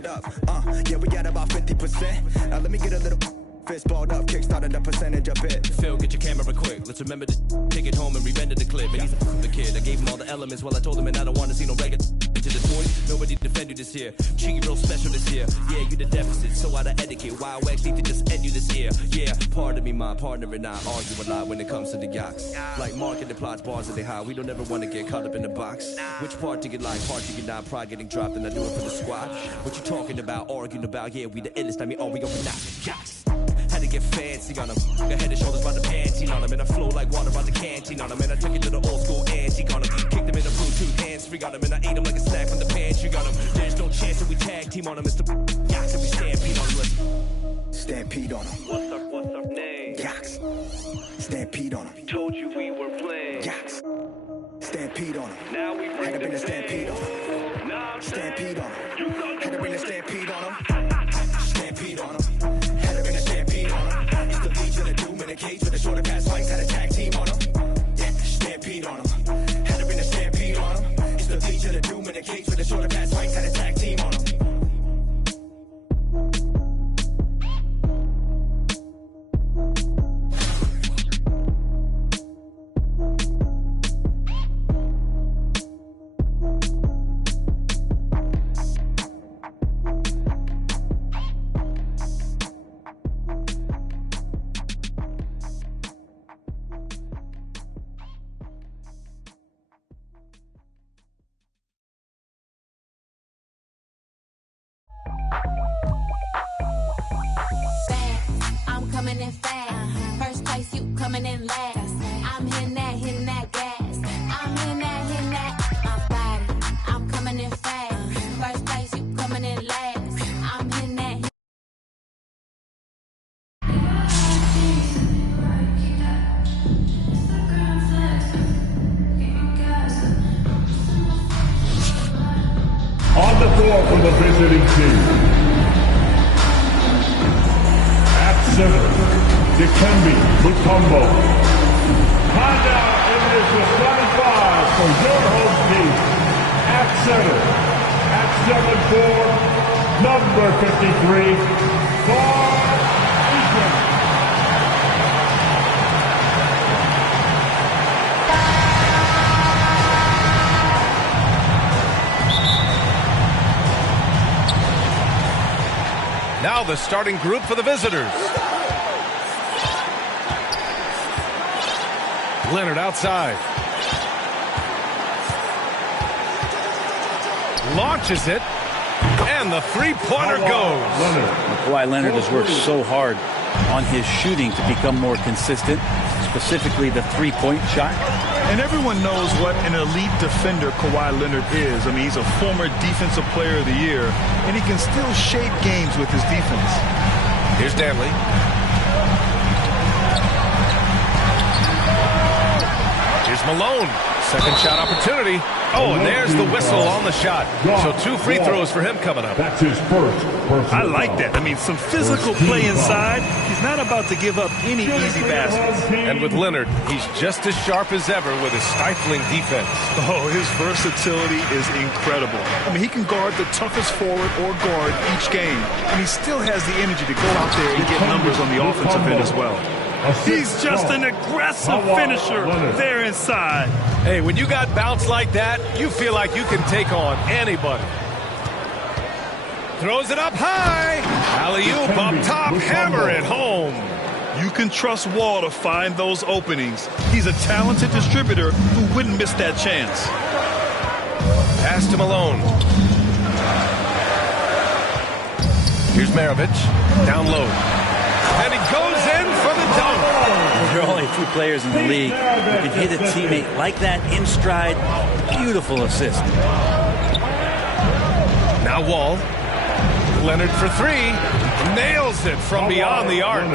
it up. Yeah, we got about 50%. Now let me get a little fist balled up, kickstarted the percentage a bit. Phil, get your camera quick. Let's remember to take it home and revend the clip. And he's the kid. I gave him all the elements while I told him, and I don't want to see no regular. To this point, nobody defend you this year. Cheeky real special this year. Yeah, you the deficit, so out of etiquette. Why I need to just end you this year. Yeah, pardon me, my partner and I argue a lot when it comes to the yachts. Like marketing plots, bars that they high. We don't ever want to get caught up in the box. Which part do you like? Part do you not? Pride getting dropped, and I do it for the squad. What you talking about? Arguing about? Yeah, we the illest. I mean, we gonna knock yachts. Had to get fancy on him. Got head and shoulders by the panty on him. And I flow like water by the canteen on him. And I took it to the old school antique on him. Kicked him in the Bluetooth hands free on him. And I ate him like a snack from the pantry on him. There's no chance that we tag team on him. It's the yachts and we stampede on him. Stampede on him. What's our name? Yachts. Stampede on him. Told you we were playing. Yachts. Stampede on him. Now we had to bring the stampede on him. Stampede on him. Had to bring the stampede on him. Stampede on him. Had to bring the stampede on him. It's the Legion of Doom in a cage with a shorter pass fights. Had a tag team on him. Yeah, stampede on him. Had to bring the stampede on him. It's the Legion of Doom in a cage with a shorter pass fights. Had a tag team on him. Coming in fast. First place, you coming in last. I'm hitting that gas. I'm hitting that. My body, I'm coming in fast. First place, you coming in last. I'm hitting that. On the floor for the visiting team. Dikembe Mutombo. Honda, it is the 25 for your home team. At center, at 7'4", number 53, for Egypt. Now the starting group for the visitors. Leonard outside. Launches it. And the three-pointer goes. Kawhi Leonard has worked so hard on his shooting to become more consistent, specifically the three-point shot. And everyone knows what an elite defender Kawhi Leonard is. I mean, he's a former Defensive Player of the Year, and he can still shape games with his defense. Here's Danley. Here's Malone. Second shot opportunity. Oh, and there's the whistle on the shot. So 2 free throws for him coming up. That's his first. I like that. I mean, some physical play inside. He's not about to give up any easy baskets. And with Leonard, he's just as sharp as ever with his stifling defense. Oh, his versatility is incredible. I mean, he can guard the toughest forward or guard each game. And he still has the energy to go out there and get numbers on the offensive end as well. He's just an aggressive finisher there inside. Hey, when you got bounce like that, you feel like you can take on anybody. Throws it up high. Alley-oop up top, hammer it home. You can trust Wall to find those openings. He's a talented distributor who wouldn't miss that chance. Pass to Malone. Here's Maravich, down low. And he goes in for the dunk. There are only 2 players in the league who can hit a teammate like that in stride. Beautiful assist. Now Wall. Leonard for 3. Nails it from beyond the arc.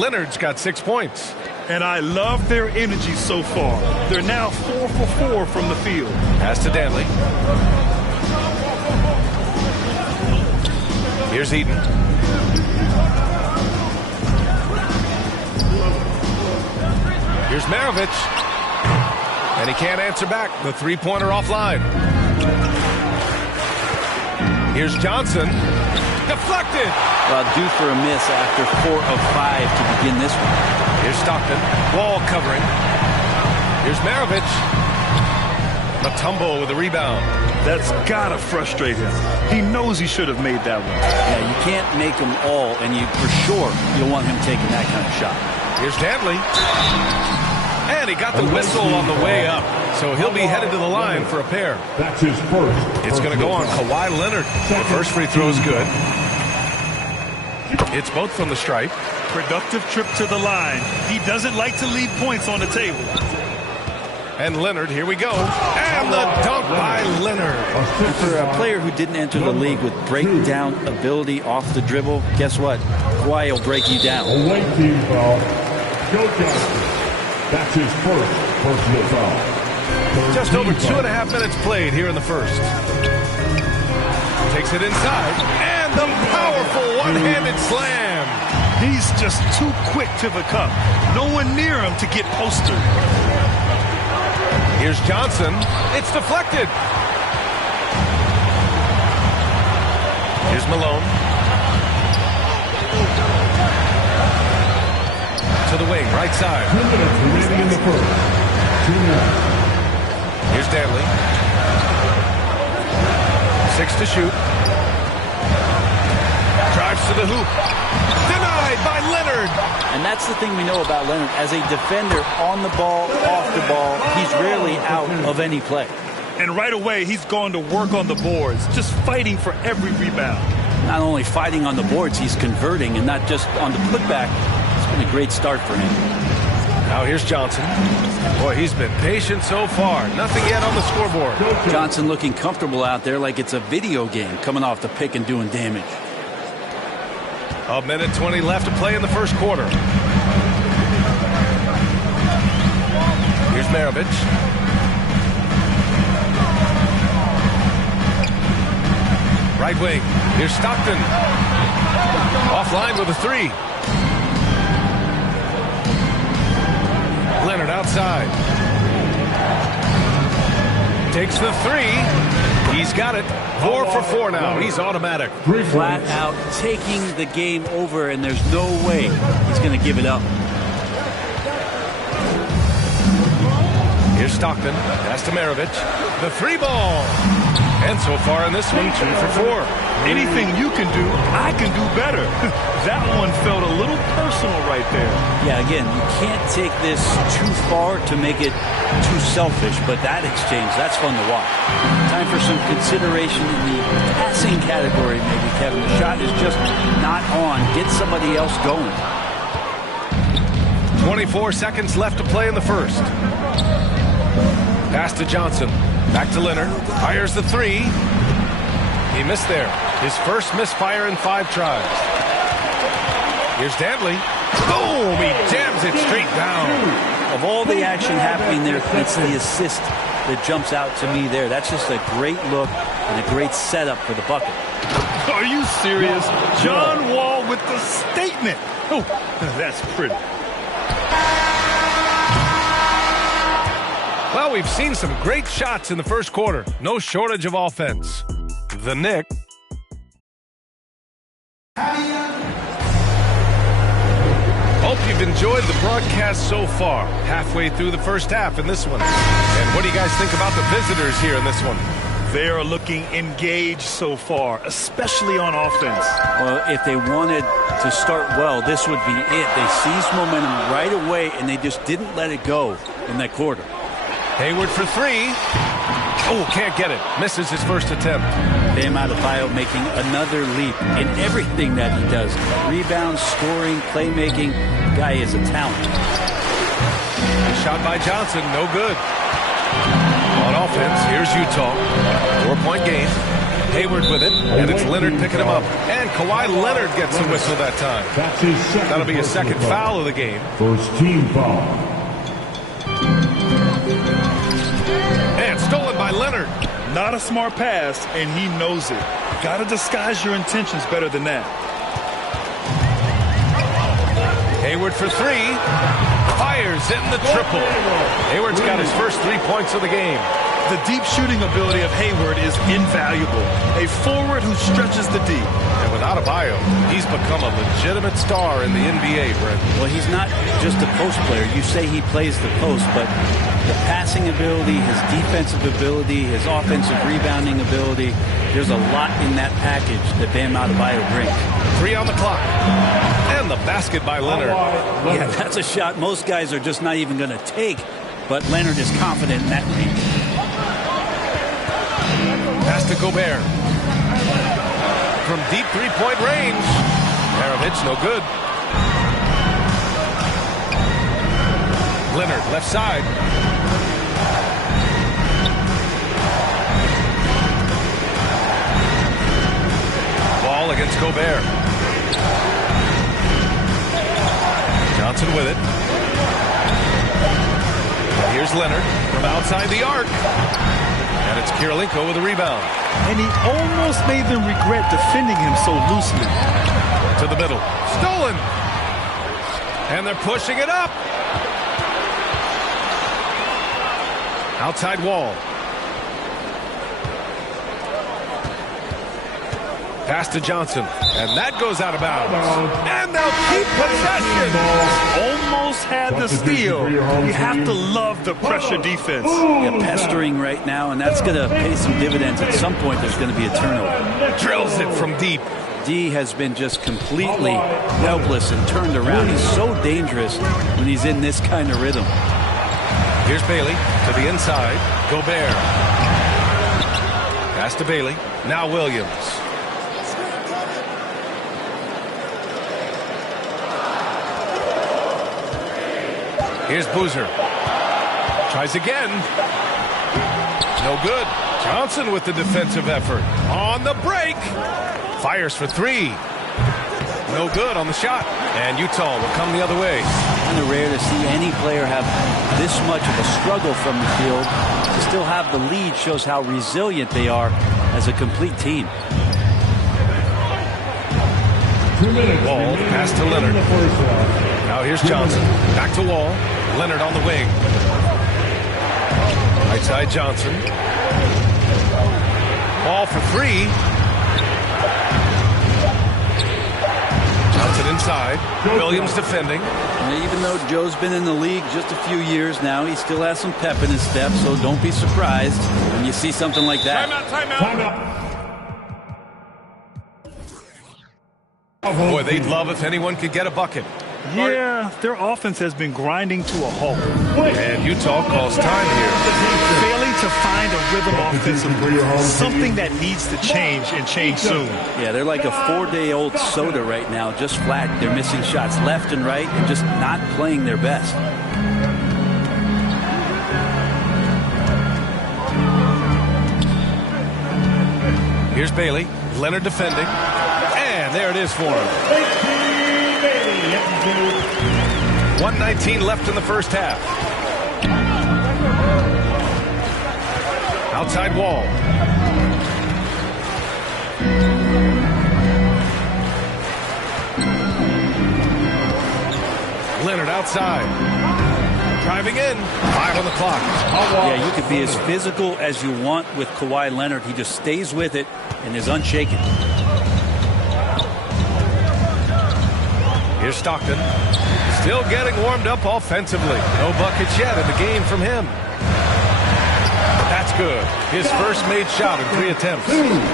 Leonard's got 6 points. And I love their energy so far. They're now 4 for 4 from the field. Pass to Danley. Here's Eden. Here's Maravich. And he can't answer back. The three-pointer offline. Here's Johnson. Deflected. Well, due for a miss after 4 of 5 to begin this one. Here's Stockton. Wall covering. Here's Maravich. Mutombo with a rebound. That's gotta frustrate him. He knows he should have made that one. Yeah, you can't make them all, and you for sure you'll want him taking that kind of shot. Here's Dantley. And he got the whistle on the way up. So he'll be headed to the line for a pair. That's his first. It's going to go on Kawhi Leonard. The first free throw is good. It's both from the stripe. Productive trip to the line. He doesn't like to leave points on the table. And Leonard, here we go. And the dunk by Leonard. And for a player who didn't enter the league with breakdown ability off the dribble, guess what? Kawhi will break you down. Away team foul. Joe Johnson. That's his first personal foul. Just over 2.5 minutes played here in the first. Takes it inside. And the powerful one-handed slam. He's just too quick to the cup. No one near him to get posted. Here's Johnson. It's deflected. Here's Malone. To the wing, right side. 2 minutes remaining in the first. 2 minutes. Here's Dantley. 6 to shoot. Drives to the hoop. Denied by Leonard. And that's the thing we know about Leonard. As a defender, on the ball, off the ball, he's rarely out of any play. And right away, he's gone to work on the boards, just fighting for every rebound. Not only fighting on the boards, he's converting, and not just on the putback. It's been a great start for him. Now here's Johnson. Boy, he's been patient so far. Nothing yet on the scoreboard. Johnson looking comfortable out there like it's a video game, coming off the pick and doing damage. 1:20 left to play in the first quarter. Here's Maravich. Right wing. Here's Stockton. Offline with a 3. Leonard outside. Takes the 3. He's got it. 4 for 4 now. He's automatic. Flat out taking the game over, and there's no way he's going to give it up. Here's Stockton. Pass to Maravich. The 3 ball. And so far in this one, 2 for 4. Anything you can do, I can do better. That one felt a little personal right there. Yeah, again, you can't take this too far to make it too selfish, but that exchange, that's fun to watch. Time for some consideration in the passing category, maybe, Kevin. The shot is just not on. Get somebody else going. 24 seconds left to play in the first. Pass to Johnson. Back to Leonard. Fires the 3. He missed there. His first misfire in 5 tries. Here's Dantley. Boom! He jams it straight down. Of all the action happening there, it's the assist that jumps out to me there. That's just a great look and a great setup for the bucket. Are you serious? John Wall with the statement. Oh, that's pretty. Well, we've seen some great shots in the first quarter. No shortage of offense. The Knicks. Hope you've enjoyed the broadcast so far. Halfway through the first half in this one. And what do you guys think about the visitors here in this one? They are looking engaged so far, especially on offense. Well, if they wanted to start well, this would be it. They seized momentum right away, and they just didn't let it go in that quarter. Hayward for 3. Oh, can't get it. Misses his first attempt. Bam Adebayo making another leap in everything that he does. Rebounds, scoring, playmaking. The guy is a talent. Shot by Johnson, no good. On offense, here's Utah. 4-point game. Hayward with it, and it's Leonard picking him up. And Kawhi Leonard gets the whistle that time. That's his second. That'll be his second foul of the game. First team foul. And stolen by Leonard. Not a smart pass, and he knows it. Got to disguise your intentions better than that. Hayward for 3. Fires in the triple. Hayward's got his first 3 points of the game. The deep shooting ability of Hayward is invaluable. A forward who stretches the D. And with Adebayo, he's become a legitimate star in the NBA, Brent. Well, he's not just a post player. You say he plays the post, but the passing ability, his defensive ability, his offensive rebounding ability, there's a lot in that package that Bam Adebayo brings. 3 on the clock. And the basket by Leonard. Yeah, that's a shot most guys are just not even going to take, but Leonard is confident in that range. Pass to Gobert. From deep three-point range. Maravich, no good. Leonard, left side. Ball against Gobert. Johnson with it. And here's Leonard from outside the arc. And it's Kirilenko with a rebound. And he almost made them regret defending him so loosely. To the middle. Stolen. And they're pushing it up. Outside wall. Pass to Johnson. And that goes out of bounds. And they'll keep possession. Almost had the steal. You have to love the pressure defense. Yeah, pestering right now, and that's going to pay some dividends. At some point, there's going to be a turnover. Drills it from deep. D has been just completely helpless and turned around. He's so dangerous when he's in this kind of rhythm. Here's Bailey to the inside. Gobert. Pass to Bailey. Now Williams. Here's Boozer. Tries again. No good. Johnson with the defensive effort. On the break. Fires for 3. No good on the shot. And Utah will come the other way. Kind of rare to see any player have this much of a struggle from the field. To still have the lead shows how resilient they are as a complete team. Wall, pass to Leonard. Now here's Johnson. Back to Wall. Leonard on the wing. Right side Johnson. Ball for 3. Johnson inside. Williams defending. And even though Joe's been in the league just a few years now, he still has some pep in his step, so don't be surprised when you see something like that. Timeout. Boy, they'd love if anyone could get a bucket. Yeah, their offense has been grinding to a halt. And Utah calls time here. Failing to find a rhythm offensively. Something that needs to change and change soon. Yeah, they're like a 4-day-old soda right now, just flat. They're missing shots left and right and just not playing their best. Here's Bailey. Leonard defending. And there it is for him. 1:19 left in the first half. Outside Wall. Leonard outside. Driving in. 5 on the clock. Yeah, you could be as physical as you want with Kawhi Leonard. He just stays with it and is unshaken. Here's Stockton. Still getting warmed up offensively. No buckets yet in the game from him. That's good. His first made shot in 3 attempts.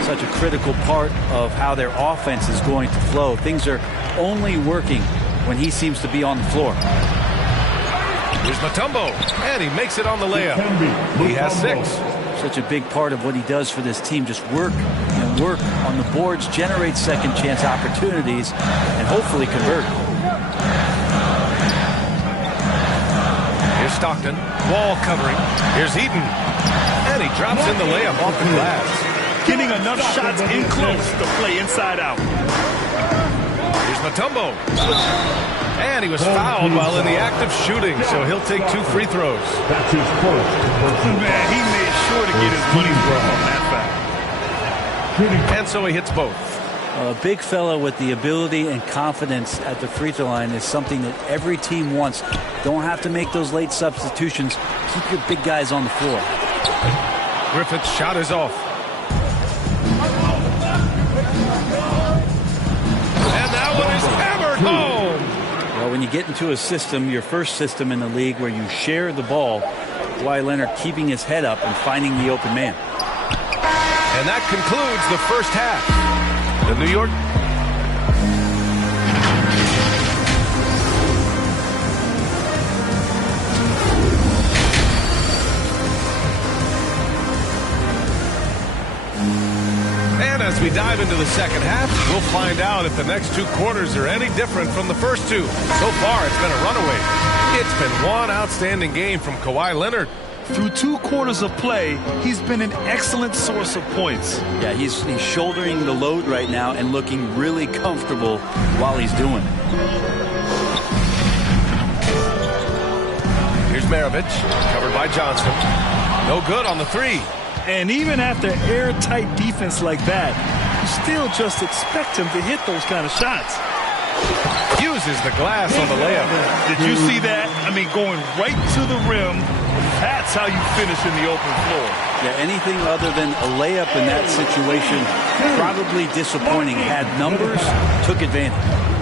Such a critical part of how their offense is going to flow. Things are only working when he seems to be on the floor. Here's Mutombo. And he makes it on the layup. He has 6. Such a big part of what he does for this team. Just work and work on the boards, generate second chance opportunities, and hopefully convert. Here's Stockton. Wall covering. Here's Eaton. And he drops in the layup off the glass. Getting enough shots in close to play inside out. Here's Mutombo. And he was fouled while in the act of shooting, so he'll take 2 free throws. That's his first. Man, he made sure to get his money's worth on that foul. And so he hits both. A big fella with the ability and confidence at the free throw line is something that every team wants. Don't have to make those late substitutions. Keep your big guys on the floor. Griffith's shot is off. And that one is hammered home. Well, when you get into a system, your first system in the league where you share the ball, Kawhi Leonard keeping his head up and finding the open man. And that concludes the first half. The New York... And as we dive into the second half, we'll find out if the next two quarters are any different from the first two. So far, it's been a runaway. It's been one outstanding game from Kawhi Leonard. Through 2 quarters of play, he's been an excellent source of points. Yeah, he's shouldering the load right now and looking really comfortable while he's doing it. Here's Maravich, covered by Johnson. No good on the three. And even after airtight defense like that, you still just expect him to hit those kind of shots. Uses the glass on the layup. Did you see that? I mean, going right to the rim. That's how you finish in the open floor. Yeah, anything other than a layup in that situation, probably disappointing. Had numbers, took advantage.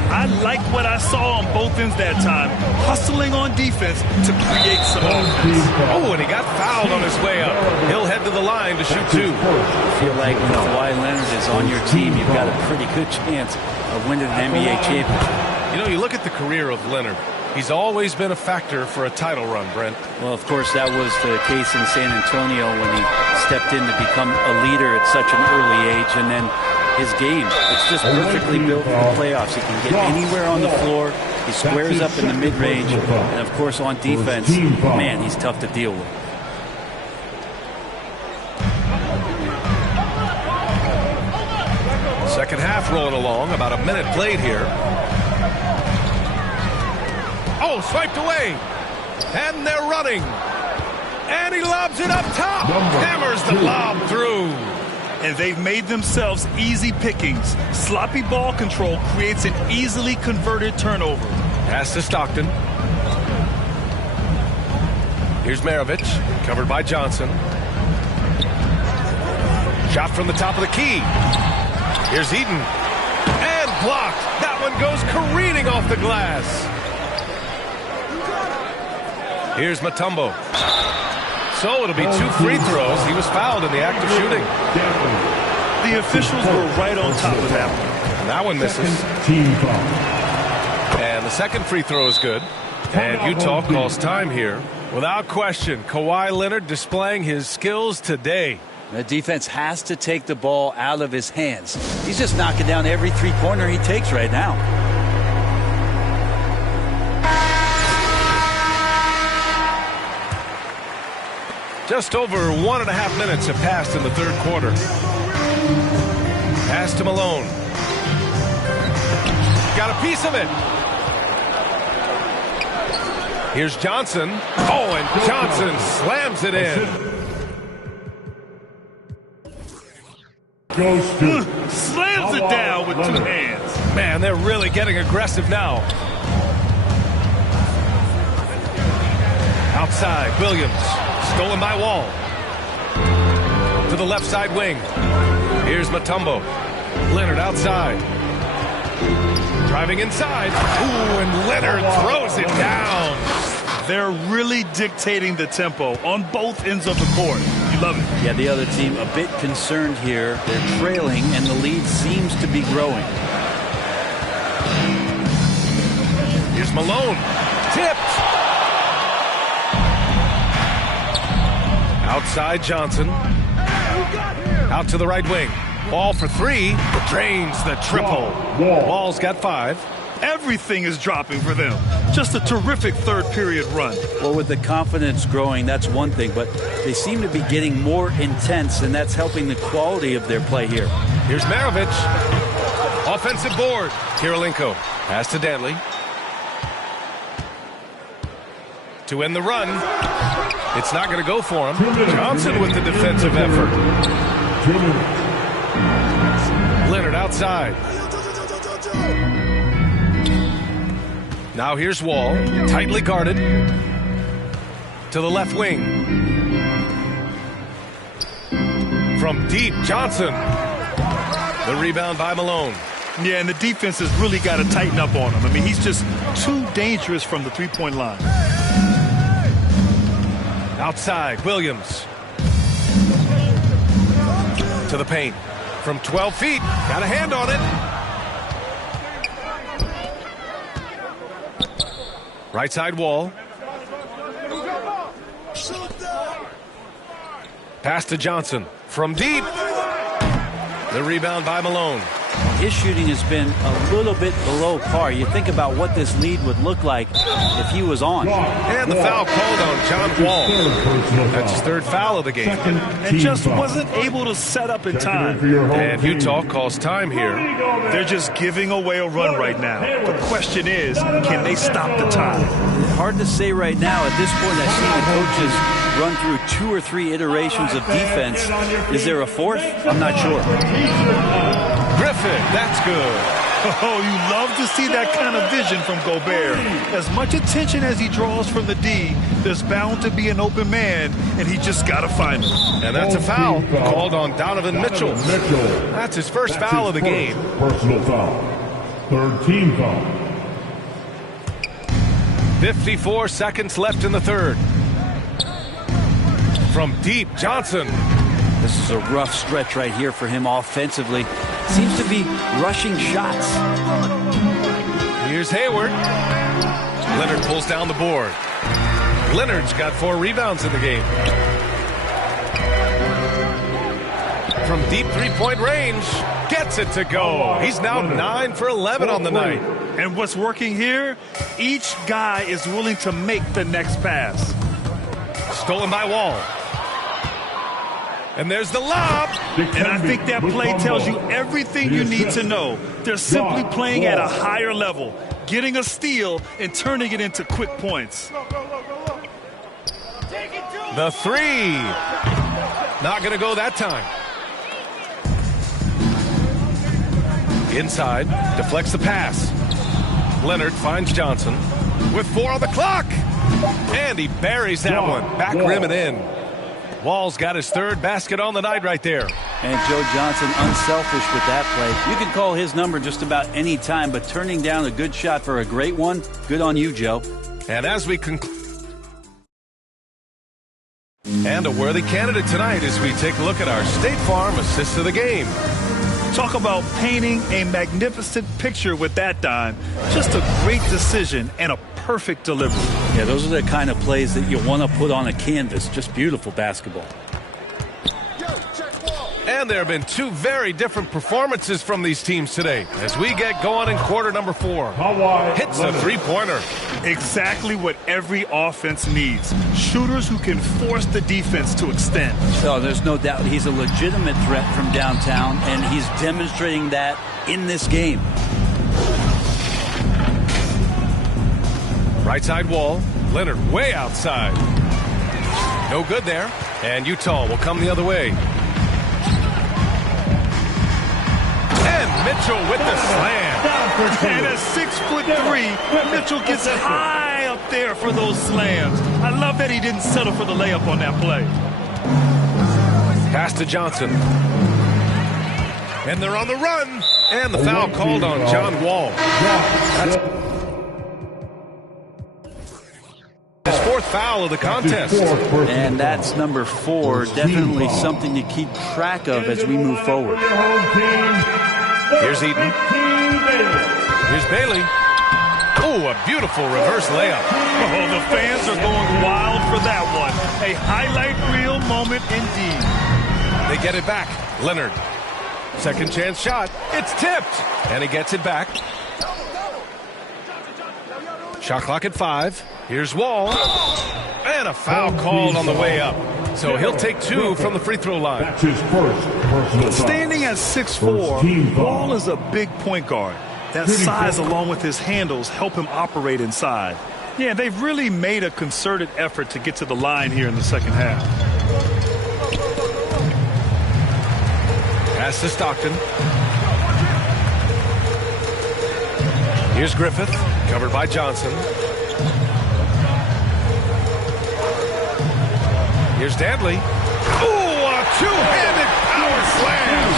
I like what I saw on both ends that time, hustling on defense to create some offense. Oh, and he got fouled on his way up. He'll head to the line to shoot 2. I feel like when Kawhi Leonard is on your team, you've got a pretty good chance of winning an NBA championship. You know, you look at the career of Leonard. He's always been a factor for a title run, Brent. Well, of course, that was the case in San Antonio when he stepped in to become a leader at such an early age. And then his game, it's just perfectly built for the playoffs. He can get anywhere on the floor. He squares up in the mid-range. And, of course, on defense, man, he's tough to deal with. Second half rolling along. About a minute played here. Oh, swiped away. And they're running. And he lobs it up top. Hammers the lob through. And they've made themselves easy pickings. Sloppy ball control creates an easily converted turnover. Pass to Stockton. Here's Maravich, covered by Johnson. Shot from the top of the key. Here's Eaton. And blocked. That one goes careening off the glass. Here's Mutombo. So it'll be 2 free throws. He was fouled in the act of shooting. The officials were right on top of that one. And that one misses. And the second free throw is good. And Utah calls time here. Without question, Kawhi Leonard displaying his skills today. The defense has to take the ball out of his hands. He's just knocking down every three-pointer he takes right now. Just over 1.5 minutes have passed in the third quarter. Pass to Malone. Got a piece of it. Here's Johnson. Oh, and Johnson slams it in. Slams it down with 2 hands. Man, they're really getting aggressive now. Outside, Williams. Stolen by Wall. To the left side wing. Here's Mutombo. Leonard outside. Driving inside. Ooh, and Leonard throws it down. They're really dictating the tempo on both ends of the court. You love it. Yeah, the other team a bit concerned here. They're trailing, and the lead seems to be growing. Here's Malone. Tipped. Outside Johnson. Out to the right wing. Ball for 3. Drains the triple. Wall's got 5. Everything is dropping for them. Just a terrific third period run. Well, with the confidence growing, that's one thing, but they seem to be getting more intense, and that's helping the quality of their play here. Here's Maravich. Offensive board. Kirilenko. Pass to Dantley. To end the run. It's not going to go for him. Johnson with the defensive effort. Leonard outside. Now here's Wall, tightly guarded. To the left wing. From deep, Johnson. The rebound by Malone. Yeah, and the defense has really got to tighten up on him. I mean, he's just too dangerous from the three-point line. Outside, Williams. To the paint. From 12 feet. Got a hand on it. Right side Wall. Pass to Johnson. From deep. The rebound by Malone. His shooting has been a little bit below par. You think about what this lead would look like if he was on. And the foul called on John Wall. That's his third foul of the game. And just wasn't able to set up in time. And Utah calls time here. They're just giving away a run right now. The question is, can they stop the time? Hard to say right now. At this point, I've seen the coaches run through 2 or 3 iterations of defense. Is there a fourth? I'm not sure. Griffin, that's good. Oh, you love to see that kind of vision from Gobert. As much attention as he draws from the D, there's bound to be an open man, and he just got to find him. And that's a foul called on Donovan Mitchell. That's his first foul of the game. Personal foul. Third team foul. 54 seconds left in the third. From deep, Johnson. This is a rough stretch right here for him offensively. Seems to be rushing shots. Here's Hayward. Leonard pulls down the board. Leonard's got 4 rebounds in the game. From deep three-point range, gets it to go. He's now 9 for 11 on the night. And what's working here, each guy is willing to make the next pass. Stolen by Wall. And there's the lob. And I think that play tells you everything you need to know. They're simply playing at a higher level, getting a steal and turning it into quick points. The three. Not going to go that time. Inside, deflects the pass. Leonard finds Johnson with 4 on the clock. And he buries that one. Back rim and in. Wall's got his 3rd basket on the night right there. And Joe Johnson unselfish with that play. You can call his number just about any time, but turning down a good shot for a great one, good on you, Joe. And as we conclude, and a worthy candidate tonight as we take a look at our State Farm assist of the game. Talk about painting a magnificent picture with that dime. Just a great decision and a perfect delivery. Yeah, those are the kind of plays that you want to put on a canvas. Just beautiful basketball. And there have been 2 very different performances from these teams today as we get going in quarter number 4. Hits a three-pointer. Exactly what every offense needs. Shooters who can force the defense to extend. So there's no doubt he's a legitimate threat from downtown, and he's demonstrating that in this game. Right side Wall. Leonard way outside. No good there. And Utah will come the other way. And Mitchell with the slam. And at 6'3", Mitchell gets high up there for those slams. I love that he didn't settle for the layup on that play. Pass to Johnson. And they're on the run. And the foul called on John Wall. That's his 4th foul of the contest. And that's number 4. Definitely something to keep track of as we move forward. Here's Eaton. Here's Bailey. Oh, a beautiful reverse layup. Oh, the fans are going wild for that one. A highlight reel moment indeed. They get it back. Leonard. Second chance shot. It's tipped. And he gets it back. Shot clock at 5. Here's Wall. And a foul called on the way up. So he'll take 2 from the free throw line. That's his first personal foul. Standing at 6'4", Wall is a big point guard. That size along with his handles help him operate inside. Yeah, they've really made a concerted effort to get to the line here in the second half. Pass to Stockton. Here's Griffith, covered by Johnson. Here's Dantley. Ooh, a two-handed power slam.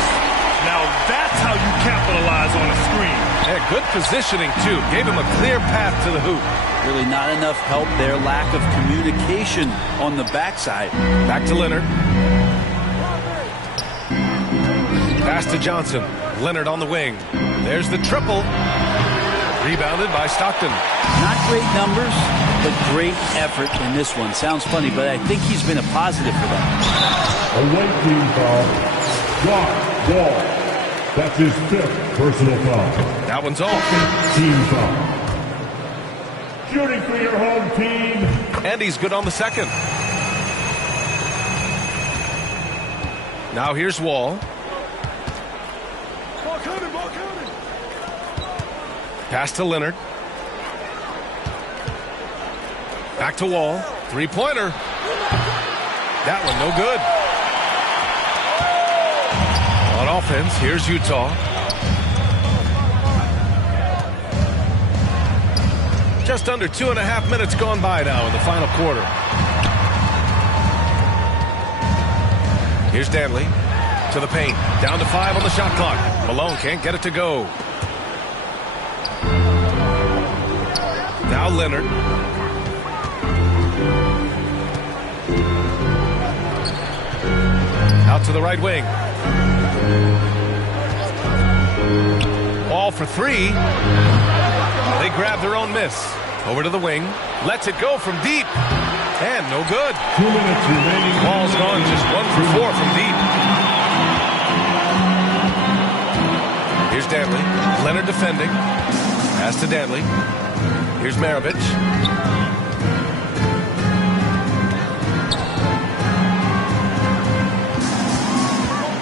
Now that's how you capitalize on a screen. And good positioning, too. Gave him a clear path to the hoop. Really not enough help there. Lack of communication on the backside. Back to Leonard. Pass to Johnson. Leonard on the wing. There's the triple. Rebounded by Stockton. Not great numbers, but great effort in this one. Sounds funny, but I think he's been a positive for them. A white team foul. Block, Wall. That's his 5th personal foul. That one's off. Team foul. Shooting for your home team. And he's good on the second. Now here's Wall. Ball coming, ball coming. Pass to Leonard. Back to Wall. Three-pointer. That one no good. On offense, here's Utah. Just under 2.5 minutes gone by now in the final quarter. Here's Dantley to the paint. Down to 5 on the shot clock. Malone can't get it to go. Now Leonard. Out to the right wing. Ball for 3. They grab their own miss. Over to the wing. Lets it go from deep. And no good. 2 minutes remaining. Ball's gone just 1 for 4 from deep. Here's Dantley. Leonard defending. Pass to Dantley. Here's Maravich.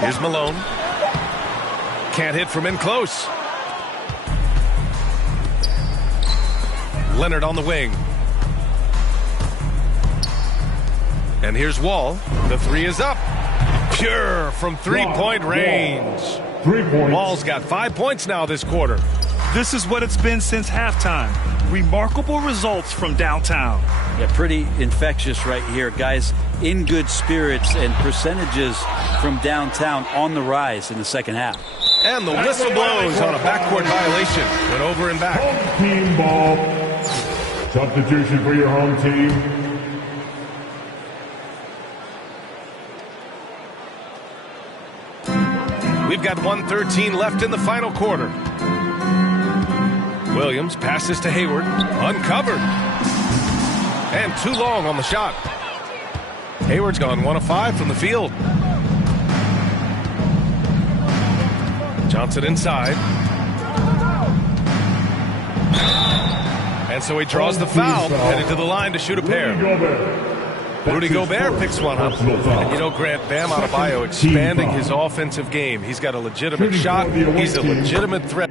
Here's Malone. Can't hit from in close. Leonard on the wing. And here's Wall. The 3 is up. Pure from three-point range. 3 points. Wall's got 5 points now this quarter. This is what it's been since halftime. Remarkable results from downtown. Yeah, pretty infectious right here. Guys in good spirits and percentages from downtown on the rise in the second half. And the whistle blows on a backcourt violation. Went over and back. Home team ball. Substitution for your home team. We've got 1:13 left in the final quarter. Williams passes to Hayward. Uncovered. And too long on the shot. Hayward's gone 1 of 5 from the field. Johnson inside. And so he draws the foul, headed to the line to shoot a pair. Rudy Gobert picks one up. And you know, Grant, Bam Adebayo expanding his offensive game. He's got a legitimate shot. He's a legitimate threat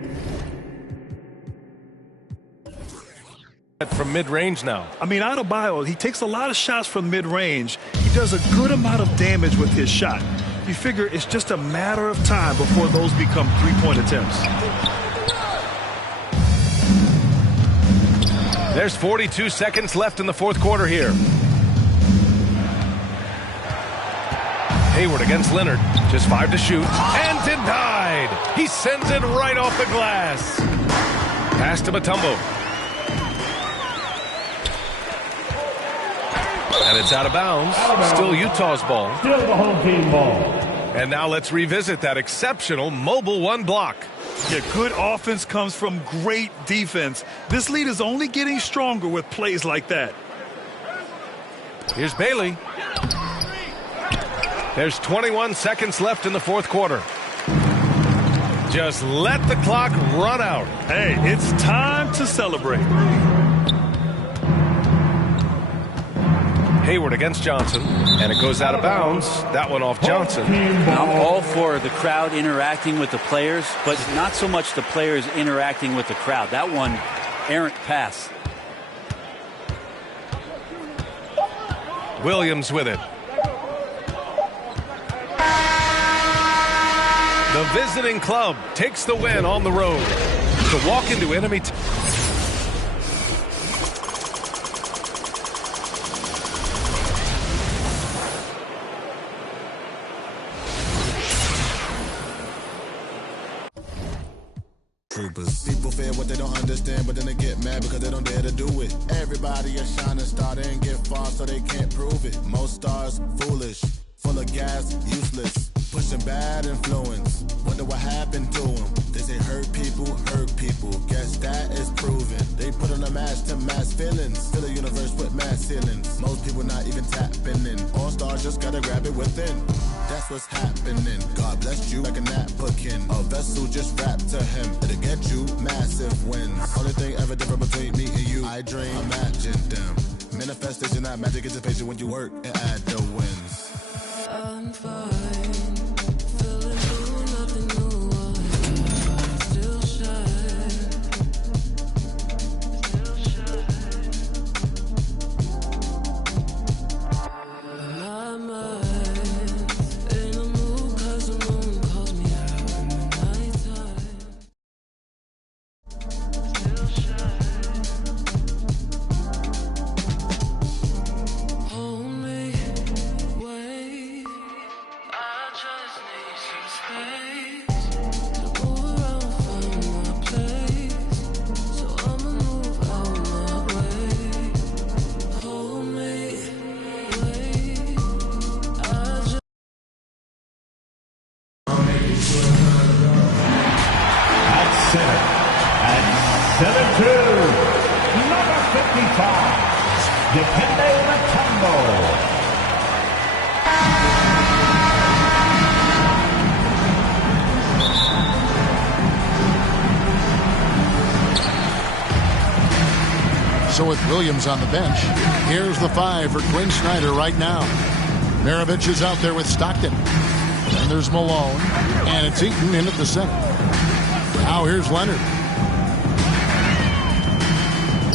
from mid-range now. I mean, Adebayo, he takes a lot of shots from mid-range. He does a good amount of damage with his shot. You figure it's just a matter of time before those become three-point attempts. There's 42 seconds left in the fourth quarter here. Hayward against Leonard. Just 5 to shoot. And denied. He sends it right off the glass. Pass to Mutombo. And it's out of bounds. Still Utah's ball. Still the home team ball. And now let's revisit that exceptional mobile 1 block. Yeah, good offense comes from great defense. This lead is only getting stronger with plays like that. Here's Bailey. There's 21 seconds left in the fourth quarter. Just let the clock run out. Hey, it's time to celebrate. Hayward against Johnson, and it goes out of bounds. That one off Johnson. I'm all for the crowd interacting with the players, but not so much the players interacting with the crowd. That one, errant pass. Williams with it. The visiting club takes the win on the road. To walk into enemy People fear what they don't understand, but then they get mad because they don't dare to do it. Everybody a shining star, they ain't get far, so they can't prove it. Most stars, foolish, full of gas, useless, pushing bad influence. Wonder what happened to them. They say hurt people, guess that is proven. They put on a mask to mask feelings, fill a universe with mass ceilings. Most people not even tapping in. All stars just gotta grab it within. That's what's happening. God bless you like a napkin. A vessel just wrapped to him. It'll get you massive wins. Only thing ever different between me and you, I dream, imagine them. Manifestation, not magic, it's a patient when you work and add the wins. I'm fine, feeling new, nothing new, still shine, my mind in a mood 'cause the moon calls me out in the nighttime, still shine, hold me, wait, I just need some space to move around, find my place, so I'ma move out my way, hold me, wait, I just At center, at 7-2, number 55, Dikembe Mutombo. So with Williams on the bench, here's the 5 for Quinn Snyder right now. Maravich is out there with Stockton. Then there's Malone, and it's Eaton in at the center. Now here's Leonard.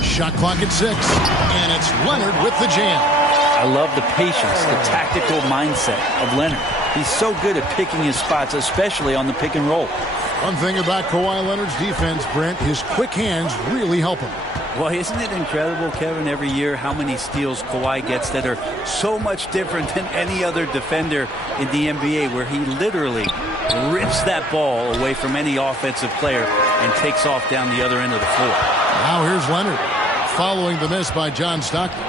Shot clock at 6, and it's Leonard with the jam. I love the patience, the tactical mindset of Leonard. He's so good at picking his spots, especially on the pick and roll. One thing about Kawhi Leonard's defense, Brent, his quick hands really help him. Well, isn't it incredible, Kevin, every year how many steals Kawhi gets that are so much different than any other defender in the NBA, where he literally rips that ball away from any offensive player and takes off down the other end of the floor. Now here's Leonard, following the miss by John Stockton.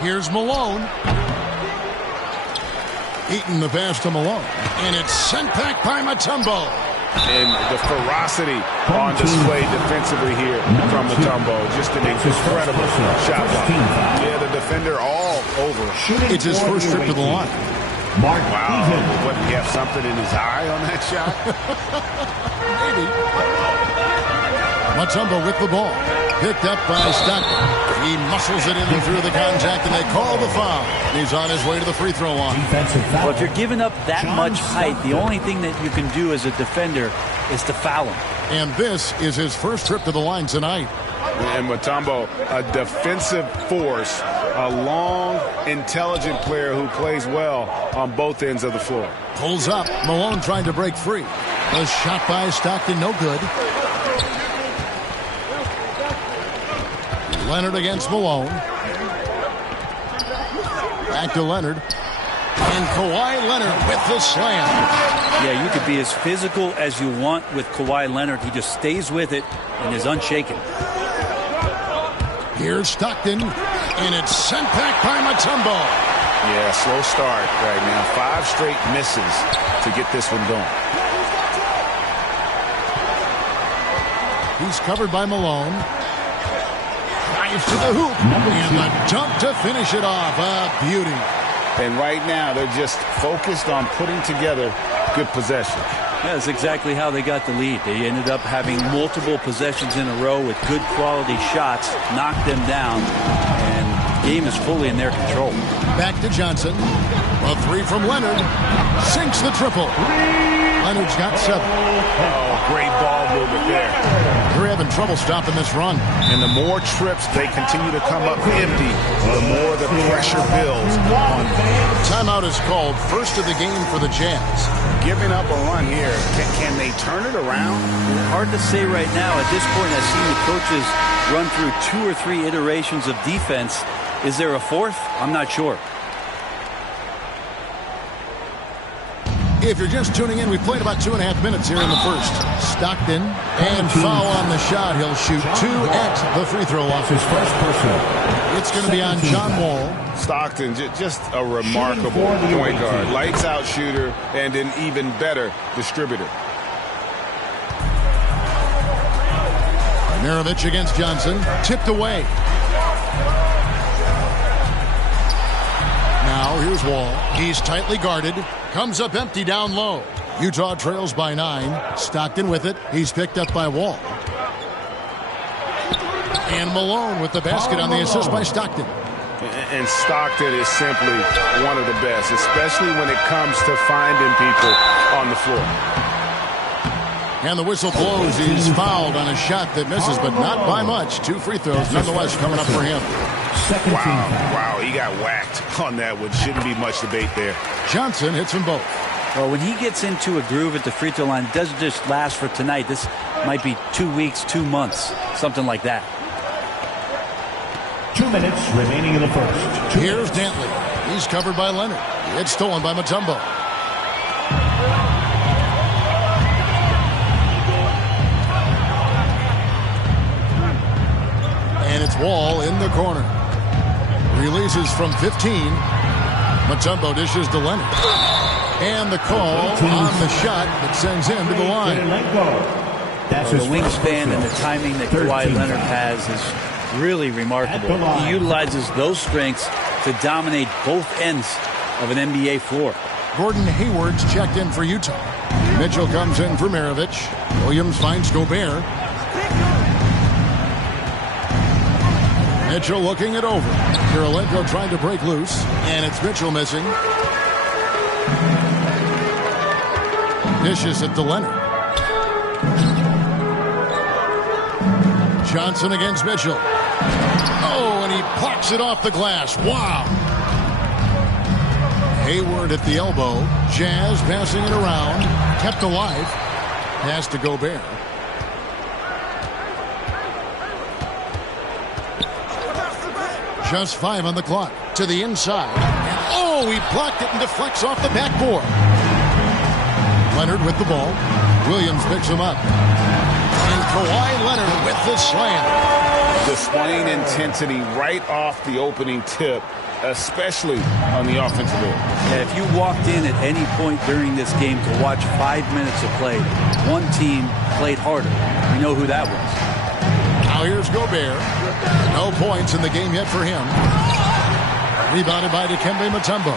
Here's Malone. Eaton the pass to Malone, and it's sent back by Mutombo. And the ferocity on display defensively here from Mutombo. Just an incredible shot block. Yeah, the defender all over. It's his first trip to the line. Wow, what, he have something in his eye on that shot? Maybe. Mutombo with the ball. Picked up by Stockton. He muscles it in and through the contact, and they call the foul. He's on his way to the free throw line. Well, if you're giving up that much height, the only thing that you can do as a defender is to foul him. And this is his first trip to the line tonight. And Mutombo, a defensive force, a long, intelligent player who plays well on both ends of the floor. Pulls up. Malone trying to break free. A shot by Stockton, no good. Leonard against Malone. Back to Leonard. And Kawhi Leonard with the slam. Yeah, you could be as physical as you want with Kawhi Leonard. He just stays with it and is unshaken. Here's Stockton, and it's sent back by Mutombo. Yeah, slow start right now. 5 straight misses to get this one going. He's covered by Malone. Drives to the hoop, and the dunk to finish it off. A beauty. And right now, they're just focused on putting together good possession. That's exactly how they got the lead. They ended up having multiple possessions in a row with good quality shots, knocked them down, and the game is fully in their control. Back to Johnson. A 3 from Leonard. Sinks the triple. Leonard's got 7. Oh, great ball movement there. They're having trouble stopping this run. And the more trips they continue to come up empty, the more the pressure builds on them. Timeout is called, first of the game for the Jazz. Giving up a run here. Can they turn it around? Hard to say right now. At this point, I've seen the coaches run through 2 or 3 iterations of defense. Is there a 4th? I'm not sure. If you're just tuning in, we played about 2.5 minutes here in the first. Stockton, and foul on the shot. He'll shoot 2 at the free throw line. His first personal. It's going to be on John Wall. Stockton, just a remarkable point guard. Lights out shooter and an even better distributor. Maravich against Johnson. Tipped away. Now here's Wall. He's tightly guarded. Comes up empty down low. Utah trails by 9. Stockton with it. He's picked up by Wall. And Malone with the basket on the assist by Stockton. And Stockton is simply one of the best, especially when it comes to finding people on the floor. And the whistle blows. He's fouled on a shot that misses, but not by much. 2 free throws nonetheless coming up for him. Wow, he got whacked on that one. Shouldn't be much debate there. Johnson hits them both. Well, when he gets into a groove at the free throw line, it doesn't just last for tonight. This might be 2 weeks, 2 months, something like that. 2 minutes remaining in the first. Here's Dantley. He's covered by Leonard. It's stolen by Mutombo. And it's Wall in the corner. Releases from 15. Mutombo dishes to Leonard. And the call on the shot that sends him to the line. The wingspan and the timing that Kawhi Leonard has is really remarkable. He utilizes those strengths to dominate both ends of an NBA floor. Gordon Hayward's checked in for Utah. Mitchell comes in for Maravich. Williams finds Gobert. Mitchell looking it over. Kirilenko trying to break loose, and it's Mitchell missing. Dishes it to Leonard. Johnson against Mitchell. Oh, and he plucks it off the glass. Wow. Hayward at the elbow. Jazz passing it around. Kept alive. Pass to Gobert. Just 5 on the clock. To the inside. And oh, he blocked it and deflects off the backboard. Leonard with the ball. Williams picks him up. And Kawhi Leonard with the slam. Displaying intensity right off the opening tip, especially on the offensive end. Yeah, if you walked in at any point during this game to watch 5 minutes of play, one team played harder. We know who that was. Now here's Gobert. No points in the game yet for him. Rebounded by Dikembe Mutombo.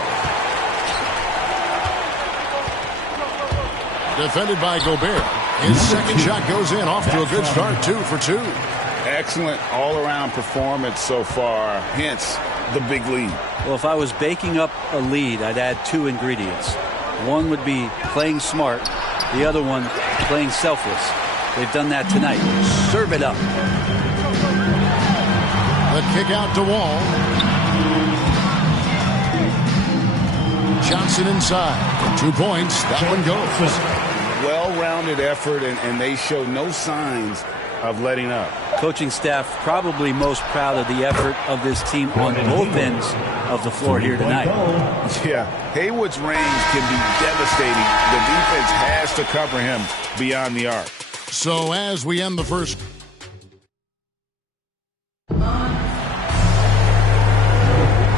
Defended by Gobert. His second shot goes in, off to a good start. 2 for 2. Excellent all-around performance so far, hence the big lead. Well, if I was baking up a lead, I'd add 2 ingredients. One would be playing smart. The other one, playing selfless. They've done that tonight. Serve it up. The kick out to Wall. Johnson inside. 2 points. That one goes. Well-rounded effort, and they show no signs of letting up. Coaching staff probably most proud of the effort of this team on both ends of the floor here tonight. Yeah, Hayward's range can be devastating. The defense has to cover him beyond the arc. So as we end the first.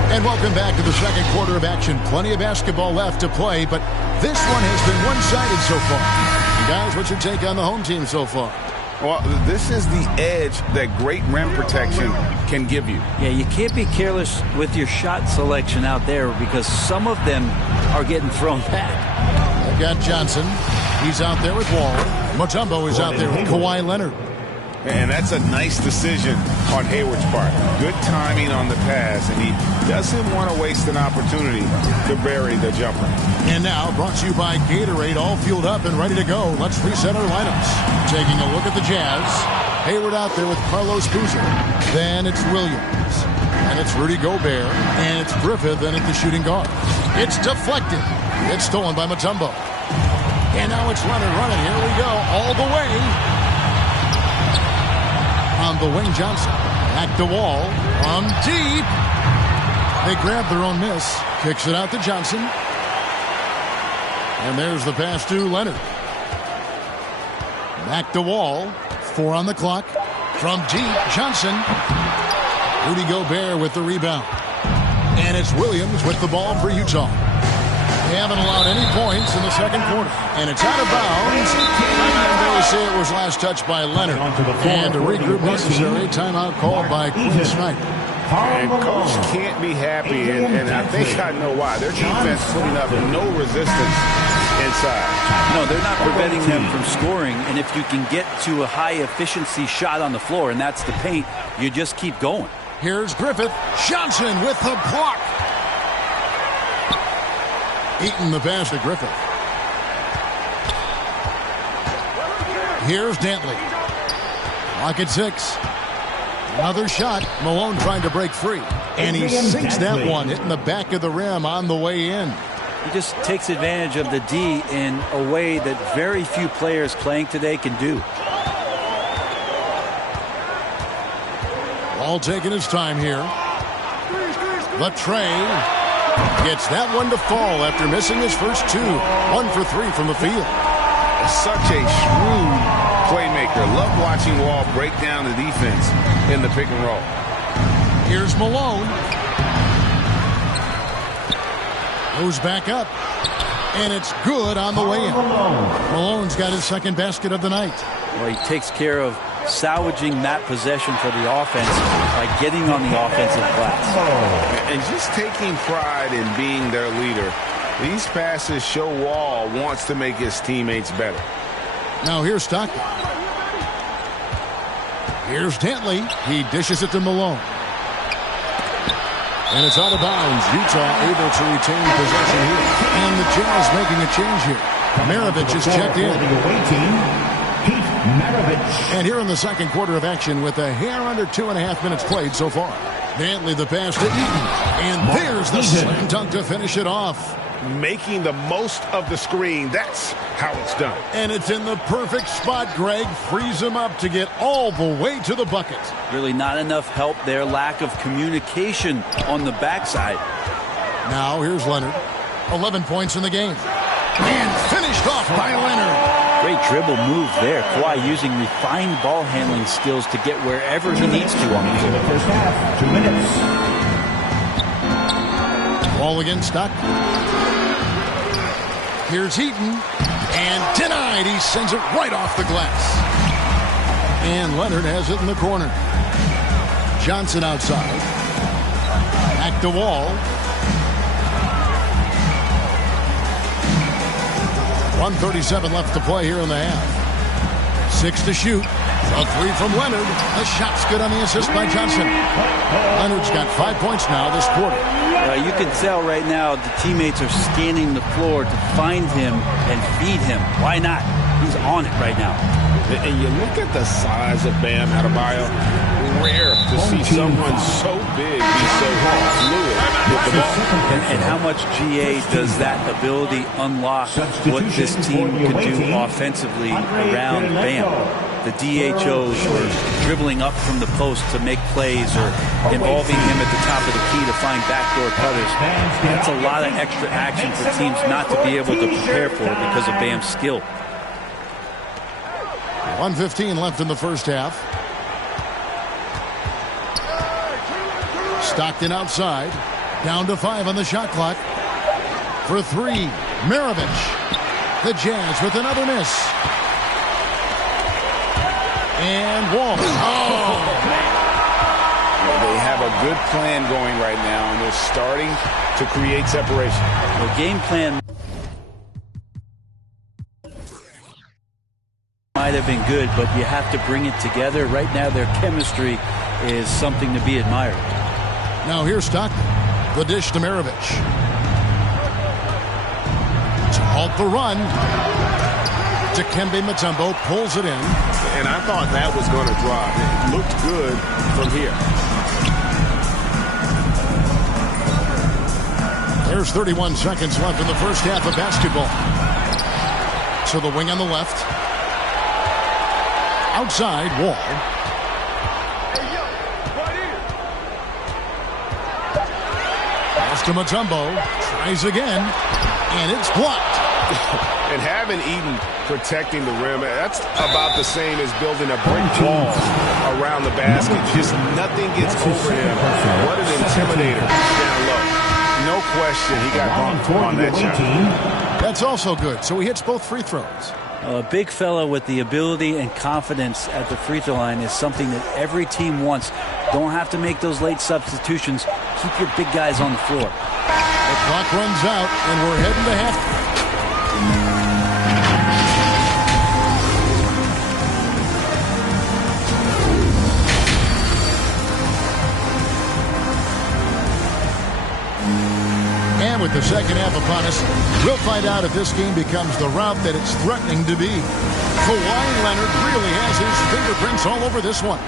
And welcome back to the second quarter of action. Plenty of basketball left to play, but this one has been one-sided so far. Guys, what's your take on the home team so far? Well, this is the edge that great rim protection can give you. Yeah, you can't be careless with your shot selection out there because some of them are getting thrown back. They've got Johnson. He's out there with Wall. Mutombo is out there with Kawhi Leonard. And that's a nice decision on Hayward's part. Good timing on the pass, and he doesn't want to waste an opportunity to bury the jumper. And now, brought to you by Gatorade, all fueled up and ready to go. Let's reset our lineups. Taking a look at the Jazz. Hayward out there with Carlos Boozer. Then it's Williams. And it's Rudy Gobert. And it's Griffith in at the shooting guard. It's deflected. It's stolen by Mutombo. And now it's Leonard running. Here we go. All the way. On the wing, Johnson. Back to Wall. From deep. They grab their own miss. Kicks it out to Johnson. And there's the pass to Leonard. Back to Wall. 4 on the clock. From deep, Johnson. Rudy Gobert with the rebound. And it's Williams with the ball for Utah. They haven't allowed any points in the second quarter. And it's out of bounds. And they say it was last touched by Leonard. And a regroup necessary. Timeout called by Quinn Snyder. And Coach can't be happy, and I think I know why. Their defense putting up no resistance inside. No, they're not preventing them from scoring, and if you can get to a high-efficiency shot on the floor, and that's the paint, you just keep going. Here's Griffith. Johnson with the block. Eaton the pass to Griffith. Here's Dantley. Clock at 6. Another shot. Malone trying to break free. And he sinks that one, hitting the back of the rim on the way in. He just takes advantage of the D in a way that very few players playing today can do. All taking his time here. Latrey gets that one to fall after missing his first 2. 1 for 3 from the field. Such a shrewd playmaker. Love watching Wall break down the defense in the pick and roll. Here's Malone. Goes back up. And it's good on the way in. Malone's got his second basket of the night. Well, he takes care of salvaging that possession for the offense by getting on the offensive glass. And just taking pride in being their leader. These passes show Wall wants to make his teammates better. Now here's Stockton. Here's Dantley. He dishes it to Malone. And it's out of bounds. Utah able to retain possession here. And the Jazz making a change here. Maravich is checked in. And here in the second quarter of action with a hair under 2.5 minutes played so far. Dantley the pass to Eaton. And there's the slam dunk to finish it off. Making the most of the screen. That's how it's done. And it's in the perfect spot. Greg frees him up to get all the way to the bucket. Really not enough help there. Lack of communication on the backside. Now here's Leonard. 11 points in the game. And finished off by Leonard. Great dribble move there. Kawhi using refined ball handling skills to get wherever he needs to on the floor. First half, 2 minutes. Ball again, Stockton. Here's Eaton. And denied. He sends it right off the glass. And Leonard has it in the corner. Johnson outside. Back to Wall. 1:37 left to play here in the half. 6 to shoot. A 3 from Leonard. The shot's good on the assist by Johnson. Leonard's got 5 points now this quarter. You can tell right now the teammates are scanning the floor to find him and feed him. Why not? He's on it right now. And you look at the size of Bam Adebayo. Rare to see someone so big be so fluid with the ball. And how much GA does that ability unlock what this team could do offensively around Bam? The DHOs or dribbling up from the post to make plays or involving him at the top of the key to find backdoor cutters. That's a lot of extra action for teams not to be able to prepare for because of Bam's skill. 1:15 left in the first half. Stockton outside. Down to 5 on the shot clock. For 3, Maravich. The Jazz with another miss. And Wall. Oh, man. They have a good plan going right now, and they're starting to create separation. The game plan might have been good, but you have to bring it together. Right now, their chemistry is something to be admired. Now here's Stockton. The dish to Maravich. To halt the run. Dikembe Mutombo pulls it in. And I thought that was going to drop. It looked good from here. There's 31 seconds left in the first half of basketball. So the wing on the left. Outside, Wall. Pass to Mutombo. Tries again. And it's blocked. And having Eden protecting the rim, that's about the same as building a brick wall around the basket. Just nothing gets over him. What an intimidator down low. No question, he got bumped on that shot. That's also good. So he hits both free throws. A big fella with the ability and confidence at the free throw line is something that every team wants. Don't have to make those late substitutions. Keep your big guys on the floor. The clock runs out, and we're heading to half. And with the second half upon us, we'll find out if this game becomes the route that it's threatening to be. Kawhi Leonard really has his fingerprints all over this one.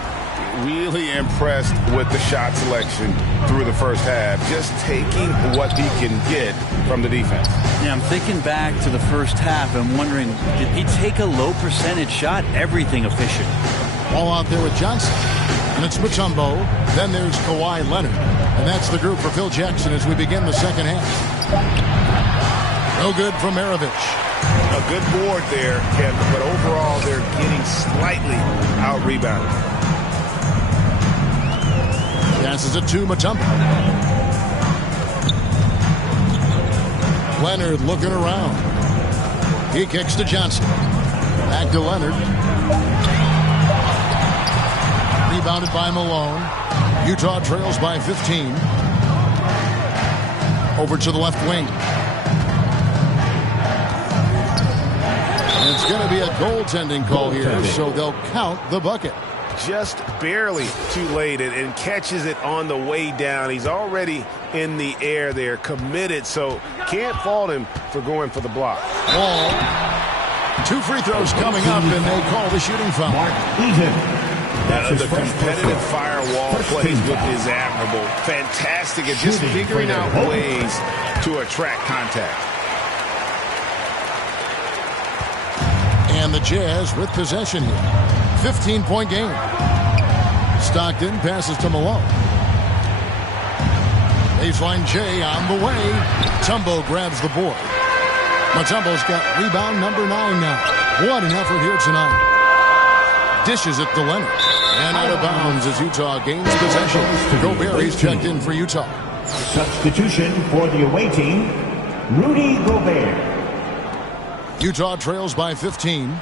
Really impressed with the shot selection through the first half. Just taking what he can get from the defense. Yeah, I'm thinking back to the first half and wondering, did he take a low percentage shot? Everything efficient. Ball out there with Johnson. And it's Mutombo. Then there's Kawhi Leonard. And that's the group for Phil Jackson as we begin the second half. No good from Maravich. A good board there, Kevin, but overall they're getting slightly out-rebounded. Passes it to Mutombo. Leonard looking around. He kicks to Johnson. Back to Leonard. Rebounded by Malone. Utah trails by 15. Over to the left wing. And it's going to be a goaltending call here, so they'll count the bucket. Just barely too late and catches it on the way down. He's already in the air there, committed, so can't fault him for going for the block. Wall. 2 free throws coming up, and they call the shooting foul. The competitive firewall plays with is admirable. Fantastic at just figuring out ways to attract contact. And the Jazz with possession here. 15-point game. Stockton passes to Malone. Baseline J on the way. Mutombo grabs the board. Mutombo's got rebound number 9 now. What an effort here tonight. Dishes it to Leonard. And out of bounds as Utah gains possession. Gobert, he's checked in for Utah. Substitution for the away team, Rudy Gobert. Utah trails by 15.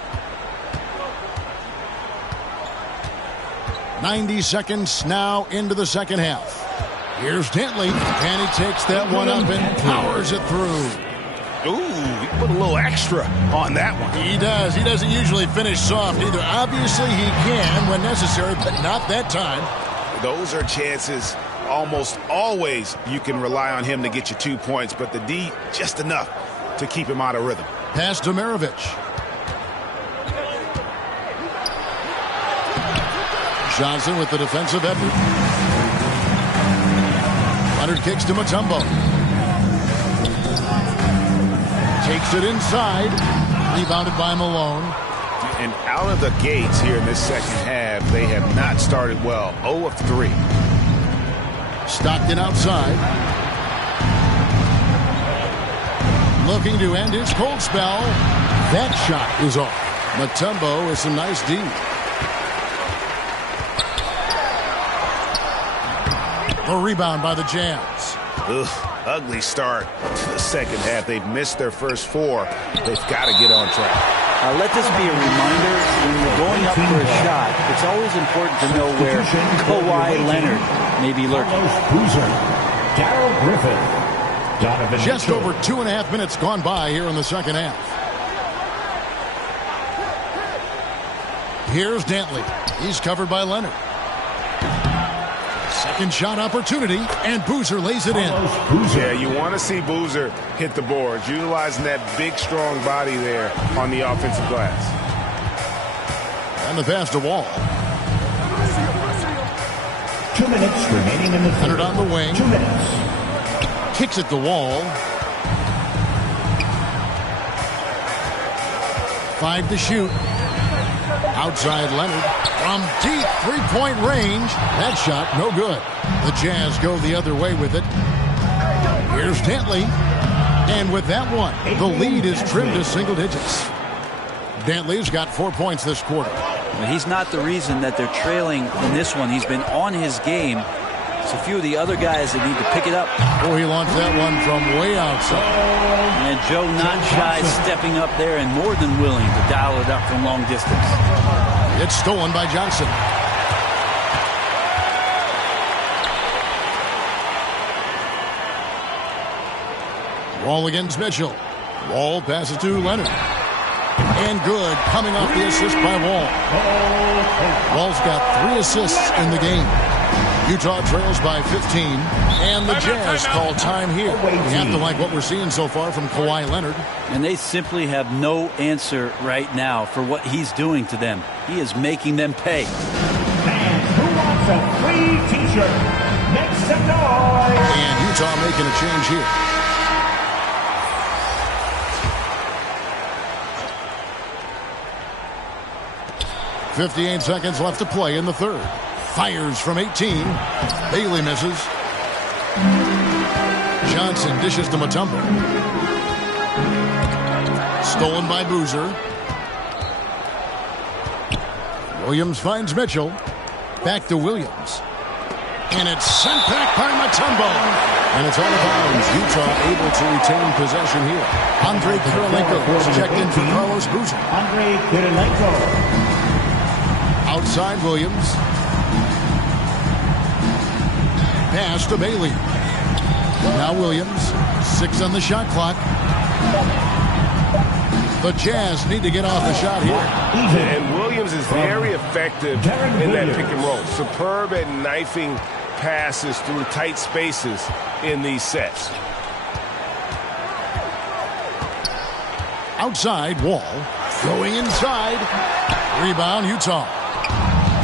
90 seconds now into the second half. Here's Dantley, and he takes that one up and powers it through. Ooh, he put a little extra on that one. He does. He doesn't usually finish soft either. Obviously, he can when necessary, but not that time. Those are chances almost always you can rely on him to get you 2 points, but the D, just enough to keep him out of rhythm. Pass to Maravich. Johnson with the defensive effort. Leonard kicks to Mutombo. Takes it inside. Rebounded by Malone. And out of the gates here in this second half, they have not started well. 0 of 3. Stockton outside. Looking to end his cold spell. That shot is off. Mutombo with some nice D. A rebound by the Jazz. Ugh, ugly start to the second half. They've missed their first 4. They've got to get on track. Let this be a reminder, when you're going up for a shot, it's always important to know where Kawhi Leonard may be lurking. Darrell Griffith. Just over 2.5 minutes gone by here in the second half. Here's Dantley. He's covered by Leonard. Second shot opportunity, and Boozer lays it in. Yeah, you want to see Boozer hit the boards, utilizing that big, strong body there on the offensive glass. And the pass to Wall. 2 minutes remaining in the third. Leonard on the wing. 2 minutes. Kicks it to Wall. 5 to shoot. Outside Leonard from deep three-point range. That shot no good. The Jazz go the other way with it. Here's Dantley. And with that one, the lead is trimmed to single digits. Dantley's got 4 points this quarter. Well, he's not the reason that they're trailing in this one. He's been on his game. It's a few of the other guys that need to pick it up. Oh, he launched that one from way outside. And Joe not shy, stepping up there and more than willing to dial it up from long distance. It's stolen by Johnson. Wall against Mitchell. Wall passes to Leonard. And good, coming off the assist by Wall. Wall's got 3 assists in the game. Utah trails by 15, and the Jazz call time here. You have to like what we're seeing so far from Kawhi Leonard. And they simply have no answer right now for what he's doing to them. He is making them pay. And who wants a free t-shirt? Make some noise. And Utah making a change here. .58 seconds left to play in the third. Fires from 18. Bailey misses. Johnson dishes to Mutombo. Stolen by Boozer. Williams finds Mitchell. Back to Williams. And it's sent back by Mutombo. And it's out of bounds. Utah able to retain possession here. Andre Kirilenko was checked in for Carlos Boozer. Andre Kirilenko. Outside Williams. Pass to Bailey. Now Williams. 6 on the shot clock. The Jazz need to get off the shot here. And Williams is very effective in that pick and roll. Superb at knifing passes through tight spaces in these sets. Outside Wall. Going inside. Rebound Utah.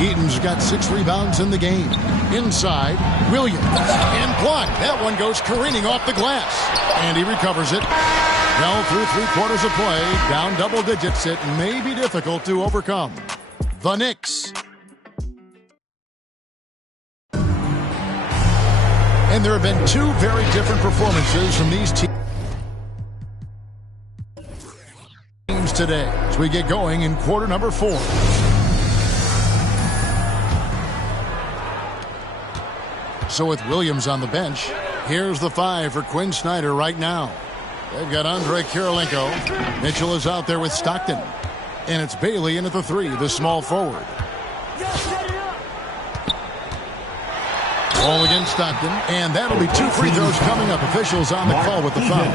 Eaton's got 6 rebounds in the game. Inside, Williams. And blocked. That one goes careening off the glass. And he recovers it. Now through 3 quarters of play, down double digits, it may be difficult to overcome. The Knicks. And there have been 2 very different performances from these teams today as we get going in quarter number 4. So with Williams on the bench, here's the 5 for Quinn Snyder right now. They've got Andre Kirilenko. Mitchell is out there with Stockton. And it's Bailey in at the 3, the small forward. Ball against Stockton. And that'll be 2 free throws coming up. Officials on the call with the foul.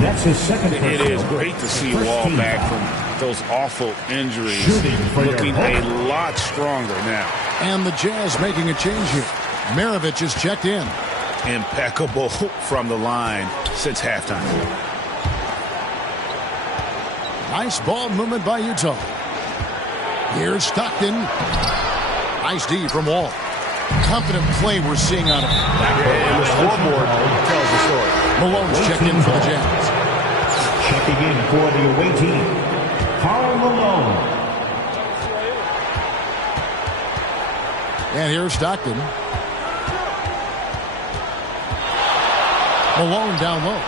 That's his second. It is great to see Wall back from those awful injuries. Looking a lot stronger now. And the Jazz making a change here. Maravich is checked in. Impeccable from the line since halftime. Nice ball movement by Utah. Here's Stockton. Nice D from Wall. Confident play we're seeing out of him. And the scoreboard tells the story. Malone's checked in for the Jazz. Checking in for the away team, Karl Malone. And here's Stockton. Malone down low.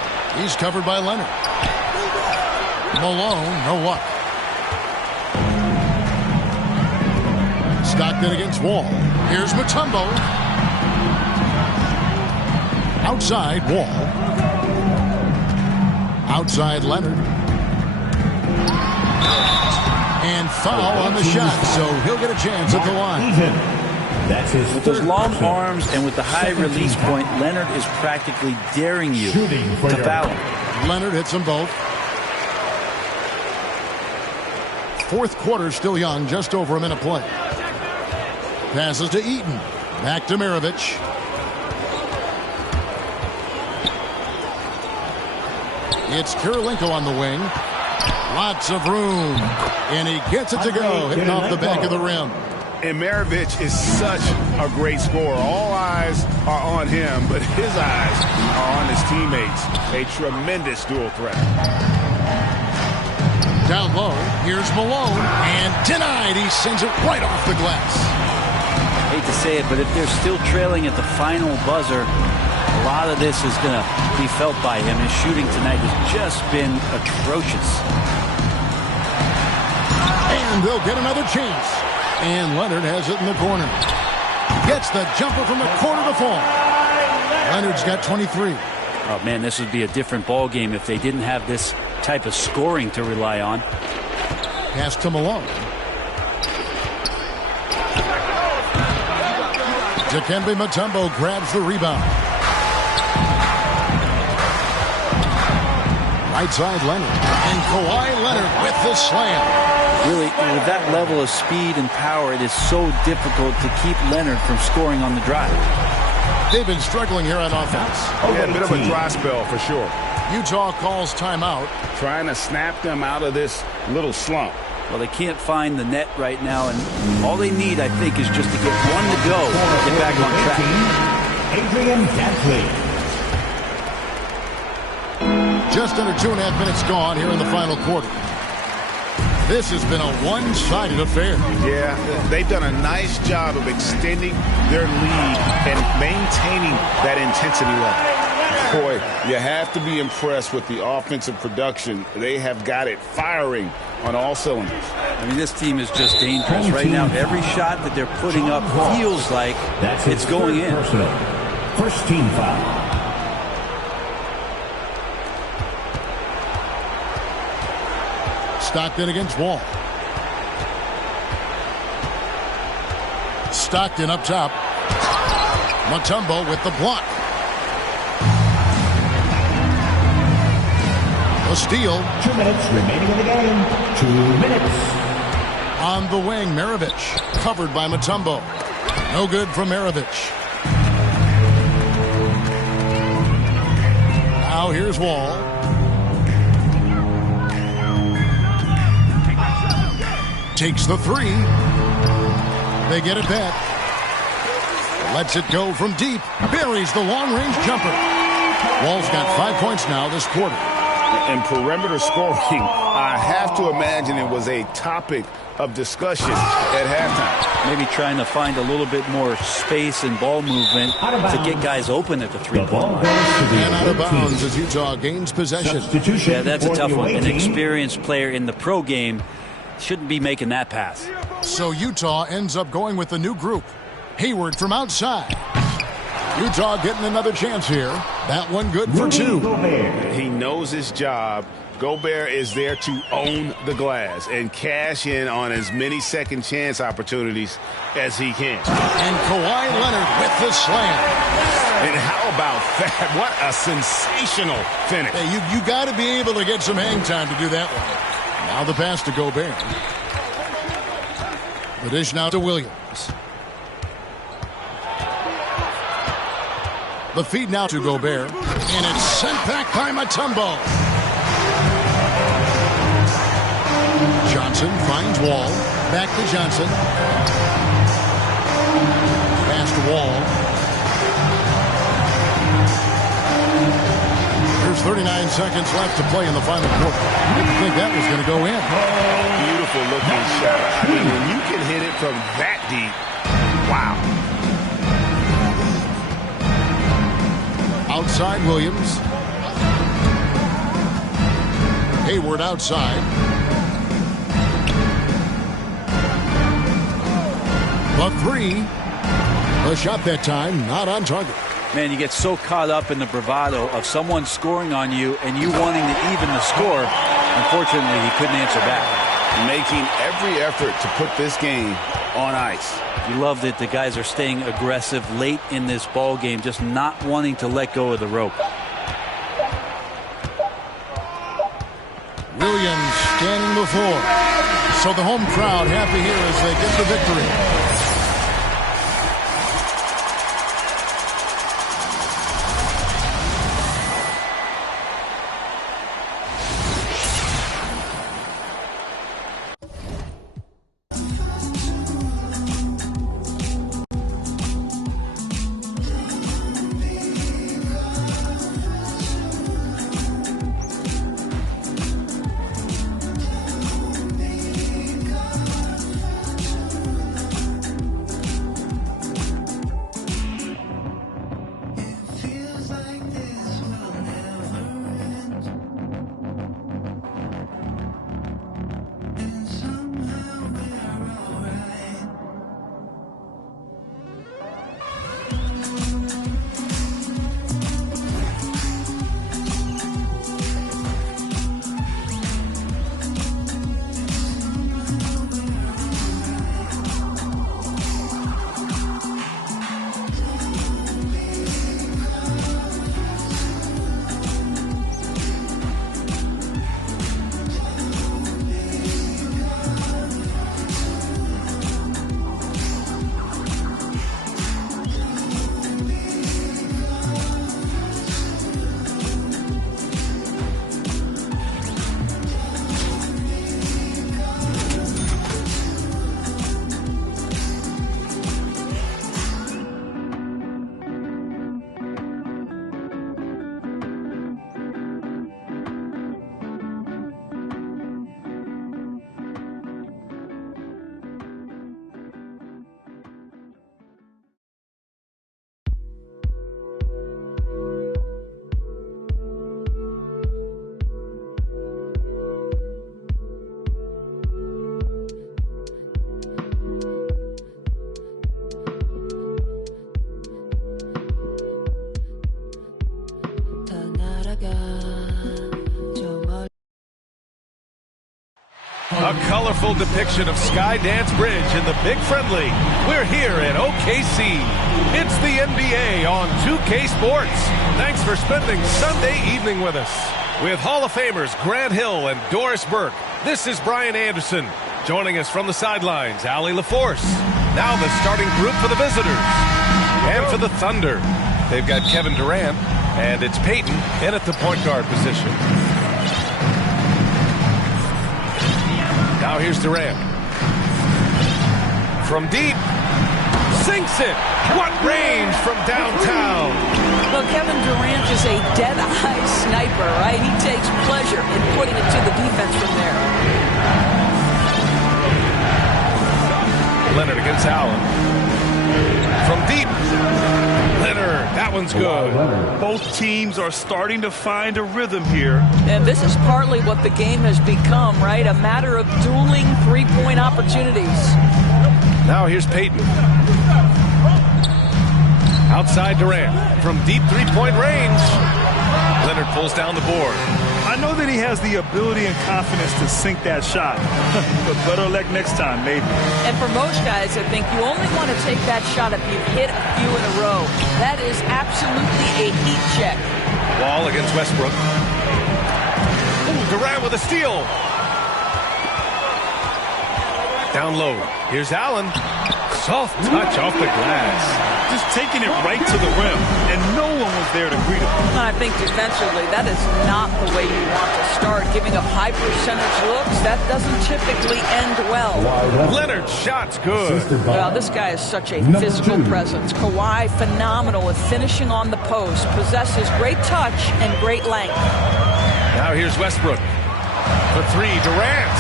He's covered by Leonard. Malone, no luck. Stockton against Wall. Here's Mutombo. Outside Wall. Outside Leonard. And foul on the shot, so he'll get a chance at the line. That's his with those long arms and with the high release point, Leonard is practically daring you to foul him. Leonard hits them both. fourth quarter still young, just over a minute play. Passes to Eaton. Back to Maravich. It's Kirilenko on the wing. Lots of room. And he gets it to go, hitting off the back of the rim. And Maravich is such a great scorer. All eyes are on him, but his eyes are on his teammates. A tremendous dual threat. Down low, here's Malone, and denied. He sends it right off the glass. Hate to say it, but if they're still trailing at the final buzzer, a lot of this is going to be felt by him. His shooting tonight has just been atrocious. And they'll get another chance. And Leonard has it in the corner. Gets the jumper from the corner to fall. Leonard's got 23. Oh, man, this would be a different ball game if they didn't have this type of scoring to rely on. Pass to Malone. Dikembe Mutombo grabs the rebound. Right side Leonard. And Kawhi Leonard with the slam. Really, with that level of speed and power, it is so difficult to keep Leonard from scoring on the drive. They've been struggling here on offense. Yeah, a bit of a dry spell for sure. Utah calls timeout. Trying to snap them out of this little slump. Well, they can't find the net right now, and all they need, I think, is just to get one to go and get back on track. Adrian Dantley. Just under 2.5 minutes gone here in the final quarter. This has been a one-sided affair. Yeah, they've done a nice job of extending their lead and maintaining that intensity level. Boy, you have to be impressed with the offensive production. They have got it firing on all cylinders. I mean, this team is just dangerous right now. Every shot that they're putting up feels like it's going in. First team foul. Stockton against Wall. Stockton up top. Mutombo with the block. A steal. 2 minutes remaining in the game. 2 minutes. On the wing, Maravich. Covered by Mutombo. No good from Maravich. Now here's Wall. Takes the three. They get it back. Lets it go from deep. Buries the long-range jumper. Wall's got 5 points now this quarter. And perimeter scoring, I have to imagine it was a topic of discussion at halftime. Maybe trying to find a little bit more space and ball movement to get guys open at the three-point line. And out of bounds as Utah gains possession. Yeah, that's a tough one. An experienced player in the pro game shouldn't be making that pass. So Utah ends up going with the new group. Hayward from outside. Utah getting another chance here. That one good for two. He knows his job. Gobert is there to own the glass and cash in on as many second chance opportunities as he can. And Kawhi Leonard with the slam. And how about that? What a sensational finish. Hey, you got to be able to get some hang time to do that one. Now the pass to Gobert. The dish now to Williams. The feed now to Gobert. And it's sent back by Mutombo. Johnson finds Wall. Back to Johnson. Pass to Wall. There's 39 seconds left to play in the final quarter. You didn't think that was going to go in. Beautiful looking shot. I mean, when you can hit it from that deep, wow. Outside Williams. Hayward outside. The three. The shot that time, not on target. Man, you get so caught up in the bravado of someone scoring on you and you wanting to even the score. Unfortunately, he couldn't answer back. Making every effort to put this game on ice. You love that the guys are staying aggressive late in this ball game, just not wanting to let go of the rope. Williams standing before. So the home crowd happy here as they get the victory. A colorful depiction of Skydance Bridge in the Big Friendly. We're here at OKC. It's the NBA on 2K Sports. Thanks for spending Sunday evening with us. With Hall of Famers Grant Hill and Doris Burke, this is Brian Anderson. Joining us from the sidelines, Allie LaForce. Now the starting group for the visitors. And for the Thunder, they've got Kevin Durant, and it's Peyton in at the point guard position. Now here's Durant. From deep. Sinks it. What range from downtown. Well, Kevin Durant is a dead-eye sniper, right? He takes pleasure in putting it to the defense from there. Leonard against Allen. From deep. Leonard, that one's good. Both teams are starting to find a rhythm here. And this is partly what the game has become, right? A matter of dueling three-point opportunities. Now here's Peyton. Outside Durant. From deep three-point range. Leonard pulls down the board. I know that he has the ability and confidence to sink that shot. But better luck next time, maybe. And for most guys, I think you only want to take that shot if you've hit a few in a row. That is absolutely a heat check. Wall against Westbrook. Ooh, Durant with a steal. Down low. Here's Allen. Soft touch off the glass. Just taking it right to the rim, and no one was there to greet him. I think defensively, that is not the way you want to start. Giving up high percentage looks, that doesn't typically end well. Leonard's shot's good. Well, this guy is such a physical presence. Kawhi, phenomenal at finishing on the post. Possesses great touch and great length. Now here's Westbrook. For three, Durant.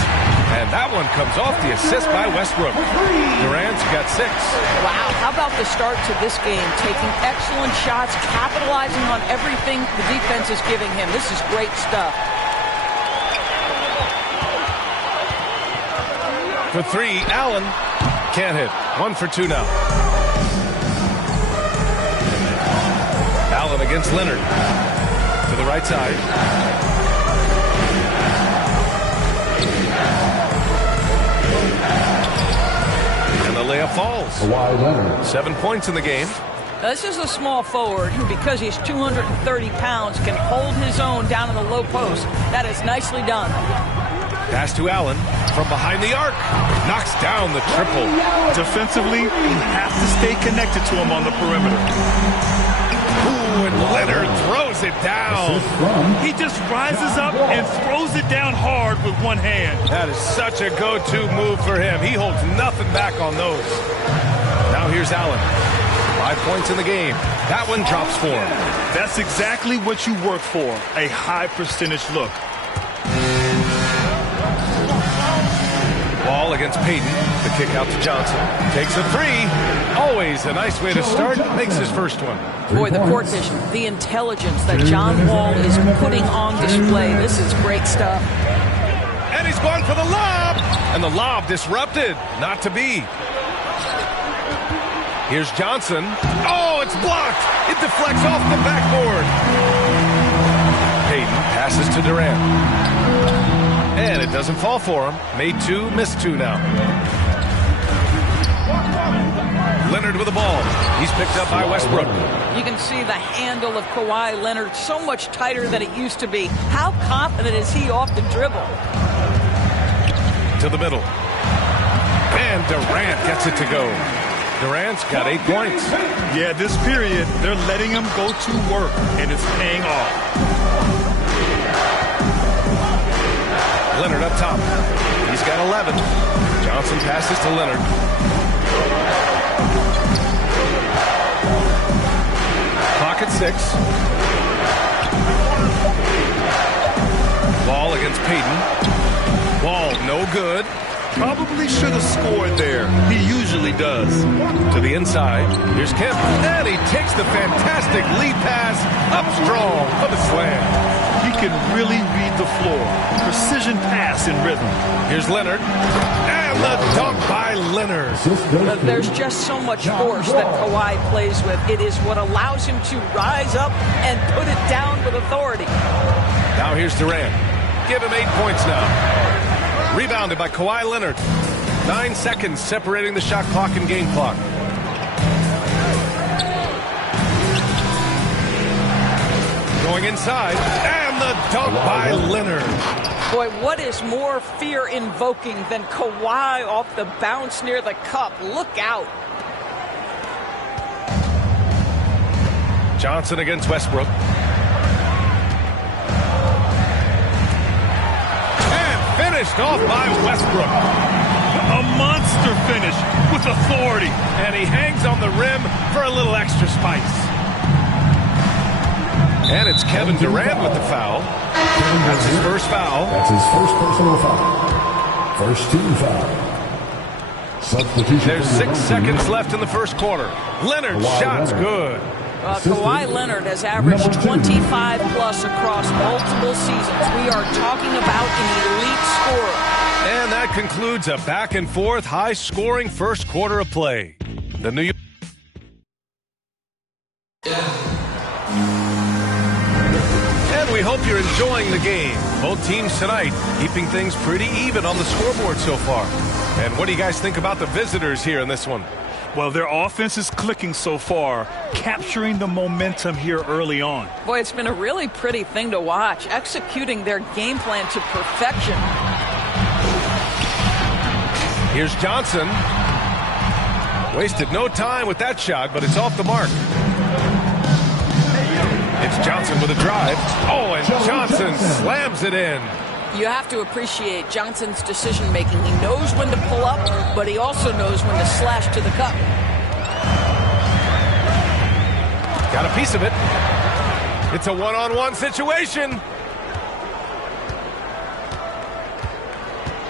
And that one comes off the assist by Westbrook. Durant's got 6. Wow, how about the start to this game? Taking excellent shots, capitalizing on everything the defense is giving him. This is great stuff. For three, Allen. Can't hit. 1 for 2 now. Allen against Leonard. To the right side. The layup falls. 7 points in the game. Now, this is a small forward who, because he's 230 pounds, can hold his own down in the low post. That is nicely done. Pass to Allen from behind the arc. Knocks down the triple. Defensively, he has to stay connected to him on the perimeter. Ooh, and Leonard throws it down. He just rises up and throws it down hard with one hand. That is such a go-to move for him. He holds nothing back on those. Now here's Allen. 5 points in the game. That one drops for him. That's exactly what you work for, a high percentage look. Ball against Payton. The kick out to Johnson. Takes a three. Always a nice way to start. Makes his first one. Boy, the court vision, the intelligence that John Wall is putting on display. This is great stuff. And he's going for the lob. And the lob disrupted. Not to be. Here's Johnson. Oh, it's blocked. It deflects off the backboard. Payton passes to Durant. And it doesn't fall for him. Made two, missed two now. Leonard with the ball. He's picked up by Westbrook. You can see the handle of Kawhi Leonard so much tighter than it used to be. How confident is he off the dribble? To the middle. And Durant gets it to go. Durant's got 8 points. Yeah, this period, they're letting him go to work, and it's paying off. Leonard up top. He's got 11. Johnson passes to Leonard. Clock at 6. Ball against Payton. Ball no good. Probably should have scored there. He usually does. To the inside. Here's Kemp. And he takes the fantastic lead pass up strong for the slam. He can really read the floor. Precision pass in rhythm. Here's Leonard. And the dunk by Leonard. There's just so much force that Kawhi plays with. It is what allows him to rise up and put it down with authority. Now here's Durant. Give him 8 points now. Rebounded by Kawhi Leonard. 9 seconds separating the shot clock and game clock. Going inside. And the dunk by Leonard. Boy, what is more fear-invoking than Kawhi off the bounce near the cup? Look out. Johnson against Westbrook. Finished off by Westbrook. A monster finish with authority. And he hangs on the rim for a little extra spice. And it's Kevin Durant with the foul. That's his first foul. That's his first personal foul. First team foul. Substitution. There's 6 seconds left in the first quarter. Leonard's shot's good. Kawhi Leonard has averaged 25-plus across multiple seasons. We are talking about an elite scorer. And that concludes a back-and-forth, high-scoring first quarter of play. The New York... And we hope you're enjoying the game. Both teams tonight keeping things pretty even on the scoreboard so far. And what do you guys think about the visitors here in this one? Well, their offense is clicking so far, capturing the momentum here early on. Boy, it's been a really pretty thing to watch, executing their game plan to perfection. Here's Johnson. Wasted no time with that shot, but it's off the mark. It's Johnson with a drive. Oh, and Johnson slams it in. You have to appreciate Johnson's decision-making. He knows when to pull up, but he also knows when to slash to the cup. Got a piece of it. It's a one-on-one situation.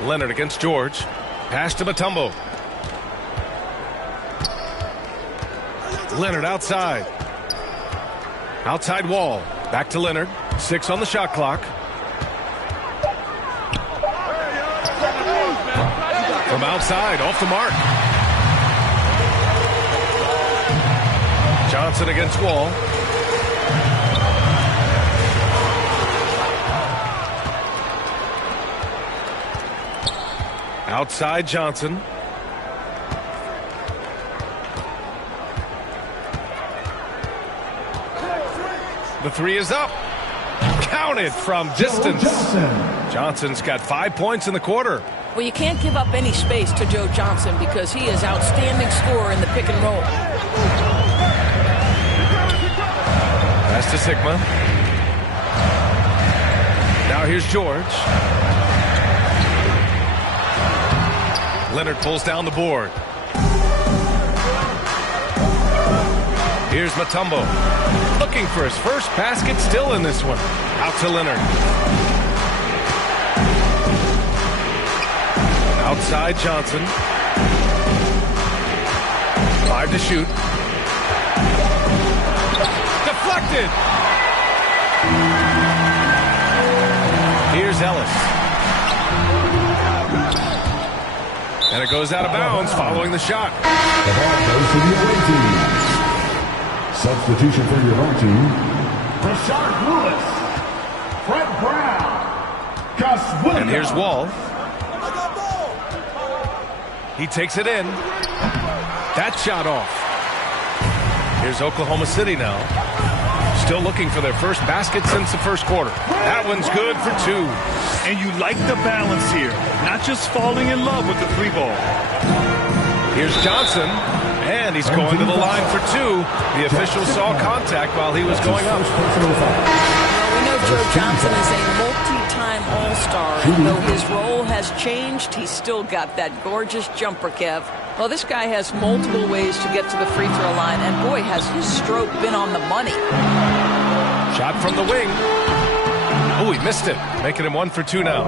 Leonard against George. Pass to Mutombo. Leonard outside. Outside Wall. Back to Leonard. 6 on the shot clock. From outside, off the mark. Johnson against Wall. Outside Johnson. The three is up. counted from distance. Johnson's got 5 points in the quarter. Well, you can't give up any space to Joe Johnson because he is outstanding scorer in the pick and roll. Pass to Sigma. Now here's George. Leonard pulls down the board. Here's Mutombo. Looking for his first basket, still in this one. Out to Leonard. Outside Johnson. 5 to shoot. Deflected. Here's Ellis. And it goes out of bounds following the shot. The ball goes to the away team. Substitution for your home team. Rashard Lewis. Fred Brown. Gus Williams. And here's Wall. He takes it in. That shot off. Here's Oklahoma City now. Still looking for their first basket since the first quarter. That one's good for 2. And you like the balance here. Not just falling in love with the 3 ball. Here's Johnson. And he's going to the line for 2. The official saw contact while he was going up. We know Joe Johnson is a multi-time All-Star. And though his role has changed, he's still got that gorgeous jumper, Kev. Well, this guy has multiple ways to get to the free throw line. And boy, has his stroke been on the money. Shot from the wing. Oh, he missed it. Making him 1 for 2 now.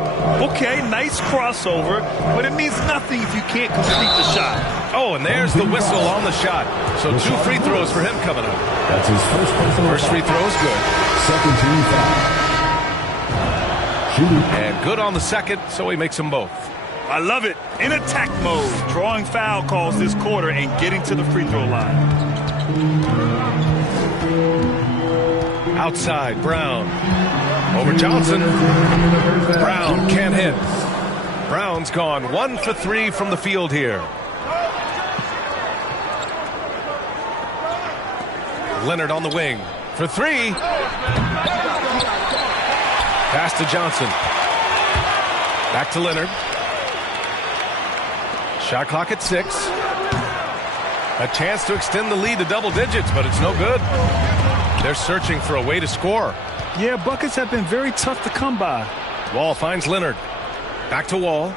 Okay, nice crossover, but it means nothing if you can't complete the shot. Oh, and there's the whistle on the shot. So 2 free throws for him coming up. That's his first free throw is good. Second team foul. Shooting. And good on the second, so he makes them both. I love it. In attack mode, drawing foul calls this quarter and getting to the free throw line. Outside, Brown. Over Johnson. Brown can't hit. Brown's gone 1 for 3 from the field here. Leonard on the wing for 3. Pass to Johnson. Back to Leonard. Shot clock at 6. A chance to extend the lead to double digits, but it's no good. They're searching for a way to score. Yeah, buckets have been very tough to come by. Wall finds Leonard. Back to Wall.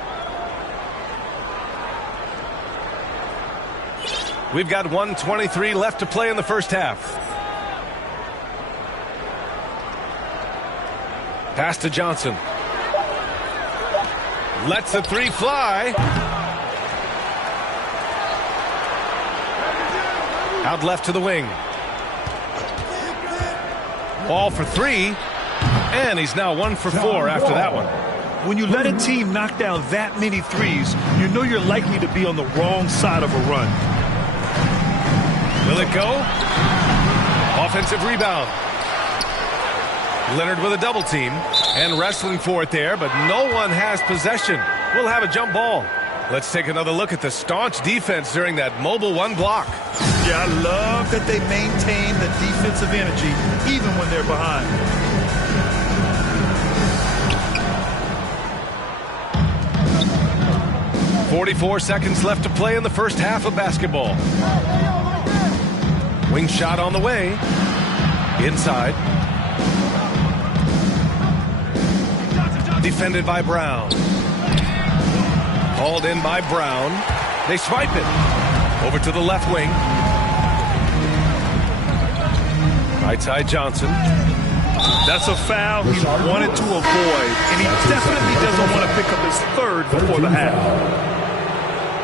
We've got 1:23 left to play in the first half. Pass to Johnson. Lets the 3 fly. Out left to the wing. Wall for 3. And he's now 1 for 4 after that one. When you let a team knock down that many threes, you know you're likely to be on the wrong side of a run. Will it go? Offensive rebound. Leonard with a double team and wrestling for it there, but no one has possession. We'll have a jump ball. Let's take another look at the staunch defense during that mobile 1 block. Yeah, I love that they maintain the defensive energy even when they're behind. .44 seconds left to play in the first half of basketball. Wing shot on the way. Inside. Defended by Brown. Hauled in by Brown. They swipe it. Over to the left wing. Right side Johnson. That's a foul he wanted to avoid, and he definitely doesn't want to pick up his 3rd before the half.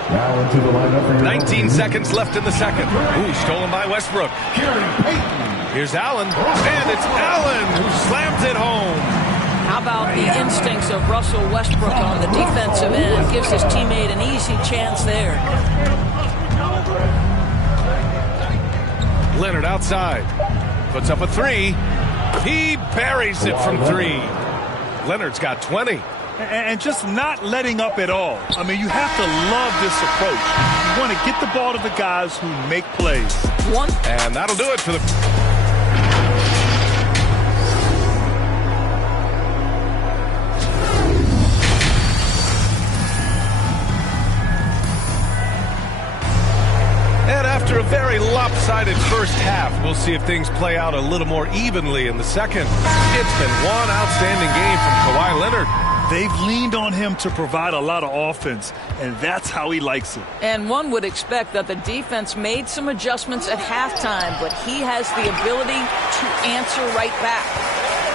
Now into the lineup for 19 seconds left in the second. Ooh, stolen by Westbrook. Here's Allen, and it's Allen who slams it home. How about the instincts of Russell Westbrook on the defensive end? Gives his teammate an easy chance there. Leonard outside. Puts up a 3. He buries it from 3. Leonard's got 20. And just not letting up at all. I mean, you have to love this approach. You want to get the ball to the guys who make plays. One. And that'll do it for the... very lopsided first half. We'll see if things play out a little more evenly in the second. It's been one outstanding game from Kawhi Leonard. They've leaned on him to provide a lot of offense, and that's how he likes it. And one would expect that the defense made some adjustments at halftime, but he has the ability to answer right back.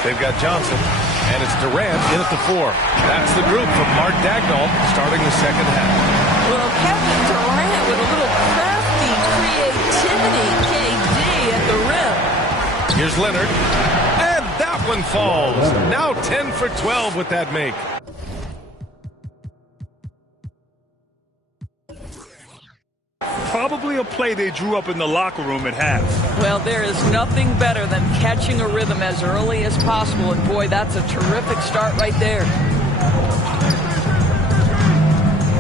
They've got Johnson, and it's Durant in at the 4. That's the group from Mark Dagnall starting the second half. Well, Kevin Durant with a little crafty creativity, KD at the rim. Here's Leonard. That one falls. Now 10 for 12 with that make. Probably a play they drew up in the locker room at half. Well, there is nothing better than catching a rhythm as early as possible, and boy, that's a terrific start right there.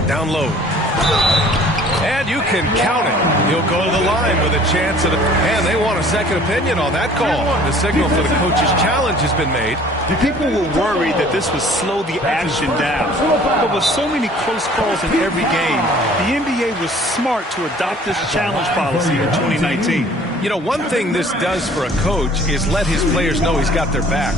Down low. And you can count it. He'll go to the line with a chance at and they want a second opinion on that call. The signal for the coach's challenge has been made. The people were worried that this would slow the action down. But with so many close calls in every game, the NBA was smart to adopt this challenge policy in 2019. You know, one thing this does for a coach is let his players know he's got their back.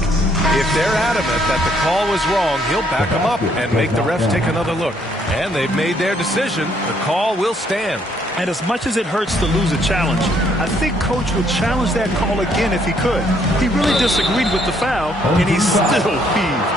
If they're adamant that the call was wrong, he'll back them up and make the refs take another look. And they've made their decision. The call will stand. And as much as it hurts to lose a challenge, I think Coach would challenge that call again if he could. He really disagreed with the foul, and he's still peeved.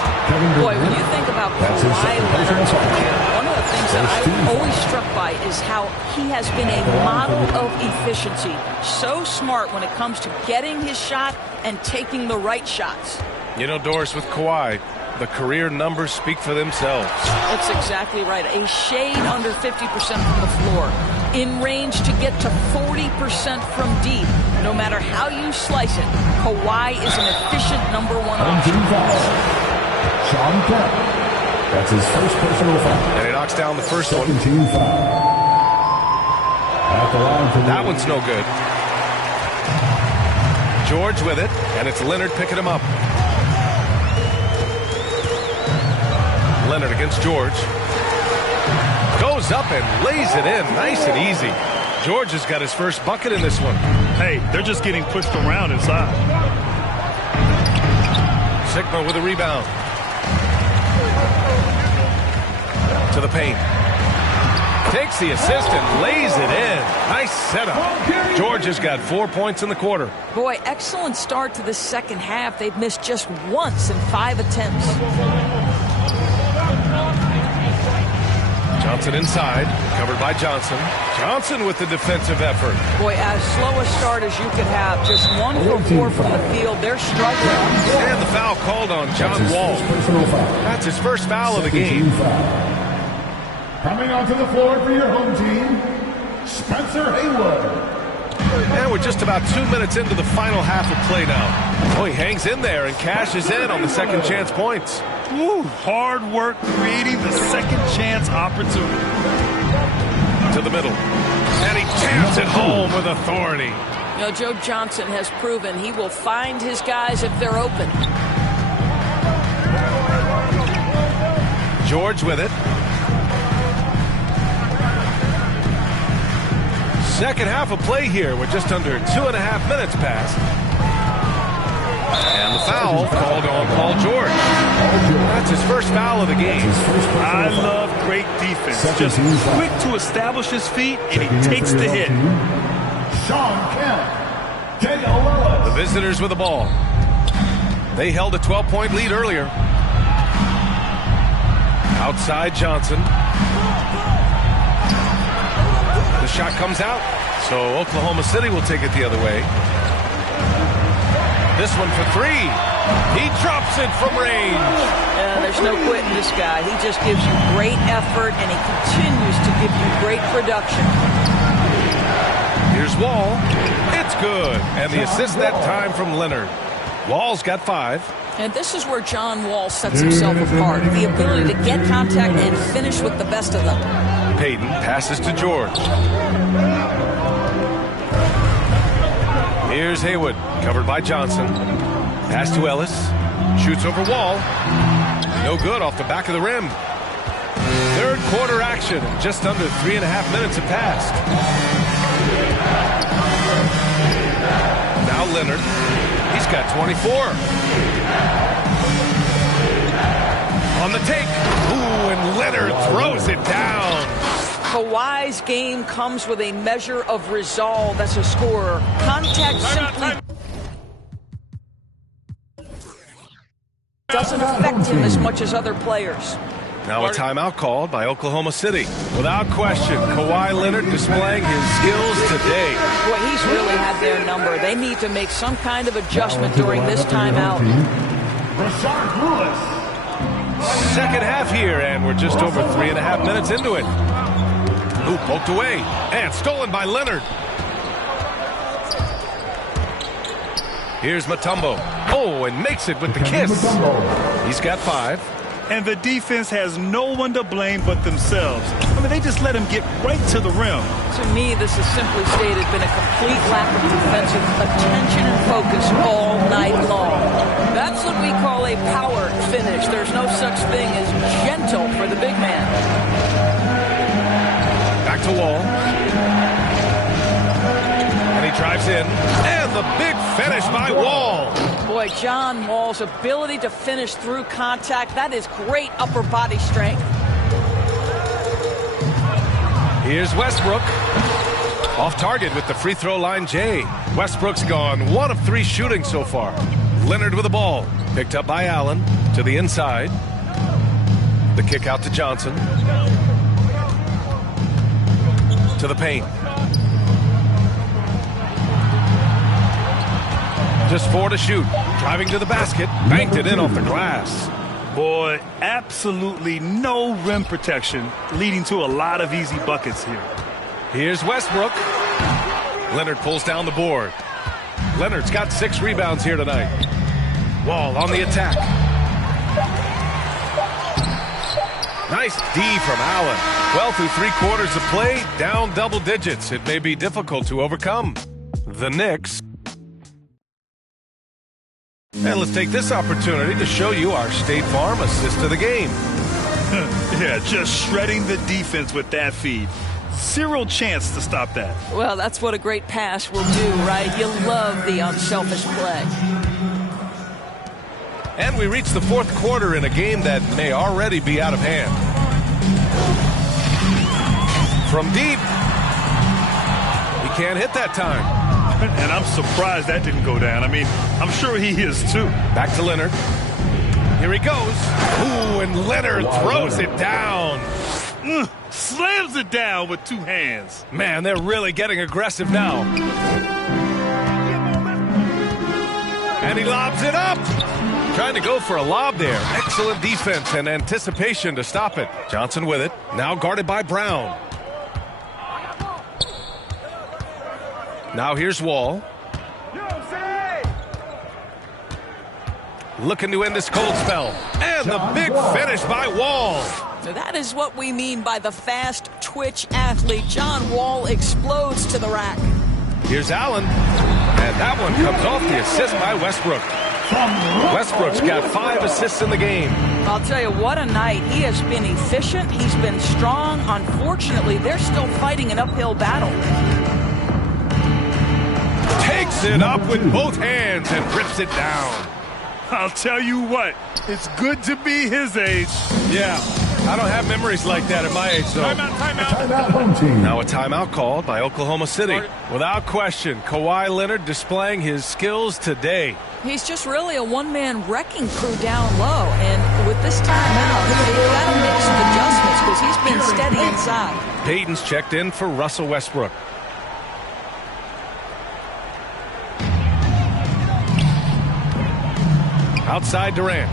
Boy, when you think about Kawhi Leonard's career, one of the things that I'm always struck by is how he has been a model of efficiency. So smart when it comes to getting his shot and taking the right shots. You know, Doris, with Kawhi, the career numbers speak for themselves. That's exactly right. A shade under 50% from the floor. In range to get to 40% from deep. No matter how you slice it, Kawhi is an efficient #1 option. Sean Kemp. That's his first personal foul. And he knocks down the first one. Team foul. At the line for that one's no good. George with it, and it's Leonard picking him up. Leonard against George. Goes up and lays it in. Nice and easy. George has got his first bucket in this one. Hey, they're just getting pushed around inside. Sigma with a rebound. To the paint. Takes the assist and lays it in. Nice setup. George has got 4 points in the quarter. Boy, excellent start to the second half. They've missed just once in 5 attempts. Johnson inside, covered by Johnson. Johnson with the defensive effort. Boy, as slow a start as you could have. Just 1 for 4 from the field. They're struggling. And the foul called on John Wall. That's his first foul of the game. Coming onto the floor for your home team, Spencer Haywood. And we're just about 2 minutes into the final half of play now. Oh, he hangs in there and cashes in on the second chance points. Woo, hard work creating the second chance opportunity. To the middle. And he jams it home with authority. You know, Joe Johnson has proven he will find his guys if they're open. George with it. Second half of play here. We're just under 2.5 minutes past. And the foul called on Paul George. That's his first foul of the game. I love great defense. Just quick to establish his feet, and he takes the hit. Sean Kemp. Dale Ellis. The visitors with the ball. They held a 12-point lead earlier. Outside Johnson. The shot comes out, so Oklahoma City will take it the other way. This one for 3. He drops it from range. There's no quitting this guy. He just gives you great effort, and he continues to give you great production. Here's Wall. It's good. And the assist that time from Leonard. Wall's got 5. And this is where John Wall sets himself apart. The ability to get contact and finish with the best of them. Payton passes to George. Here's Haywood, covered by Johnson. Pass to Ellis. Shoots over Wall. No good off the back of the rim. Third quarter action. Just under 3.5 minutes have passed. Leonard. He's got 24. On the take. Ooh, and Leonard throws it down. Kawhi's game comes with a measure of resolve as a scorer. Contact simply doesn't affect him as much as other players. Now a timeout called by Oklahoma City. Without question, Kawhi Leonard displaying his skills today. Boy, he's really had their number. They need to make some kind of adjustment during this timeout. Second half here, and we're just over 3.5 minutes into it. Ooh, poked away, and stolen by Leonard. Here's Mutombo. Oh, and makes it with the kiss. He's got 5. And the defense has no one to blame but themselves. I mean, they just let him get right to the rim. To me, this has simply stated been a complete lack of defensive attention and focus all night long. That's what we call a power finish. There's no such thing as gentle for the big man. Back to Wall. And he drives in. And the big finish by Wall. Boy, John Wall's ability to finish through contact, that is great upper body strength. Here's Westbrook. Off target with the free throw line, Jay. Westbrook's gone 1 of 3 shooting so far. Leonard with the ball. Picked up by Allen to the inside. The kick out to Johnson. To the paint. Just 4 to shoot. Driving to the basket. Banked it in off the glass. Boy, absolutely no rim protection, leading to a lot of easy buckets here. Here's Westbrook. Leonard pulls down the board. Leonard's got 6 rebounds here tonight. Wall on the attack. Nice D from Allen. Well, through 3 quarters of play, down double digits. It may be difficult to overcome. The Knicks. And let's take this opportunity to show you our State Farm assist of the game. Yeah, just shredding the defense with that feed. Zero chance to stop that. Well, that's what a great pass will do, right? You love the unselfish play. And we reach the 4th quarter in a game that may already be out of hand. From deep. He can't hit that time. And I'm surprised that didn't go down. I mean, I'm sure he is too. Back to Leonard. Here he goes. Ooh, and Leonard throws it down. Slams it down with 2 hands. Man, they're really getting aggressive now. And he lobs it up. Trying to go for a lob there. Excellent defense and anticipation to stop it. Johnson with it. Now guarded by Brown. Now here's Wall. Looking to end this cold spell. And the big finish by Wall. So that is what we mean by the fast twitch athlete. John Wall explodes to the rack. Here's Allen. And that one comes off the assist by Westbrook. Westbrook's got 5 assists in the game. I'll tell you, what a night. He has been efficient. He's been strong. Unfortunately, they're still fighting an uphill battle. Takes it up with both hands and rips it down. I'll tell you what, it's good to be his age. Yeah, I don't have memories like that at my age, though. Timeout. Now a timeout called by Oklahoma City. Without question, Kawhi Leonard displaying his skills today. He's just really a one-man wrecking crew down low. And with this timeout, they've got to make some adjustments because he's been steady inside. Payton's checked in for Russell Westbrook. Outside Durant.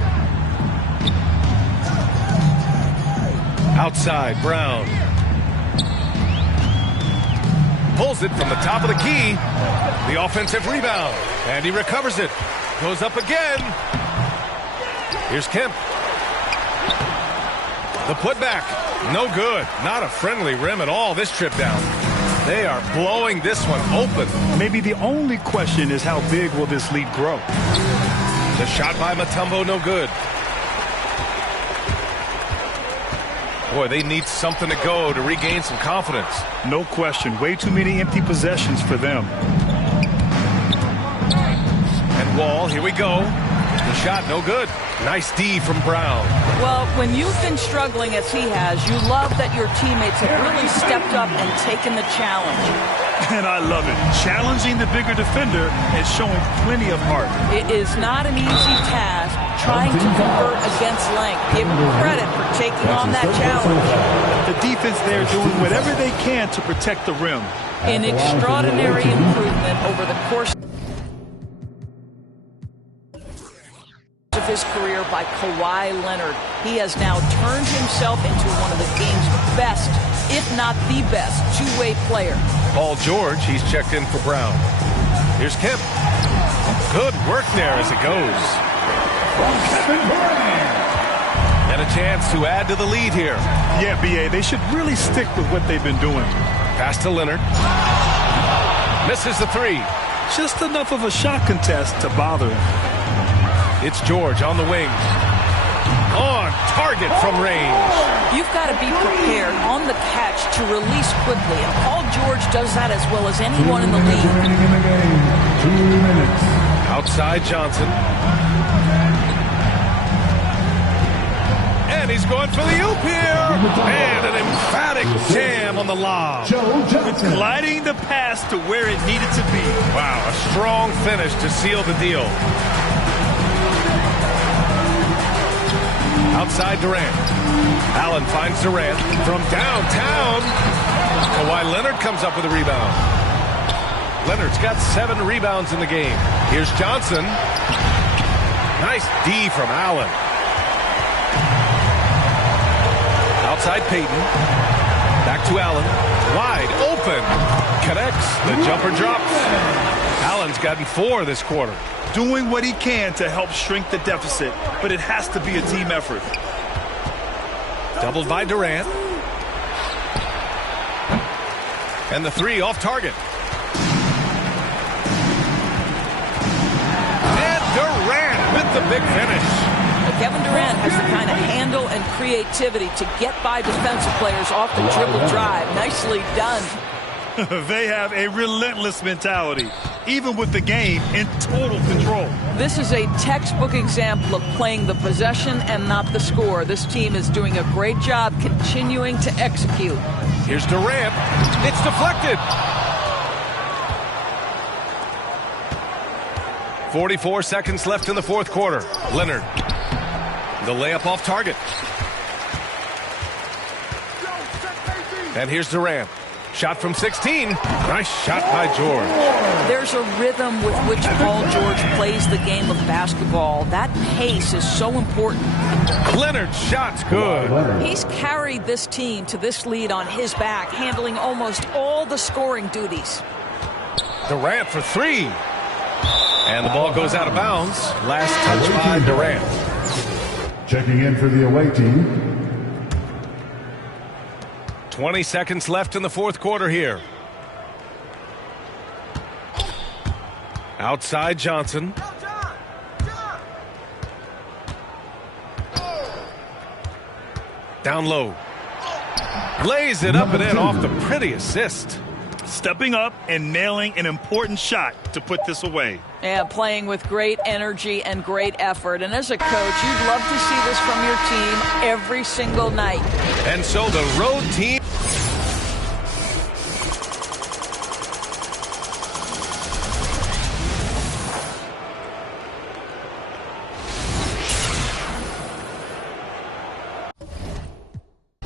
Outside Brown. Pulls it from the top of the key. The offensive rebound. And he recovers it. Goes up again. Here's Kemp. The putback. No good. Not a friendly rim at all this trip down. They are blowing this one open. Maybe the only question is how big will this lead grow? The shot by Mutombo, no good. Boy, they need something to go to regain some confidence. No question. Way too many empty possessions for them. wall. Here we go. The shot, no good. Nice D from Brown. Well, when you've been struggling as he has, you love that your teammates have really stepped up and taken the challenge. And I love it. Challenging the bigger defender and showing plenty of heart. It is not an easy task trying to convert against length. Give him credit for taking on that challenge. The defense there doing whatever they can to protect the rim. An extraordinary improvement over the course of his career by Kawhi Leonard. He has now turned himself into one of the game's best, if not the best, two-way player. Paul George, he's checked in for Brown. Here's Kemp. Good work there as it goes. And a chance to add to the lead here. Yeah, B.A., they should really stick with what they've been doing. Pass to Leonard. Misses the three. Just enough of a shot contest to bother him. It's George on the wing. On target from range. You've got to be prepared on the catch to release quickly, and Paul George does that as well as anyone in the league. 2 minutes. Outside Johnson. And he's going for the oop here. And an emphatic jam on the lob. Gliding the pass to where it needed to be. Wow, a strong finish to seal the deal. Outside Durant. Allen finds Durant from downtown. Kawhi Leonard comes up with a rebound. Leonard's got 7 rebounds in the game. Here's Johnson. Nice D from Allen. Outside Payton. Back to Allen. Wide open. Connects. The jumper drops. Allen's gotten 4 this quarter. Doing what he can to help shrink the deficit, but it has to be a team effort. Doubled by Durant. And the three off target. And Durant with the big finish. Kevin Durant has the kind of handle and creativity to get by defensive players off the dribble drive. Nicely done. They have a relentless mentality, even with the game in total control. This is a textbook example of playing the possession and not the score. This team is doing a great job continuing to execute. Here's Durant. It's deflected. 44 seconds left in the fourth quarter. Leonard. The layup off target. And here's Durant. Shot from 16. Nice shot by George. There's a rhythm with which Paul George plays the game of basketball. That pace is so important. Leonard's shot's good. He's carried this team to this lead on his back, handling almost all the scoring duties. Durant for 3. And the ball goes out of bounds. Last touch by Durant. Checking in for the away team. 20 seconds left in the fourth quarter here. Outside Johnson. Down low. Lays it up and in off the pretty assist. Stepping up and nailing an important shot to put this away. Yeah, playing with great energy and great effort. And as a coach, you'd love to see this from your team every single night. And so the road team.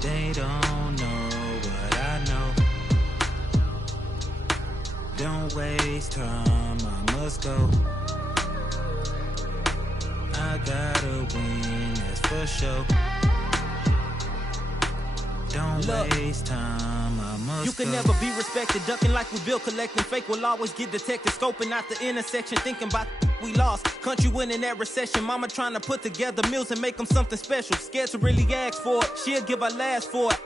They don't know what I know. Don't waste time, I must go. I gotta win, that's for sure. Don't waste time, I must You can go. never be respected, ducking like we built, collecting fake will always get detected, scoping out the intersection, thinking about we lost. Country winning that recession, mama trying to put together meals and make them something special. Scared to really ask for it, she'll give her last for it.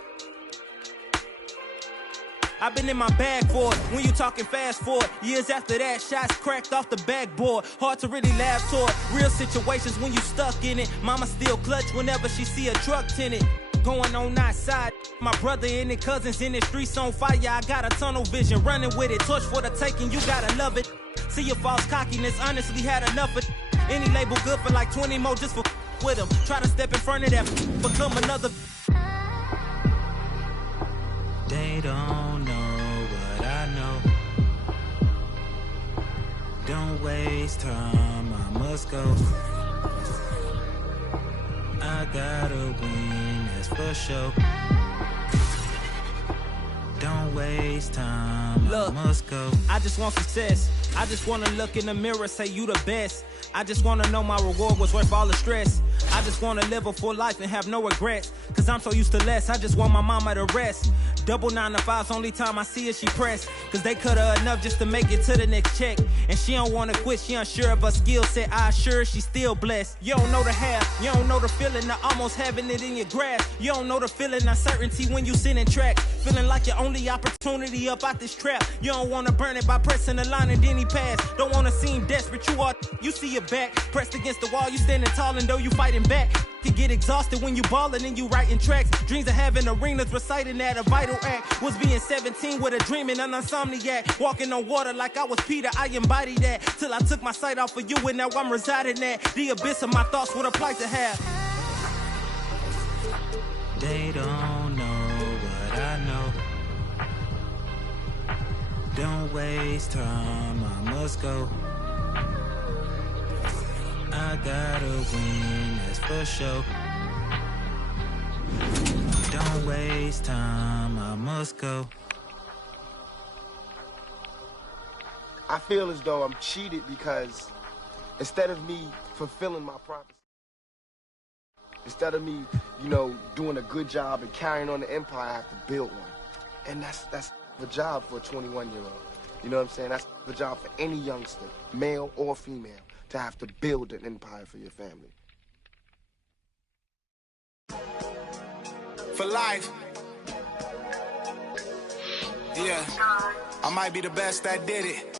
I've been in my bag for it. When you talking fast forward, years after that, shots cracked off the backboard. Hard to really laugh toward real situations when you stuck in it. Mama still clutch whenever she see a truck tinted. Going on outside, my brother in it, cousins in the streets on fire. I got a tunnel vision, running with it, torch for the taking. You gotta love it. See your false cockiness, honestly had enough of any label good for like 20 more just for with them. Try to step in front of that, become another. They don't know what I know. Don't waste time, I must go. I gotta win, that's for sure. Don't waste time, look, I must go. I just want success. I just wanna look in the mirror, say you the best. I just wanna know my reward was worth all the stress. I just wanna live a full life and have no regrets. Cause I'm so used to less, I just want my mama to rest. Double 9 to 5's only time I see her, she pressed. Cause they cut her enough just to make it to the next check. And she don't wanna quit, she unsure of her skill set. I assure she's still blessed. You don't know the half, you don't know the feeling of almost having it in your grasp. You don't know the feeling of certainty when you sit in track. Feeling like your only opportunity up out this trap. You don't wanna burn it by pressing the line and then he pass. Don't wanna seem desperate, you see your back. Pressed against the wall, you standing tall and though you fighting back. You get exhausted when you ballin' and you writing tracks. Dreams of having arenas, reciting that a vital act. Was being 17 with a dream and an insomniac. Walking on water like I was Peter, I embodied that. Till I took my sight off of you and now I'm residing at the abyss of my thoughts, what a plight to have. They don't know what I know. Don't waste time, I must go. I gotta win, that's for sure. Don't waste time, I must go. I feel as though I'm cheated because instead of me fulfilling my prophecy, instead of me, doing a good job and carrying on the empire, I have to build one. And that's the job for a 21-year-old. You know what I'm saying? That's the job for any youngster, male or female, to have to build an empire for your family. For life. Yeah, I might be the best that did it.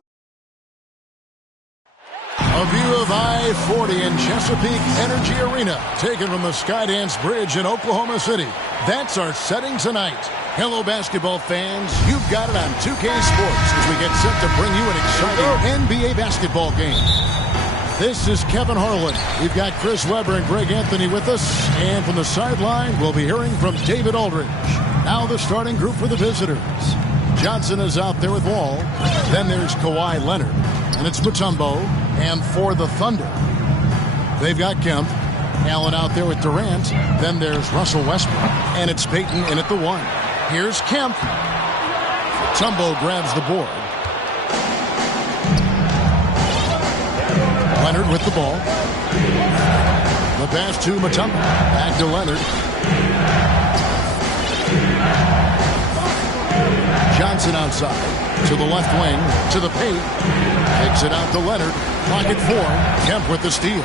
A view of I-40 in Chesapeake Energy Arena, taken from the Skydance Bridge in Oklahoma City. That's our setting tonight. Hello, basketball fans. You've got it on 2K Sports as we get set to bring you an exciting NBA basketball game. This is Kevin Harlan. We've got Chris Webber and Greg Anthony with us. And from the sideline, we'll be hearing from David Aldridge. Now the starting group for the visitors. Johnson is out there with Wall. Then there's Kawhi Leonard. And it's Mutombo. And for the Thunder, they've got Kemp. Allen out there with Durant. Then there's Russell Westbrook. And it's Payton in at the 1. Here's Kemp. Mutombo grabs the board. Leonard with the ball. The pass to Mutombo. Back to Leonard. Johnson outside. To the left wing. To the paint. Takes it out to Leonard. Pocket 4. Kemp with the steal.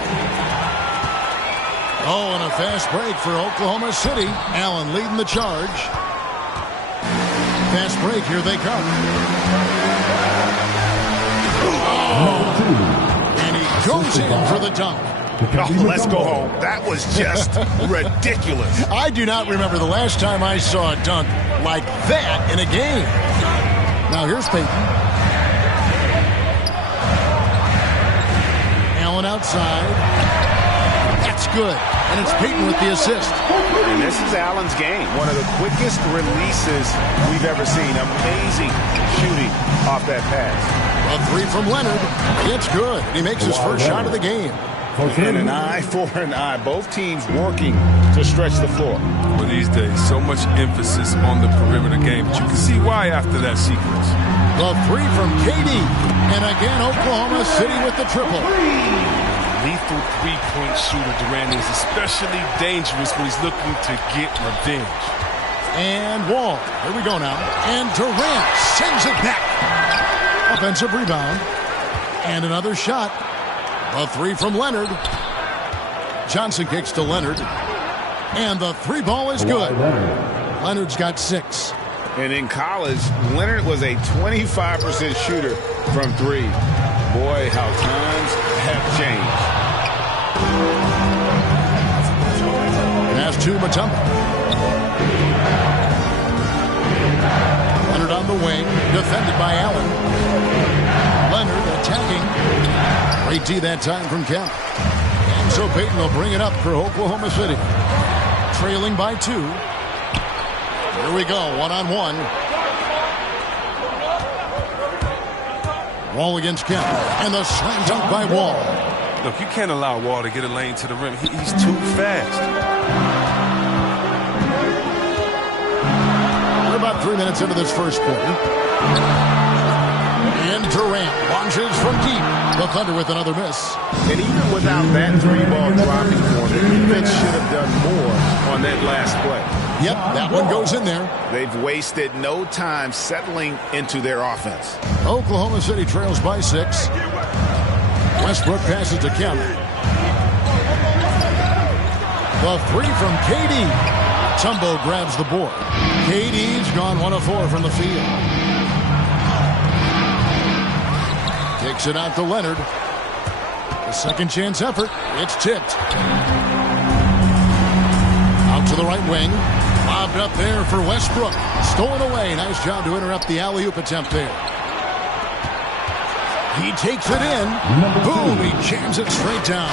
Oh, and a fast break for Oklahoma City. Allen leading the charge. Fast break. Here they come. Goes in for the dunk. Oh, let's go home. That was just ridiculous. I do not remember the last time I saw a dunk like that in a game. Now here's Payton. Allen outside. That's good. And it's Payton with the assist. And this is Allen's game. One of the quickest releases we've ever seen. Amazing shooting off that pass. A 3 from Leonard. It's good. He makes his first shot of the game. And an eye for an eye. Both teams working to stretch the floor. Well, these days, so much emphasis on the perimeter game. But you can see why after that sequence. The 3 from KD. And again, Oklahoma City with the triple. Lethal three-point shooter Durant is especially dangerous when he's looking to get revenge. And Wall. Here we go now. And Durant sends it back. Offensive rebound. And another shot. A 3 from Leonard. Johnson kicks to Leonard. And the 3 ball is good. Leonard's got 6. And in college, Leonard was a 25% shooter from 3. Boy, how times have changed. Pass to Mutombo. Leonard on the wing, defended by Allen. Leonard attacking. Great D that time from Kemp. And so Payton will bring it up for Oklahoma City. Trailing by 2. Here we go, one-on-one. Wall against Kemp. And the slam dunk by Wall. Look, you can't allow Wall to get a lane to the rim. He's too fast. We're about 3 minutes into this first quarter. And Durant launches from deep. The Thunder with another miss. And even without that 3-ball dropping for them, the defense should have done more on that last play. Yep, that one goes in there. They've wasted no time settling into their offense. Oklahoma City trails by 6. Westbrook passes to Kemp. The 3 from KD. Tumbo grabs the board. KD's gone 1 of 4 from the field. Kicks it out to Leonard. A second chance effort. It's tipped. Out to the right wing. Lobbed up there for Westbrook. Stolen away. Nice job to interrupt the alley-oop attempt there. He takes it in. Boom. He jams it straight down.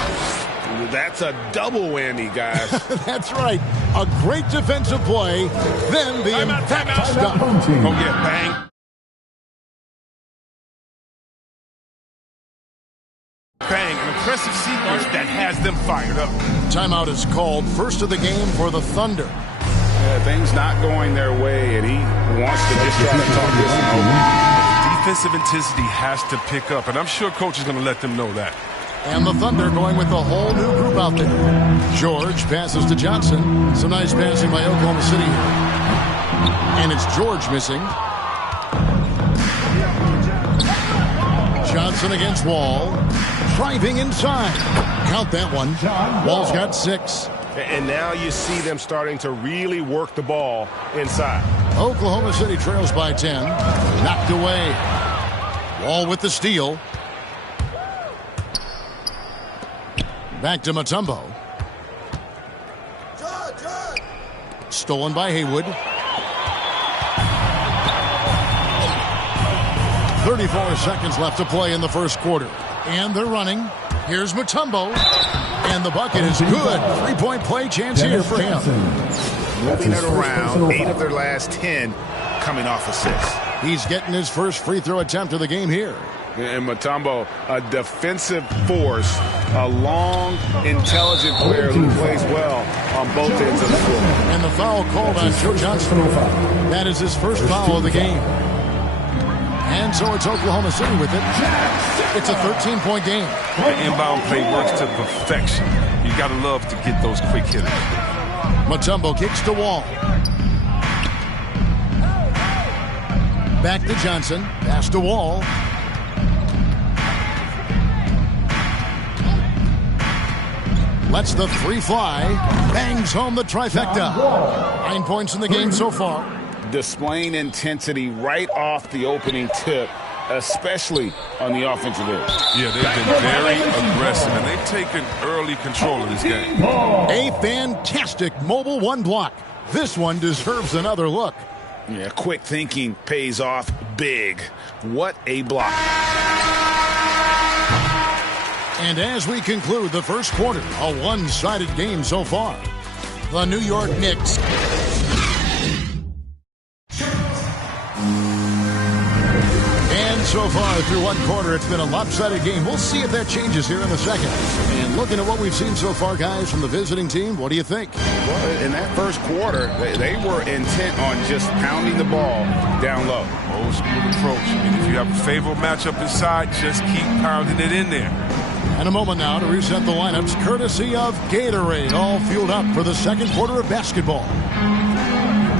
That's a double whammy, guys. That's right. A great defensive play. Then the emphatic stop. Go get bang. Bang, an impressive sequence that has them fired up. Timeout is called. First of the game for the Thunder. Yeah, things not going their way, and he wants to just try to talk this one over. Defensive intensity has to pick up, and I'm sure coach is going to let them know that. And the Thunder going with a whole new group out there. George passes to Johnson. Some nice passing by Oklahoma City here. And it's George missing. Johnson against Wall. Driving inside. Count that one. Wall's got 6. And now you see them starting to really work the ball inside. Oklahoma City trails by 10. Knocked away. Wall with the steal. Back to Mutombo. Stolen by Haywood. 34 seconds left to play in the first quarter. And they're running. Here's Mutombo. And the bucket is good. 3-point play chance here for him. Moving it around. 8 of their last 10 coming off assists. He's getting his first free throw attempt of the game here. And Mutombo, a defensive force, a long, intelligent player who plays well on both ends of the floor. And the foul called on Joe Johnson. That is his first foul of the game. And so it's Oklahoma City with it. It's a 13-point game. The inbound play works to perfection. You got to love to get those quick hitters. Mutombo kicks to Wall. Back to Johnson. Pass to Wall. Lets the 3 fly. Bangs home the trifecta. 9 points in the game so far. Displaying intensity right off the opening tip, especially on the offensive end. Yeah, they've been very aggressive, and they've taken early control of this game. A fantastic mobile 1 block. This one deserves another look. Yeah, quick thinking pays off big. What a block. And as we conclude the first quarter, a one-sided game so far. The New York Knicks. And so far through one quarter, it's been a lopsided game. We'll see if that changes here in the second. And looking at what we've seen so far, guys, from the visiting team, what do you think? Well, in that first quarter, they were intent on just pounding the ball down low. Old school approach. And if you have a favorable matchup inside, just keep pounding it in there. And a moment now to reset the lineups, courtesy of Gatorade, all fueled up for the second quarter of basketball.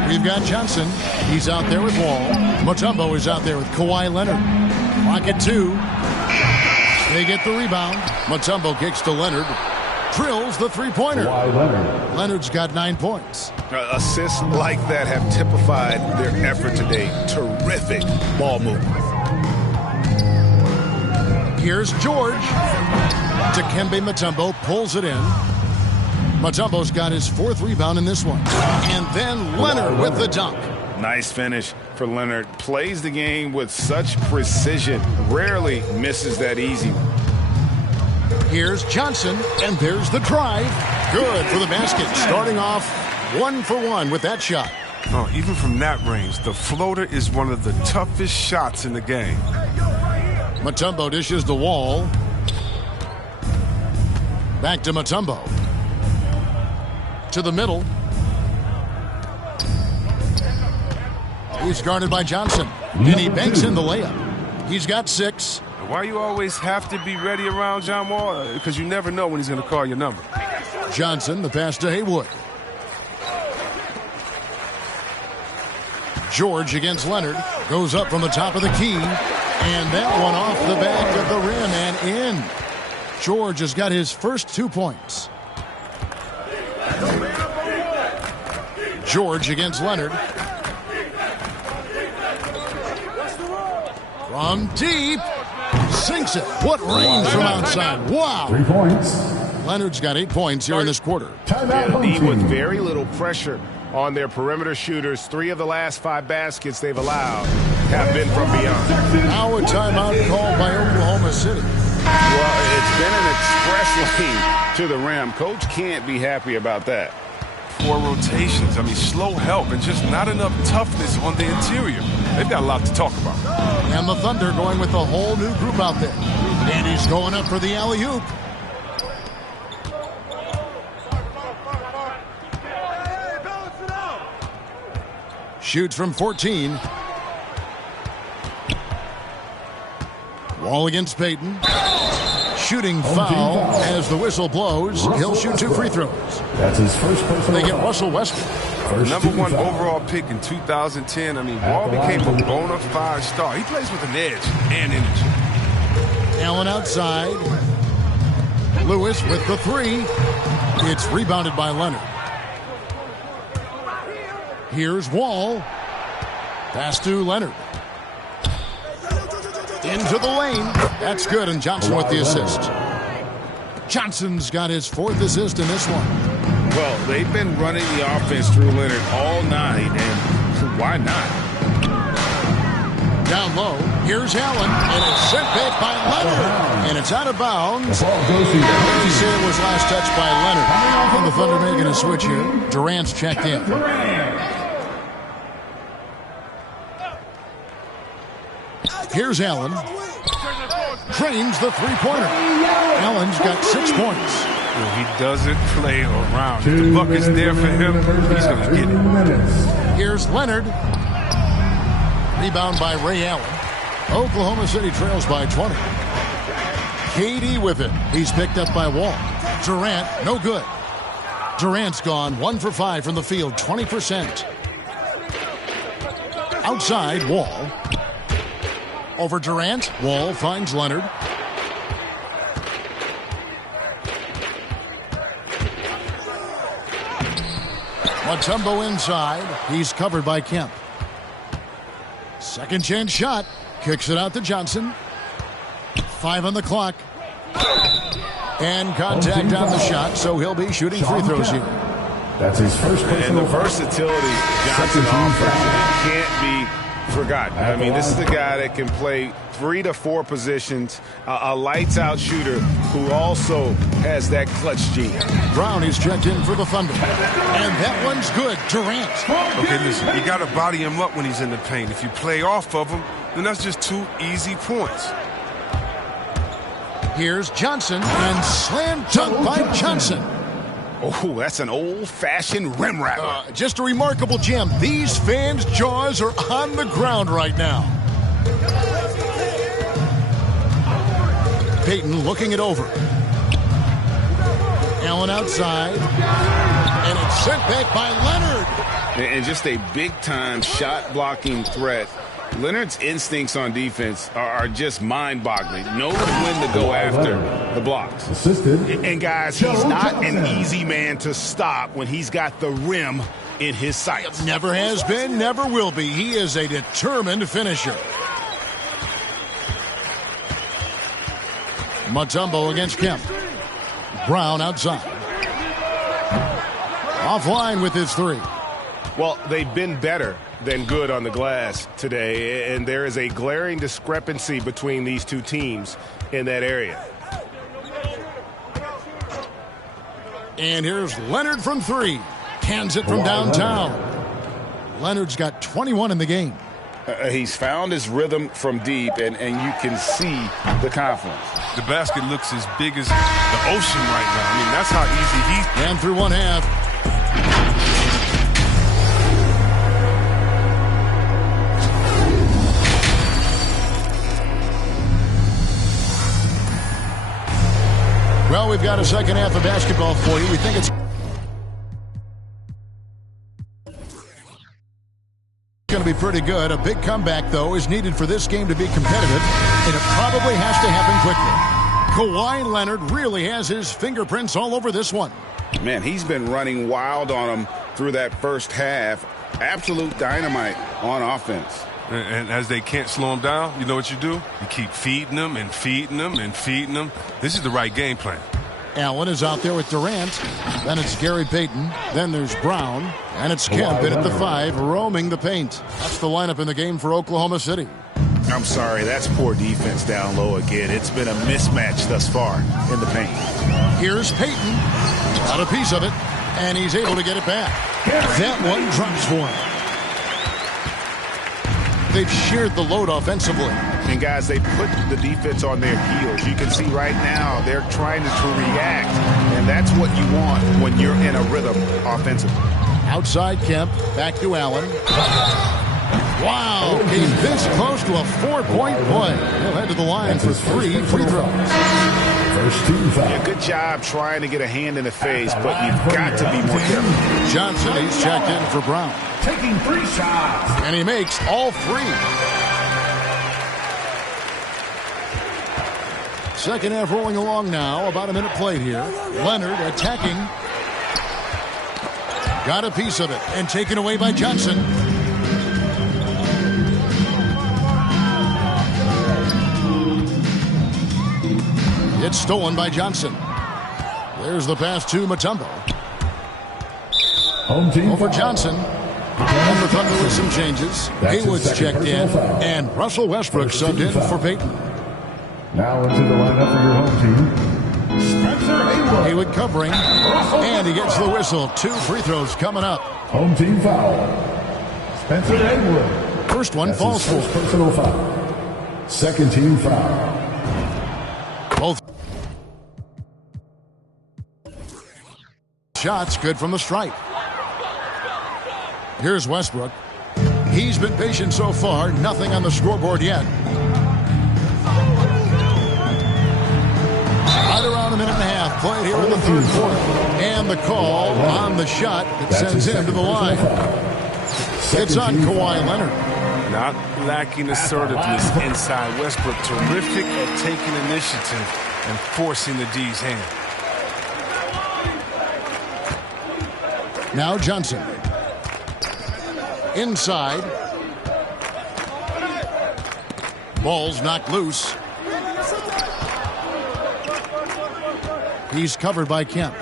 We've got Johnson. He's out there with Wall. Mutombo is out there with Kawhi Leonard. Clock at 2. They get the rebound. Mutombo kicks to Leonard. Drills the three-pointer. Leonard's got 9 points. Assists like that have typified their effort today. Terrific ball movement. Here's George. Dikembe Mutombo pulls it in. Mutombo's got his 4th rebound in this one. And then Leonard with the dunk. Nice finish for Leonard. Plays the game with such precision. Rarely misses that easy one. Here's Johnson, and there's the drive. Good for the basket. Starting off 1 for 1 with that shot. Oh, even from that range, the floater is one of the toughest shots in the game. Mutombo dishes the Wall. Back to Mutombo. To the middle. He's guarded by Johnson. And he banks in the layup. He's got 6. Why you always have to be ready around John Wall? Because you never know when he's going to call your number. Johnson, the pass to Haywood. George against Leonard. Goes up from the top of the key. And that one off the back of the rim and in. George has got his first 2 points. George against Leonard. From deep. Sinks it. What range from outside. Wow. 3 points. Leonard's got 8 points here in this quarter. D with very little pressure on their perimeter shooters. 3 of the last 5 baskets they've allowed have been from beyond. Now a timeout called by Oklahoma City. Well, it's been an express lane to the rim. Coach can't be happy about that. 4 rotations. I mean, slow help and just not enough toughness on the interior. They've got a lot to talk about. And the Thunder going with a whole new group out there. And he's going up for the alley-oop. Shoots from 14. Wall against Payton. Shooting foul as the whistle blows. He'll shoot 2 free throws. That's his first personal. They get Russell Westbrook. Number 1 overall pick in 2010. I mean, Wall became a bona fide star. He plays with an edge and energy. Allen outside. Lewis with the 3. It's rebounded by Leonard. Here's Wall. Pass to Leonard. Into the lane. That's good, and Johnson with the assist. Johnson's got his 4th assist in this one. Well, they've been running the offense through Leonard all night, and why not? Down low, here's Allen, and it's sent back by Leonard, and it's out of bounds. They say it was last touched by Leonard. And the Thunder making a switch here. Durant's checked in. Here's Allen. Drains the 3-pointer. Allen's got 6 points. He doesn't play around. If the bucket's there for him, he's going to get it. Here's Leonard. Rebound by Ray Allen. Oklahoma City trails by 20. KD with it. He's picked up by Wall. Durant, no good. Durant's gone 1 for 5 from the field, 20%. Outside, Wall. Over Durant. Wall finds Leonard. Mutombo inside. He's covered by Kemp. Second chance shot. Kicks it out to Johnson. 5 on the clock. And contact on the shot, so he'll be shooting free throws here. That's his first personal. And the versatility Johnson offers can't be forgotten. I mean, this is the guy that can play 3 to 4 positions, a lights-out shooter who also has that clutch gene. Brown is checked in for the Thunder. And that one's good. Durant. Okay, listen, you got to body him up when he's in the paint. If you play off of him, then that's just 2 easy points. Here's Johnson, and slam dunk by Johnson. Oh, that's an old-fashioned rim rapper. Just a remarkable gem. These fans' jaws are on the ground right now. Payton looking it over. Allen outside. And it's sent back by Leonard. And just a big-time shot-blocking threat. Leonard's instincts on defense are just mind-boggling. Knows when to go after the blocks. Assisted. And, guys, he's not an easy man to stop when he's got the rim in his sights. Never has been, never will be. He is a determined finisher. Mutombo against Kemp. Brown outside. Offline with his 3. Well, they've been better than good on the glass today, and there is a glaring discrepancy between these two teams in that area. And here's Leonard from three. Cans it from downtown. Leonard's got 21 in the game. He's found his rhythm from deep, and you can see the confidence. The basket looks as big as the ocean right now. I mean, that's how easy he's... And through one half. Well, we've got a second half of basketball for you. We think it's going to be pretty good. A big comeback, though, is needed for this game to be competitive, and it probably has to happen quickly. Kawhi Leonard really has his fingerprints all over this one. Man, he's been running wild on him through that first half. Absolute dynamite on offense. And as they can't slow him down, you know what you do? You keep feeding them and feeding them and feeding them. This is the right game plan. Allen is out there with Durant. Then it's Gary Payton. Then there's Brown. And it's Kemp in at the 5, roaming the paint. That's the lineup in the game for Oklahoma City. I'm sorry, that's poor defense down low again. It's been a mismatch thus far in the paint. Here's Payton. Got a piece of it. And he's able to get it back. That one drops for him. They've shared the load offensively. And, guys, they put the defense on their heels. You can see right now they're trying to react, and that's what you want when you're in a rhythm offensively. Outside Kemp, back to Allen. Wow, he's this close to a 4-point play. He'll head to the line for 3 free throws. Yeah, good job trying to get a hand in the face, but you've got to be more careful. Johnson, he's checked in for Brown. Taking 3 shots. And he makes all 3. Second half rolling along now. About a minute played here. Leonard attacking. Got a piece of it and taken away by Johnson. It's stolen by Johnson. There's the pass to Mutombo. Home team over Johnson. And the Thunder with some changes. Haywood's checked in. And Russell Westbrook subbed in for Payton. Now into the lineup for your home team. Spencer Haywood. Haywood covering. And he gets the whistle. 2 free throws coming up. Home team foul. Spencer Haywood. First one falls for. Personal foul. Second team foul. Both shots good from the stripe. Here's Westbrook. He's been patient so far. Nothing on the scoreboard yet. Right around a minute and a half played here in the third quarter. And the call on the shot that sends him to the line. It's on Kawhi Leonard. Not lacking assertiveness inside. Westbrook terrific at taking initiative and forcing the D's hand. Now Johnson. Inside. Ball's knocked loose. He's covered by Kemp.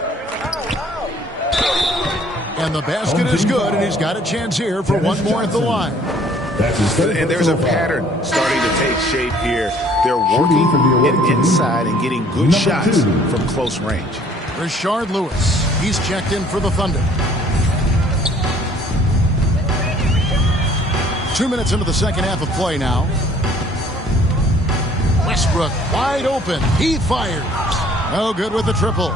And the basket is good, and he's got a chance here for one more at the line. And there's a pattern starting to take shape here. They're working inside and getting good shots from close range. Rashard Lewis. He's checked in for the Thunder. 2 minutes into the second half of play now. Westbrook wide open. He fires. No good with the triple.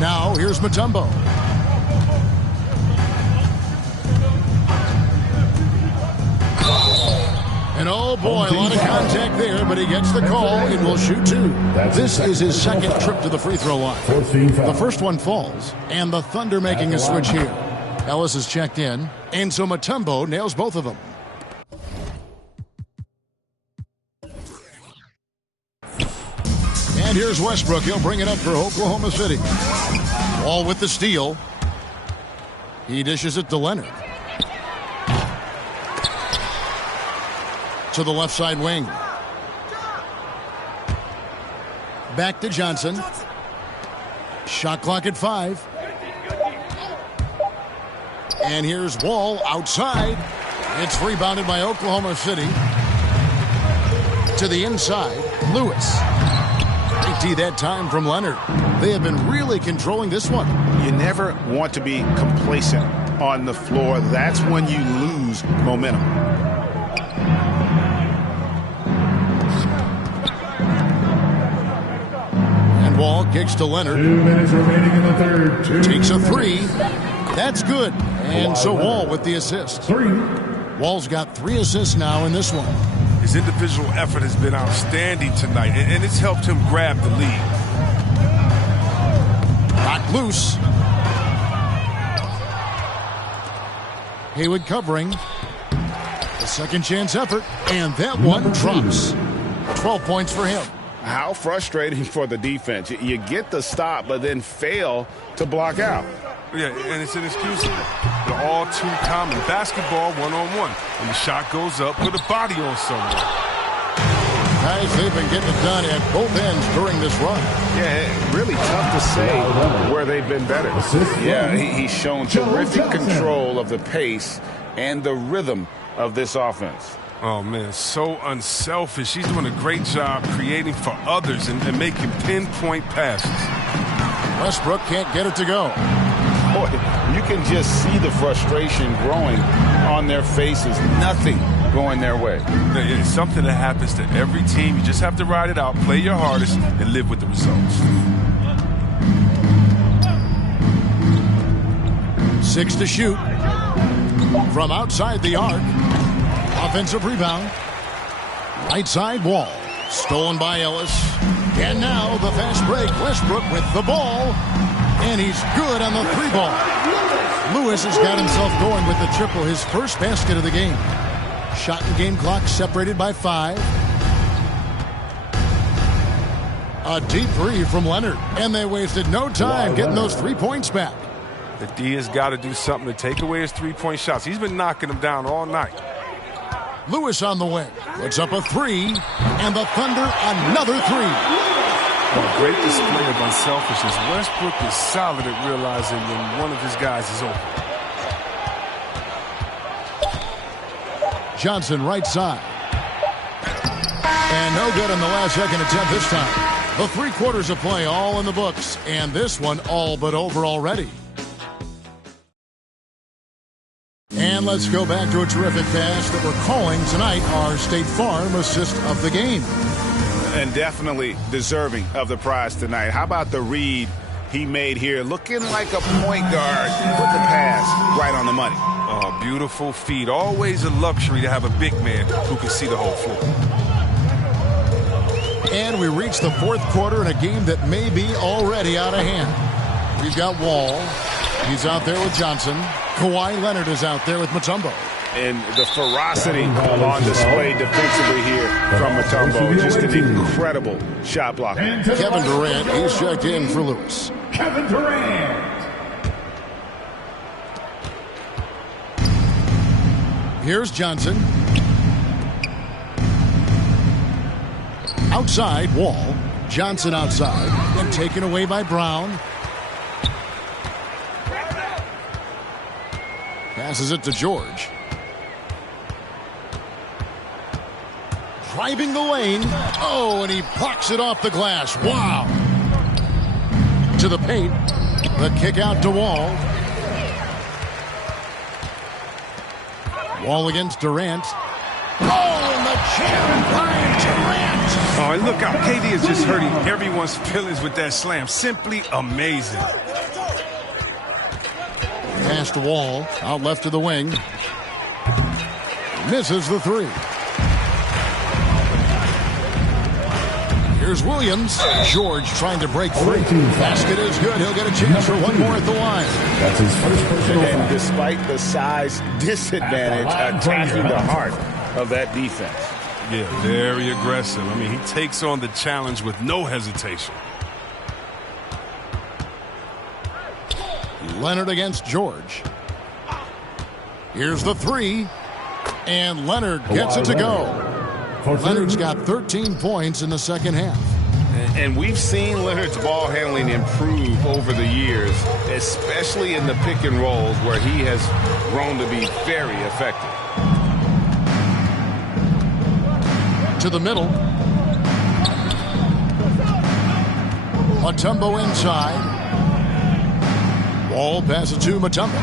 Now here's Mutombo. And oh boy, a lot of contact there, but he gets the call and will shoot 2. This is his second trip to the free throw line. The first one falls, and the Thunder making a switch here. Ellis is checked in, and so Mutombo nails both of them. And here's Westbrook. He'll bring it up for Oklahoma City. All with the steal. He dishes it to Leonard. To the left side wing. Back to Johnson. Shot clock at 5. And here's Wall outside. It's rebounded by Oklahoma City. To the inside, Lewis. Great D that time from Leonard. They have been really controlling this one. You never want to be complacent on the floor. That's when you lose momentum. And Wall kicks to Leonard. 2 minutes remaining in the third. Takes a three. That's good. And so Wall with the assist. 3. Wall's got 3 assists now in this one. His individual effort has been outstanding tonight, and it's helped him grab the lead. Knocked loose. Haywood covering. A second chance effort, and that one drops. 12 points for him. How frustrating for the defense. You get the stop, but then fail to block out. Yeah, and it's inexcusable. They're all too common. Basketball one-on-one. When the shot goes up, put a body on someone. Guys, they've been getting it done at both ends during this run. Yeah, really tough to say where they've been better. Yeah, he's shown terrific control of the pace and the rhythm of this offense. Oh, man, so unselfish. He's doing a great job creating for others and making pinpoint passes. Westbrook can't get it to go. Boy, you can just see the frustration growing on their faces. Nothing going their way. It's something that happens to every team. You just have to ride it out, play your hardest, and live with the results. 6 to shoot. From outside the arc. Offensive rebound. Right side Wall. Stolen by Ellis. And now the fast break. Westbrook with the ball. And he's good on the 3-ball. Lewis has got himself going with the triple, his first basket of the game. Shot and game clock separated by 5. A deep 3 from Leonard. And they wasted no time getting those 3 points back. The D has got to do something to take away his 3-point shots. He's been knocking them down all night. Lewis on the wing. Puts up a 3. And the Thunder another 3. A great display of unselfishness. Westbrook is solid at realizing when one of his guys is open. Johnson right side. And no good on the last second attempt this time. The 3 quarters of play all in the books. And this one all but over already. And let's go back to a terrific pass that we're calling tonight our State Farm assist of the game. And definitely deserving of the prize tonight. How about the read he made here? Looking like a point guard. Put the pass right on the money. Oh, beautiful feed. Always a luxury to have a big man who can see the whole floor. And we reach the 4th quarter in a game that may be already out of hand. We've got Wall. He's out there with Johnson. Kawhi Leonard is out there with Mutombo. And the ferocity on display defensively here from Mutombo. Just an incredible shot blocker. Kevin Durant, he's checked in for Lewis. Kevin Durant. Here's Johnson. Outside, Wall. Johnson outside. And taken away by Brown. Passes it to George. Driving the lane. Oh, and he plucks it off the glass. Wow. To the paint. The kick out to Wall. Wall against Durant. Oh, and the jam by Durant. Oh, and look how KD is just hurting everyone's feelings with that slam. Simply amazing. Pass to Wall. Out left to the wing. Misses the 3. Here's Williams. George trying to break free. Basket is good. He'll get a chance for one more at the line. That's his first personal And foul. despite the size disadvantage, attacking the heart of that defense. Yeah, very aggressive. I mean, he takes on the challenge with no hesitation. Leonard against George. Here's the 3. And Leonard gets it to go. Leonard's got 13 points in the second half. And we've seen Leonard's ball handling improve over the years, especially in the pick and rolls where he has grown to be very effective. To the middle. Mutombo inside. Wall passes to Mutombo.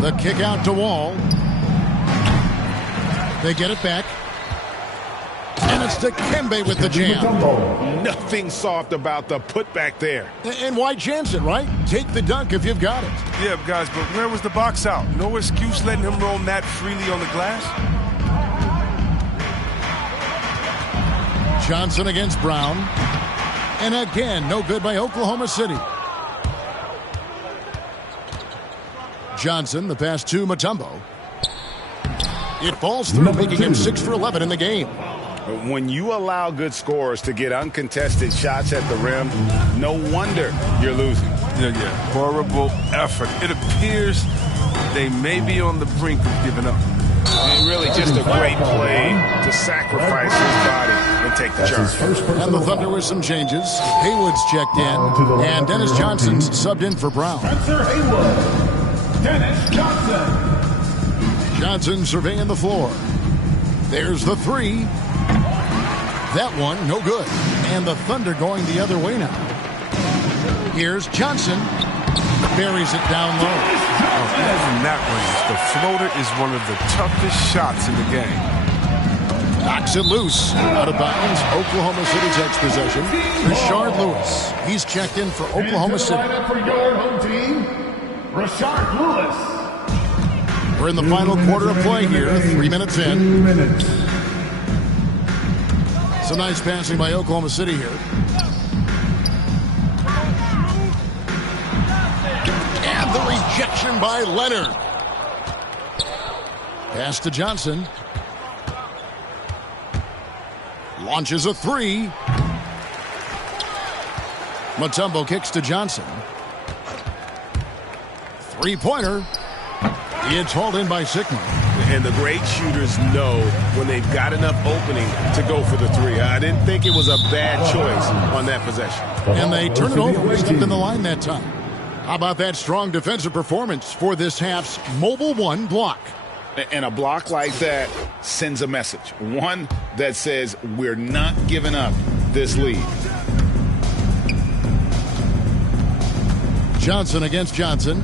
The kick out to Wall. They get it back. And it's to Kembe with the jam. Nothing soft about the putback there. And why chance it, right? Take the dunk if you've got it. Yeah, guys, but where was the box out? No excuse letting him roam that freely on the glass. Johnson against Brown. And again, no good by Oklahoma City. Johnson, the pass to Mutombo. It falls through, making him 6 for 11 in the game. When you allow good scorers to get uncontested shots at the rim, no wonder you're losing. Yeah. Horrible effort. It appears they may be on the brink of giving up. And really just a great play to sacrifice his body and take the charge. And the Thunder with some changes. Haywood's checked in, and Dennis Johnson's subbed in for Brown. Spencer Haywood. Dennis Johnson. Johnson surveying the floor. There's the three. That one, no good. And the Thunder going the other way now. Here's Johnson. Buries it down low. In that range, the floater is one of the toughest shots in the game. Knocks it loose. Out of bounds. Oklahoma City takes possession. Rashard Lewis. He's checked in for Oklahoma City. For your home team, Rashard Lewis. We're in the final quarter of play here. 3 minutes in. 2 minutes. Some nice passing by Oklahoma City here. And the rejection by Leonard. Pass to Johnson. Launches a three. Mutombo kicks to Johnson. Three-pointer. It's hauled in by Sigma. And the great shooters know when they've got enough opening to go for the three. I didn't think it was a bad choice on that possession. And they turn it over. Stepped in the line that time. How about that strong defensive performance for this half's Mobile One block? And a block like that sends a message. One that says we're not giving up this lead. Johnson against Johnson.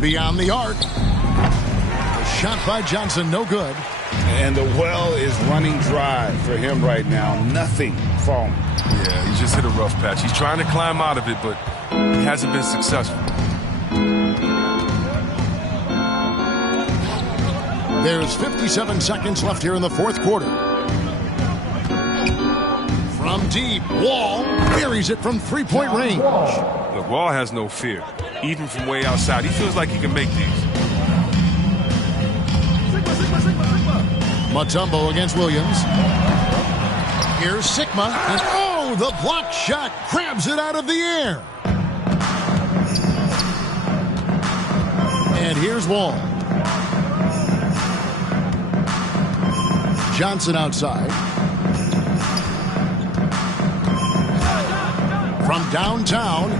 Beyond the arc. Shot by Johnson, no good. And the well is running dry for him right now. Nothing falling. Yeah, he just hit a rough patch. He's trying to climb out of it, but he hasn't been successful. There's 57 seconds left here in the fourth quarter. From deep, Wall buries it from three-point range. Look, Wall has no fear, even from way outside. He feels like he can make these. Mutombo against Williams. Here's Sigma, and oh, the block shot grabs it out of the air. And here's Wall. Johnson outside. From downtown,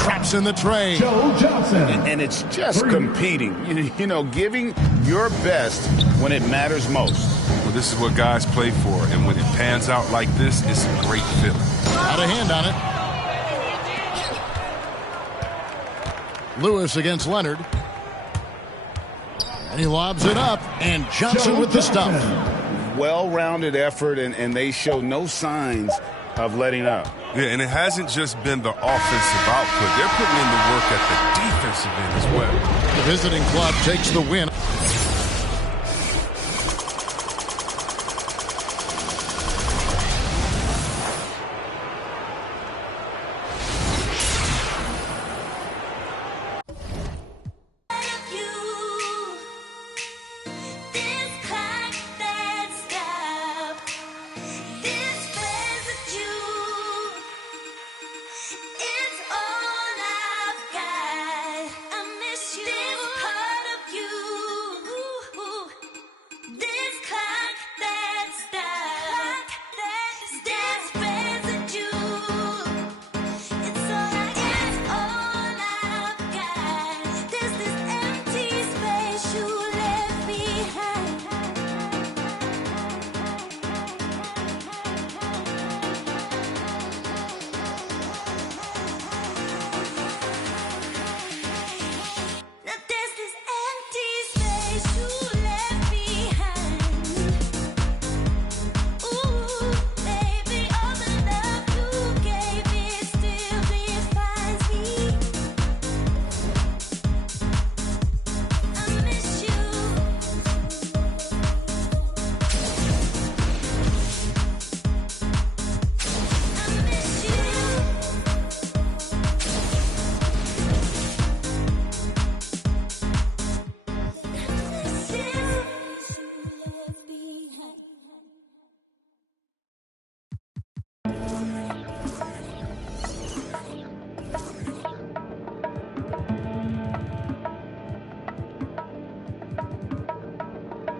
traps in the tray. Joe Johnson. And it's just competing. You know, giving your best when it matters most. Well, this is what guys play for, and when it pans out like this, it's a great feeling. Out of hand on it. Lewis against Leonard. And he lobs it up, and Johnson with the stuff. Well-rounded effort, and they show no signs of letting up. Yeah, and it hasn't just been the offensive output. They're putting in the work at the defensive end as well. The visiting club takes the win.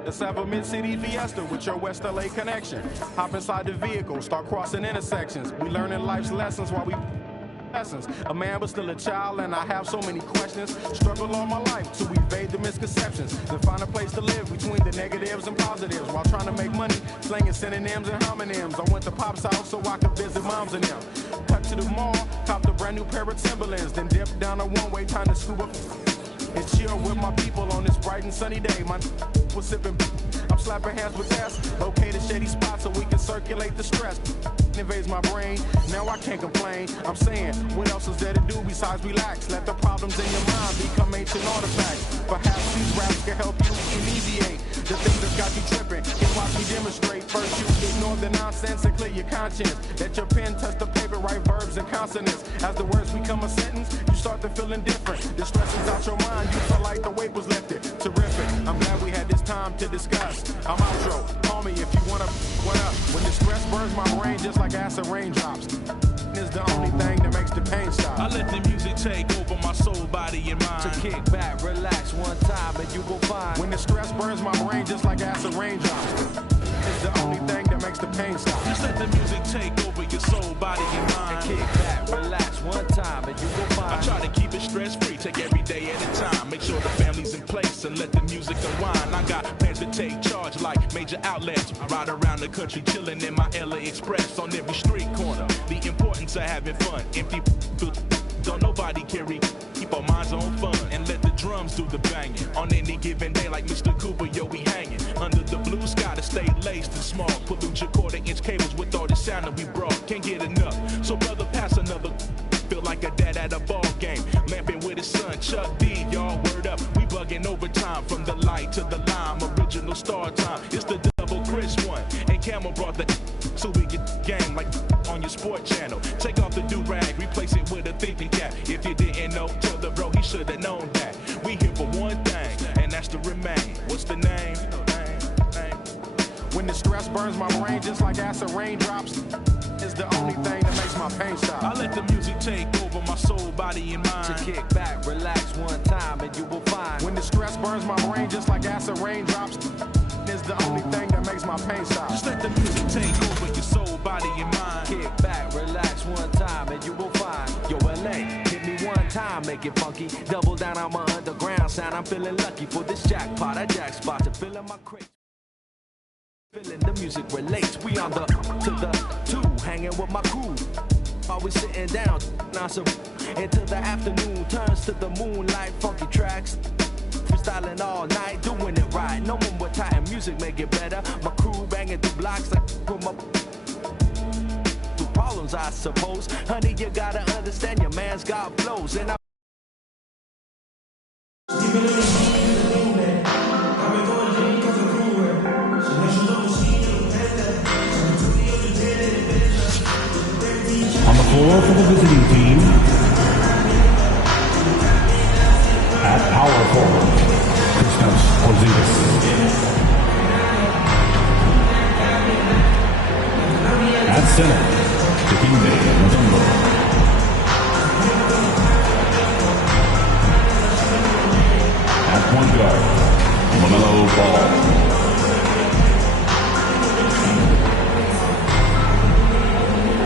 Let's have a mid-city fiesta with your West LA connection. Hop inside the vehicle, start crossing intersections. We learning life's lessons while we lessons. A man but still a child, and I have so many questions. Struggle all my life to evade the misconceptions. Then find a place to live between the negatives and positives while trying to make money, slinging synonyms and homonyms. I went to Pop's house so I could visit moms and them. Cut to the mall, copped a brand new pair of Timberlands, then dipped down a one-way time to scoop up and chill with my people on this bright and sunny day. My was sipping, I'm slapping hands with S. Locate a shady spot so we can circulate the stress. Invades my brain, now I can't complain. I'm saying, what else is there to do besides relax? Let the problems in your mind become ancient artifacts. Perhaps these raps can help you alleviate the things that got you tripping. And watch me demonstrate. First you ignore the nonsense and clear your conscience. Let your pen touch the paper, write verbs and consonants. As the words become a sentence, you start to feel indifferent. The stress is out your mind, you feel like the weight was lifted. Terrific, I'm glad we had this time to discuss. I'm outro, call me if you wanna, what up? When the stress burns my brain just like acid raindrops, is the only thing that makes the pain stop. I let the music take over my soul, body, and mind. To kick back, relax one time, and you will find. When the stress burns my brain just like acid raindrops, it's the only thing that makes the pain stop. Just let the music take over your soul, body, and mind. And kick back, relax one time, and you will find. I try to keep it stress-free, take every day at a time. Make sure the family's in place and let the music unwind. I got plans to take charge like major outlets. Ride around the country chilling in my LA Express on every street corner. The importance of having fun. Empty don't nobody carry. Keep our minds on fun and let the drums do the banging. On any given day like Mr. Cooper, yo, we hanging. Under the blue sky to stay laced and small. Pollute your quarter-inch cables with all the sound that we brought. Can't get enough. So brother, pass another. Feel like a dad at a ball game. Lamping with his son, Chuck D, y'all, word up. We bugging overtime from the light to the lime. Original star time. It's the double Chris one. And Camel brought the so we get game like on your sport channel. Take off the do-rag, replace it with a thinking cap. If you didn't know, tell the bro he should have known that. We here for one thing, and that's to remain. What's the name? When the stress burns my brain just like acid raindrops, it's the only thing that makes my pain stop. I let the music take over my soul, body, and mind. To kick back, relax one time, and you will find. When the stress burns my brain just like acid raindrops, it's the only thing that makes my pain stop. Just let the music take over your soul, body, and mind. Kick back, relax one time, and you will find. Yo, LA, hit me one time, make it funky. Double down on my underground sound. I'm feeling lucky for this jackpot. I jack spot to fill in my crate. Feeling the music relates. We on the to the two, hanging with my crew. Always sitting down, now so until the afternoon turns to the moonlight. Funky tracks, freestyling all night, doing it right. No one with tight music make it better. My crew banging through blocks like from up through problems, I suppose. Honey, you gotta understand your man's got flows, and On the floor for the visiting team, at power forward, Kristaps Porzingis. At center, Dikembe Mutombo. At point guard, LaMelo Ball.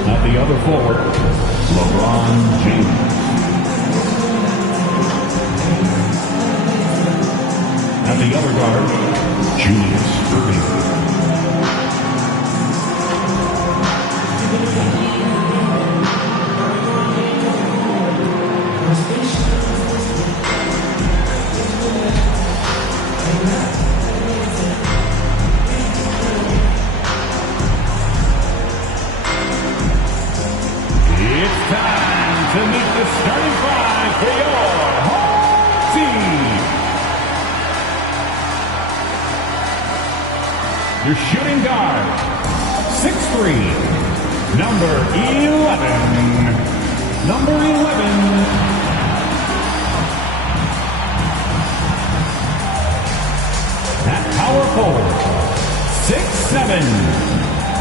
At the other forward, LeBron James. At the other guard, Julius Erving. It's time to meet the starting five for your home team. Your shooting guard, 6'3", number 11. Number 11. At power forward, 6'7",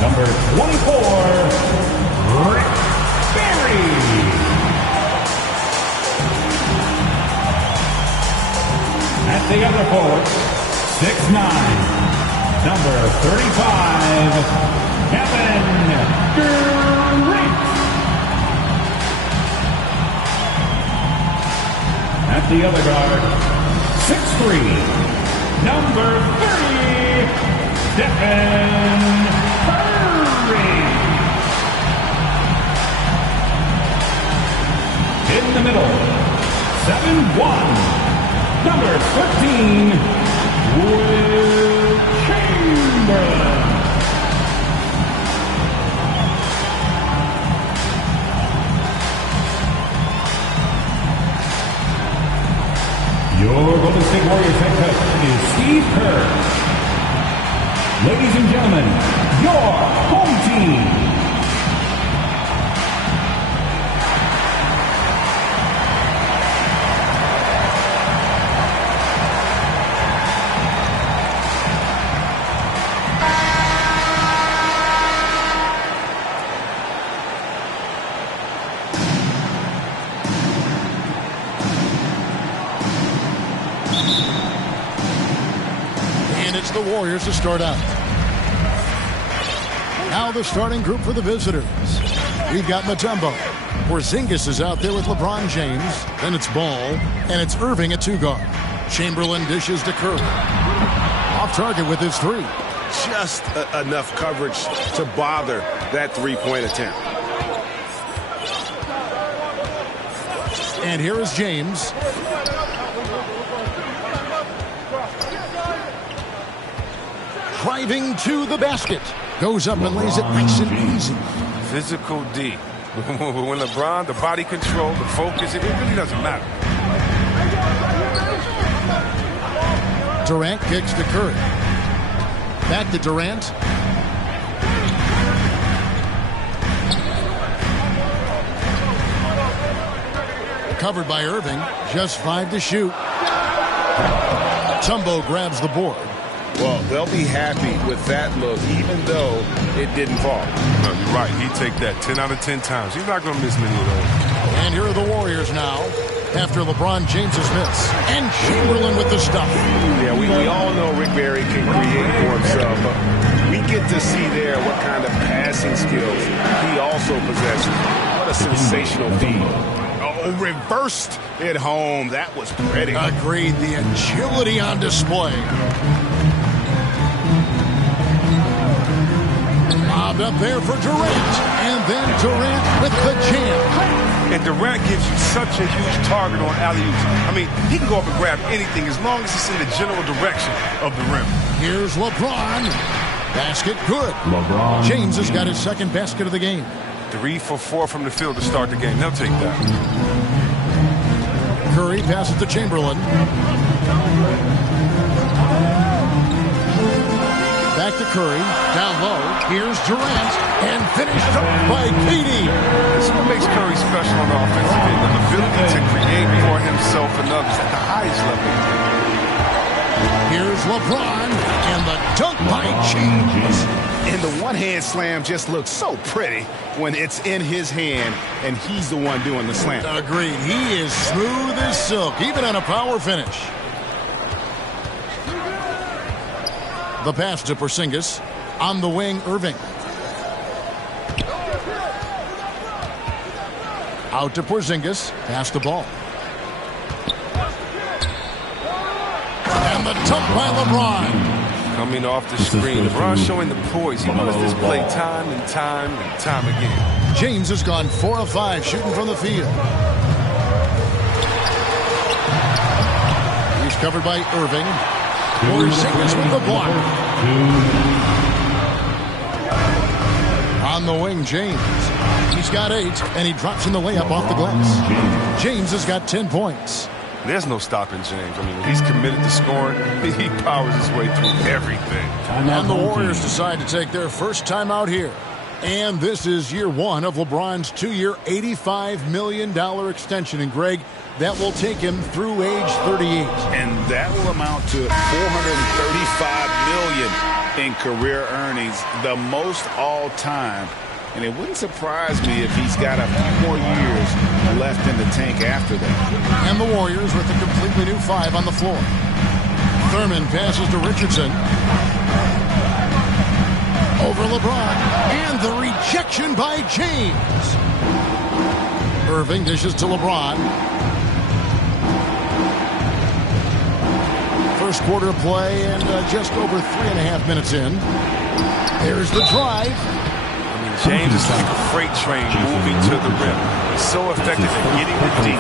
number 24, Rick Barry. At the other forward, Number 35, Kevin Durant. At the other guard, 6'3", number 30, Stephen Curry. In the middle, 7'1", number 13, Will Chamberlain. Your Golden State Warriors head coach is Steve Kerr. Ladies and gentlemen, your home team. The Warriors to start out. Now the starting group for the visitors. We've got Mutombo. Porzingis is out there with LeBron James. Then it's Ball, and it's Irving at 2 guard. Chamberlain dishes to Curry. Off target with his 3. Just enough coverage to bother that three-point attempt. And here is James. Driving to the basket. Goes up and lays it nice and easy. Physical D. When LeBron, the body control, the focus, it really doesn't matter. Durant kicks to Curry. Back to Durant. Covered by Irving. Just 5 to shoot. Tumbo grabs the board. Well, they'll be happy with that look, even though it didn't fall. No, you're right. He'd take that 10 out of 10 times. He's not going to miss many of those. And here are the Warriors now, after LeBron James's miss. And Chamberlain with the stuff. Yeah, we all know Rick Barry can create for himself, but we get to see there what kind of passing skills he also possesses. What a sensational feat. Oh, reversed it home. That was pretty. Agreed. The agility on display. Lobbed up there for Durant. And then Durant with the jam. And Durant gives you such a huge target on alley-oops. I mean, he can go up and grab anything as long as it's in the general direction of the rim. Here's LeBron. Basket good. LeBron. James has got his second basket of the game. 3 for 4 from the field to start the game. They'll take that. Curry passes to Chamberlain. Back to Curry. Down low. Here's Durant. And finished up by KD. This is what makes Curry special on the offensive end. The ability to create for himself and others at the highest level. Here's LeBron. And the dunk by James. And the one-hand slam just looks so pretty when it's in his hand and he's the one doing the slam. Agreed. He is smooth as silk, even on a power finish. The pass to Porzingis. On the wing, Irving. Out to Porzingis. Pass the ball. And the dunk by LeBron. Coming off the screen. LeBron showing the poise. He wants this play time and time and time again. James has gone 4 of 5 shooting from the field. He's covered by Irving. Porzingis with the block. On the wing, James. He's got 8, and he drops in the layup off the glass. James has got 10 points. There's no stopping James. I mean, when he's committed to scoring, he powers his way through everything. And the Warriors decide to take their first time out here. And this is year 1 of LeBron's 2-year, $85 million extension. And, Greg, that will take him through age 38. And that will amount to $435 million in career earnings, the most all time. And it wouldn't surprise me if he's got a few more years left in the tank after that. And the Warriors with a completely new 5 on the floor. Thurman passes to Richardson. Over LeBron. And the rejection by James. Irving dishes to LeBron. First quarter play and just over 3.5 minutes in. There's the drive. James is like a freight train moving to the rim. He's so effective at getting the D to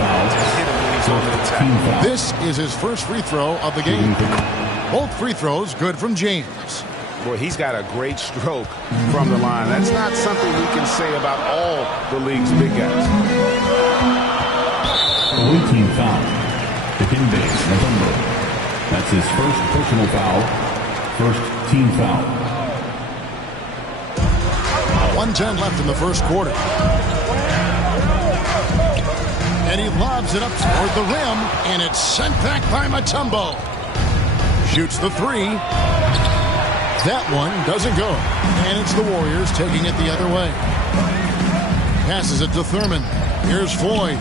hit him when he's on the attack. This is his first free throw of the game. Both free throws good from James. Boy, he's got a great stroke from the line. That's not something we can say about all the league's big guys. Away team foul. Dikembe Mutombo. That's his first personal foul. First team foul. 1:10 left in the first quarter. And he lobs it up toward the rim, and it's sent back by Mutombo. Shoots the three. That one doesn't go. And it's the Warriors taking it the other way. Passes it to Thurman. Here's Floyd.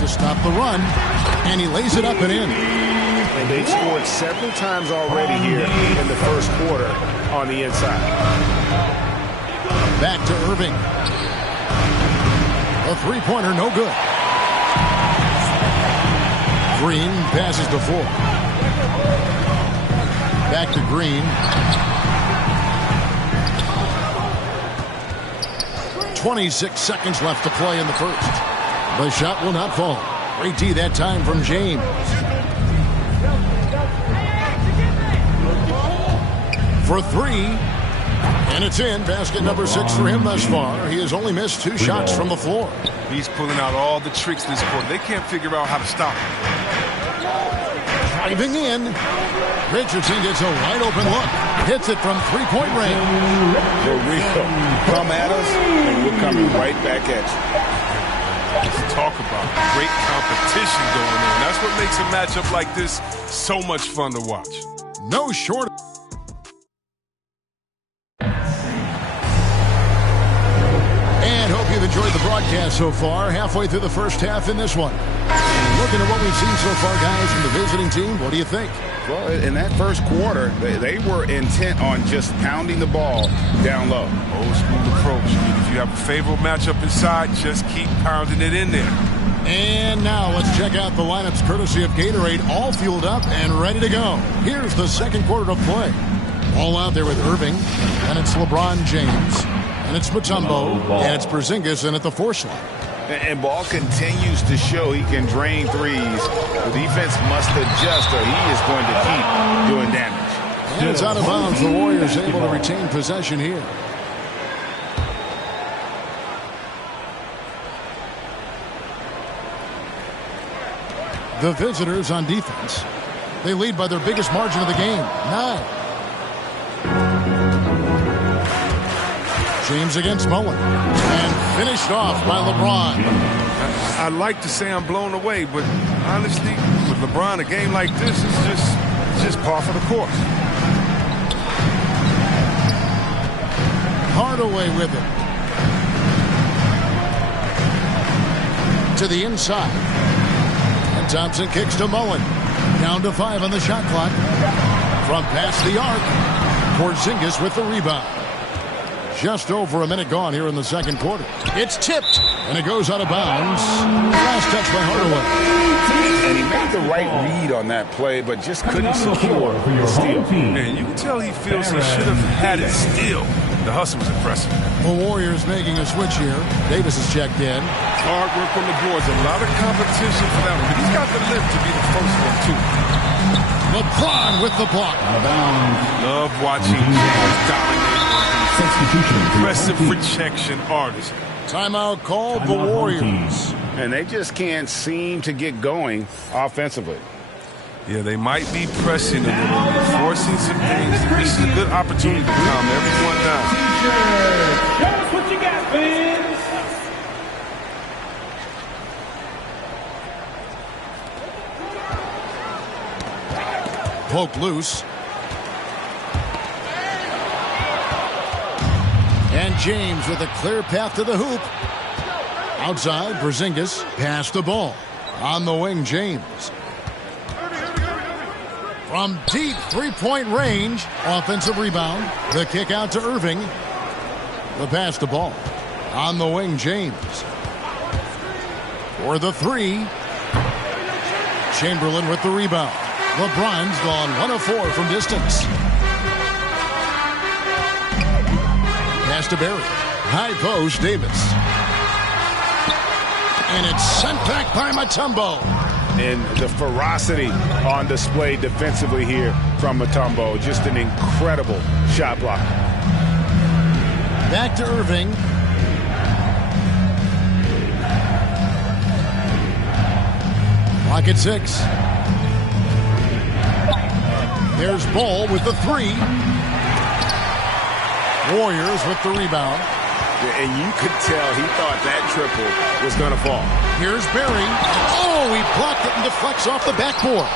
To stop the run. And he lays it up and in. And they've scored several times already here in the first quarter on the inside. Back to Irving. A three-pointer, no good. Green passes to Ford. Back to Green. 26 seconds left to play in the first. The shot will not fall. Great D that time from James. For three. And it's in. Basket number 6 for him thus far. He has only missed 2 shots from the floor. He's pulling out all the tricks this quarter. They can't figure out how to stop him. Driving in. Richardson gets a wide open look. Hits it from three-point range. For real. Come at us, and we're coming right back at you. Let's talk about great competition going on. That's what makes a matchup like this so much fun to watch. No short. And hope you've enjoyed the broadcast so far. Halfway through the first half in this one. Looking at what we've seen so far, guys, from the visiting team, what do you think? Well, in that first quarter, they were intent on just pounding the ball down low. Old school approach. I mean, if you have a favorable matchup inside, just keep pounding it in there. And now let's check out the lineups courtesy of Gatorade, all fueled up and ready to go. Here's the second quarter of play. All out there with Irving, and it's LeBron James, and it's Mutombo, and it's Porzingis in at the 4 slot. And Ball continues to show he can drain threes. The defense must adjust or he is going to keep doing damage. And it's out of bounds. The Warriors able to retain possession here. The visitors on defense. They lead by their biggest margin of the game, 9. James against Mullen. And finished off by LeBron. I'd like to say I'm blown away, but honestly, with LeBron, a game like this is just par for the course. Hardaway with it. To the inside. And Thompson kicks to Mullen. Down to 5 on the shot clock. From past the arc. Porzingis with the rebound. Just over a minute gone here in the second quarter. It's tipped, and it goes out of bounds. Last touch by Hardaway. And he made the right read on that play, but just couldn't secure the steal. And you can tell he feels he should have had it still. The hustle was impressive. The Warriors making a switch here. Davis is checked in. Hard work on the boards. A lot of competition for that one, but he's got the lift to be the first one, too. LeBron with the block. Out of bounds. Love watching James dominate. Impressive rejection artist. Timeout called the Warriors. And they just can't seem to get going offensively. Yeah, they might be pressing a little bit, forcing some things. This is a good opportunity to calm everyone down. Show us what you got, fans. Poke loose. And James with a clear path to the hoop. Outside, Porzingis passed the ball. On the wing, James. From deep three-point range, offensive rebound. The kick out to Irving. The pass to Ball. On the wing, James. For the three. Chamberlain with the rebound. LeBron's gone 1 of 4 from distance. Pass to Barry. High post, Davis. And it's sent back by Mutombo. And the ferocity on display defensively here from Mutombo. Just an incredible shot block. Back to Irving. Clock at 6. There's Ball with the three. Warriors with the rebound. And you could tell he thought that triple was going to fall. Here's Barry. Oh, he blocked it and deflects off the backboard.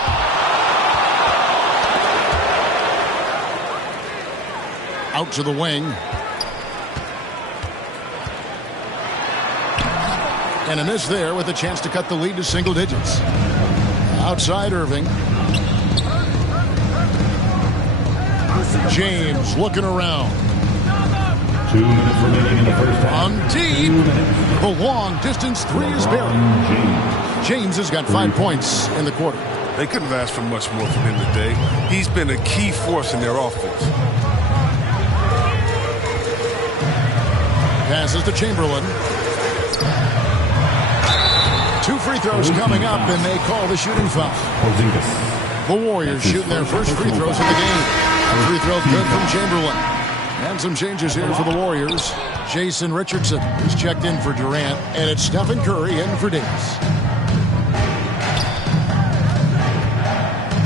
Out to the wing. And a miss there with a chance to cut the lead to single digits. Outside Irving. James looking around. 2 minutes remaining in the first half. On deep. The long distance three is buried. James has got 5 points in the quarter. They couldn't have asked for much more from him today. He's been a key force in their offense. Passes to Chamberlain. 2 free throws coming up, and they call the shooting foul. The Warriors shooting their first free throws of the game. A free throw good from Chamberlain. And some changes here for the Warriors. Jason Richardson is checked in for Durant, and it's Stephen Curry in for Davis.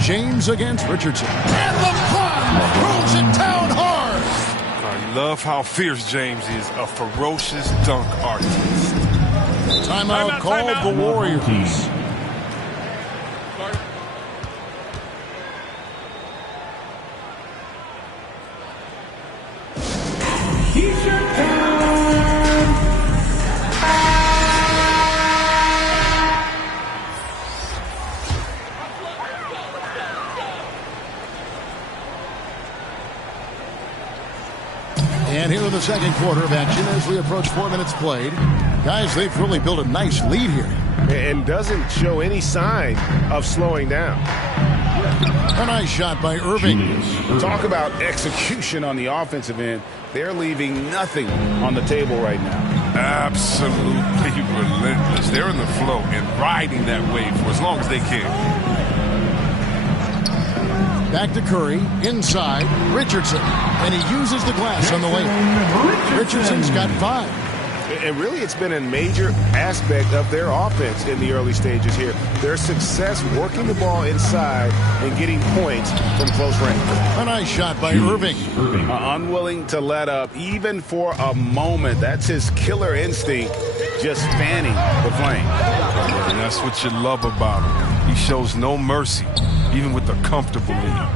James against Richardson. And LeBron throws it down hard. I love how fierce James is, a ferocious dunk artist. Timeout called the Warriors. And here in the second quarter of action as we approach 4 minutes played. Guys, they've really built a nice lead here. And doesn't show any sign of slowing down. A nice shot by Irving. Talk about execution on the offensive end. They're leaving nothing on the table right now. Absolutely relentless. They're in the flow and riding that wave for as long as they can. Back to Curry, inside, Richardson, and he uses the glass on the way. Richardson's got 5. And really, it's been a major aspect of their offense in the early stages here. Their success working the ball inside and getting points from close range. A nice shot by Irving. Unwilling to let up even for a moment. That's his killer instinct, just fanning the flame. And that's what you love about him. He shows no mercy, even with a comfortable lead.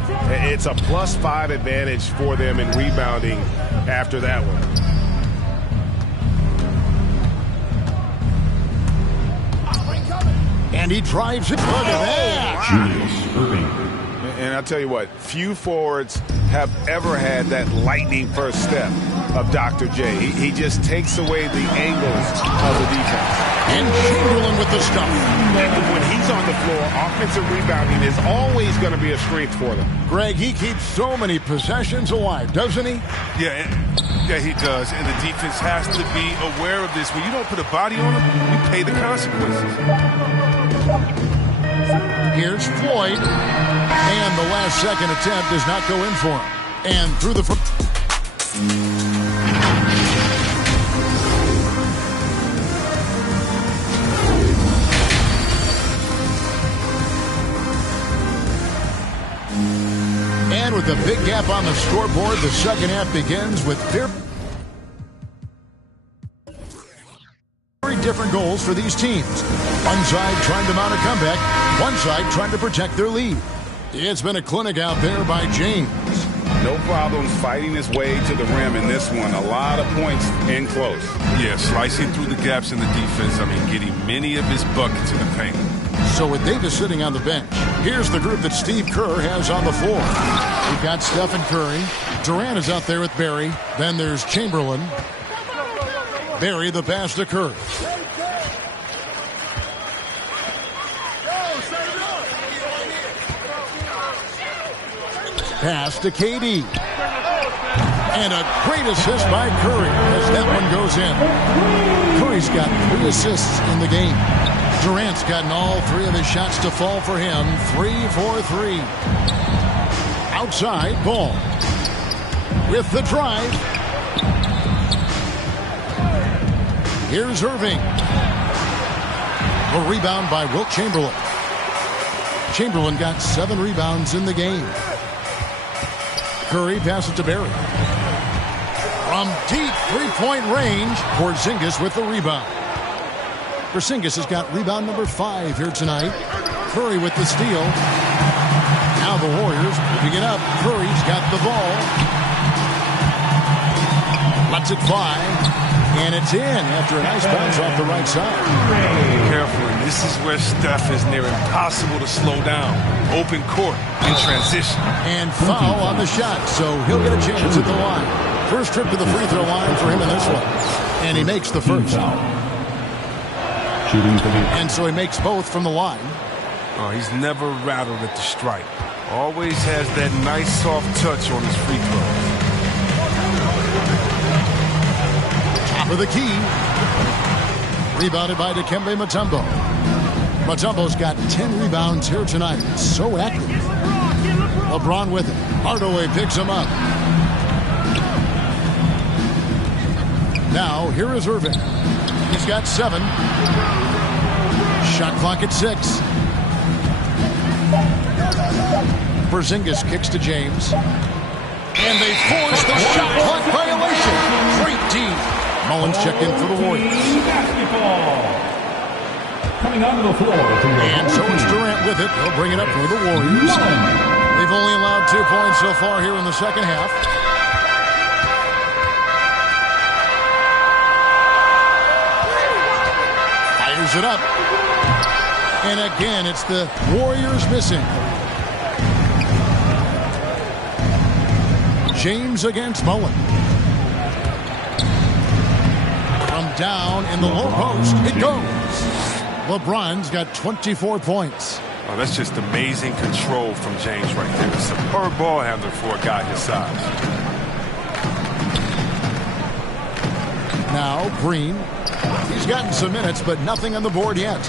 It's a +5 advantage for them in rebounding after that one. And he drives it. Look at that. And I'll tell you what, few forwards have ever had that lightning first step of Dr. J. He just takes away the angles of the defense. And Chamberlain with the stuff. And when he's on the floor, offensive rebounding is always going to be a strength for them. Greg, he keeps so many possessions alive, doesn't he? Yeah, he does. And the defense has to be aware of this. When you don't put a body on him, you pay the consequences. Here's Floyd. And the last second attempt does not go in for him. And through the... And with a big gap on the scoreboard, the second half begins with very different goals for these teams. One side trying to mount a comeback, one side trying to protect their lead. It's been a clinic out there by James. No problems fighting his way to the rim in this one. A lot of points in close. Yeah, slicing through the gaps in the defense. I mean, getting many of his buckets in the paint. So with Davis sitting on the bench, here's the group that Steve Kerr has on the floor. We've got Stephen Curry. Durant is out there with Barry. Then there's Chamberlain. Barry, the pass to Curry. Pass to KD. And a great assist by Curry as that one goes in. Curry's got 3 assists in the game. Durant's gotten all 3 of his shots to fall for him. 3 for 3. Outside, Ball. With the drive. Here's Irving. A rebound by Wilt Chamberlain. Chamberlain got 7 rebounds in the game. Curry passes to Barry. From deep three-point range, Porzingis with the rebound. Porzingis has got rebound number 5 here tonight. Curry with the steal. Now the Warriors moving it up. Curry's got the ball. Lets it fly. And it's in after a nice bounce off the right side. Careful. This is where Steph is near impossible to slow down. Open court in transition. And foul on the shot, so he'll get a chance at the line. First trip to the free throw line for him in this one. And he makes the first. And so he makes both from the line. Oh, he's never rattled at the stripe. Always has that nice soft touch on his free throws. Top of the key. Rebounded by Dikembe Mutombo. Mutombo's got 10 rebounds here tonight. So active. LeBron with it. Hardaway picks him up. Now, here is Irving. He's got 7. Shot clock at 6. Porzingis kicks to James. And they force the shot clock violation. Great team. Mullins checked in for the Warriors. Coming onto the floor. And so it's Durant with it. He'll bring it up for the Warriors. They've only allowed 2 points so far here in the second half. Fires it up. And again, it's the Warriors missing. James against Mullen. From down in the low post, it goes. LeBron's got 24 points. Oh, that's just amazing control from James right there. A superb ball handler for a guy his size. Now, Green. He's gotten some minutes, but nothing on the board yet.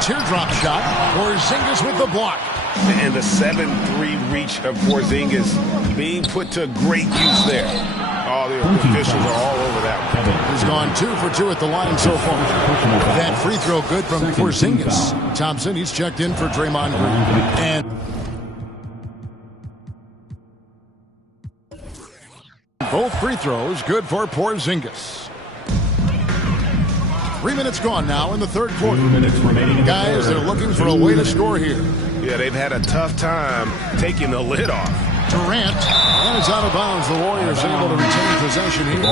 Teardrop shot. Porzingis with the block. And the 7-3 reach of Porzingis being put to great use there. Oh, the officials are all over that one. He's gone 2 for 2 at the line so far. That free throw good from Porzingis. Thompson, he's checked in for Draymond Green. And both free throws good for Porzingis. 3 minutes gone now in the third quarter. Guys, they're looking for a way to score here. Yeah, they've had a tough time taking the lid off. Durant is out of bounds. The Warriors able to retain possession here.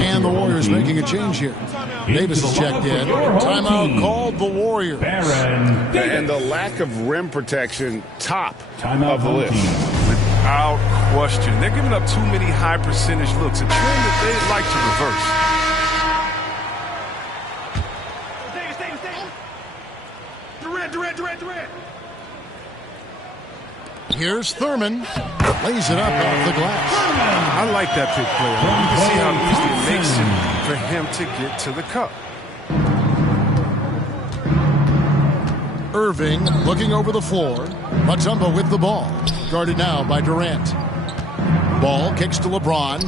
And the Warriors making a change here. Davis is checked in. Timeout called the Warriors. And the lack of rim protection, top of the list. Without question. They're giving up too many high percentage looks. A trend that they'd like to reverse. Durant. Here's Thurman. Lays it up off the glass. I like that pick play. You can see how easy it makes it for him to get to the cup. Irving looking over the floor. Mutombo with the ball. Guarded now by Durant. Ball kicks to LeBron.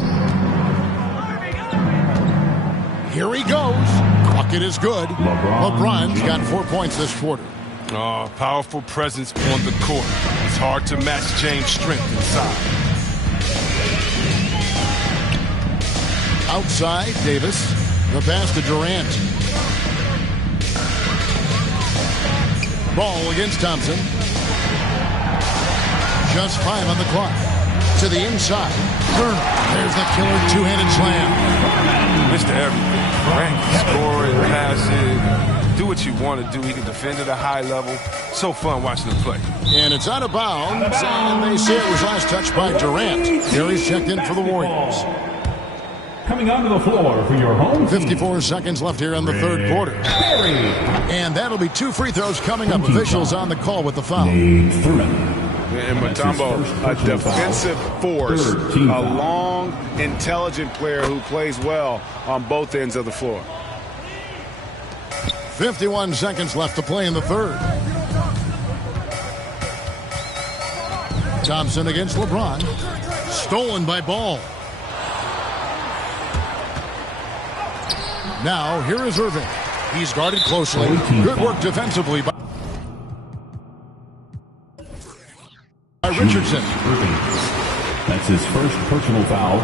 Here he goes. Bucket is good. LeBron's got 4 points this quarter. Oh, powerful presence on the court. It's hard to match James' strength inside. Outside, Davis. The pass to Durant. Ball against Thompson. Just 5 on the clock. to the inside. There's the killer two-handed slam. Mr. Everything. Scoring, passing, do what you want to do. He can defend at a high level. So fun watching him play. And it's out of bounds, and they say it was last touched by Durant. Gary's checked in for the Warriors. Coming onto the floor for your home team. 54 seconds left here in the third quarter. And that'll be 2 free throws coming up. Officials on the call with the foul. And Mutombo, a defensive force, a long, intelligent player who plays well on both ends of the floor. 51 seconds left to play in the third. Thompson against LeBron. Stolen by Ball. Now, here is Irving. He's guarded closely. Good work defensively by Richardson. That's his first personal foul.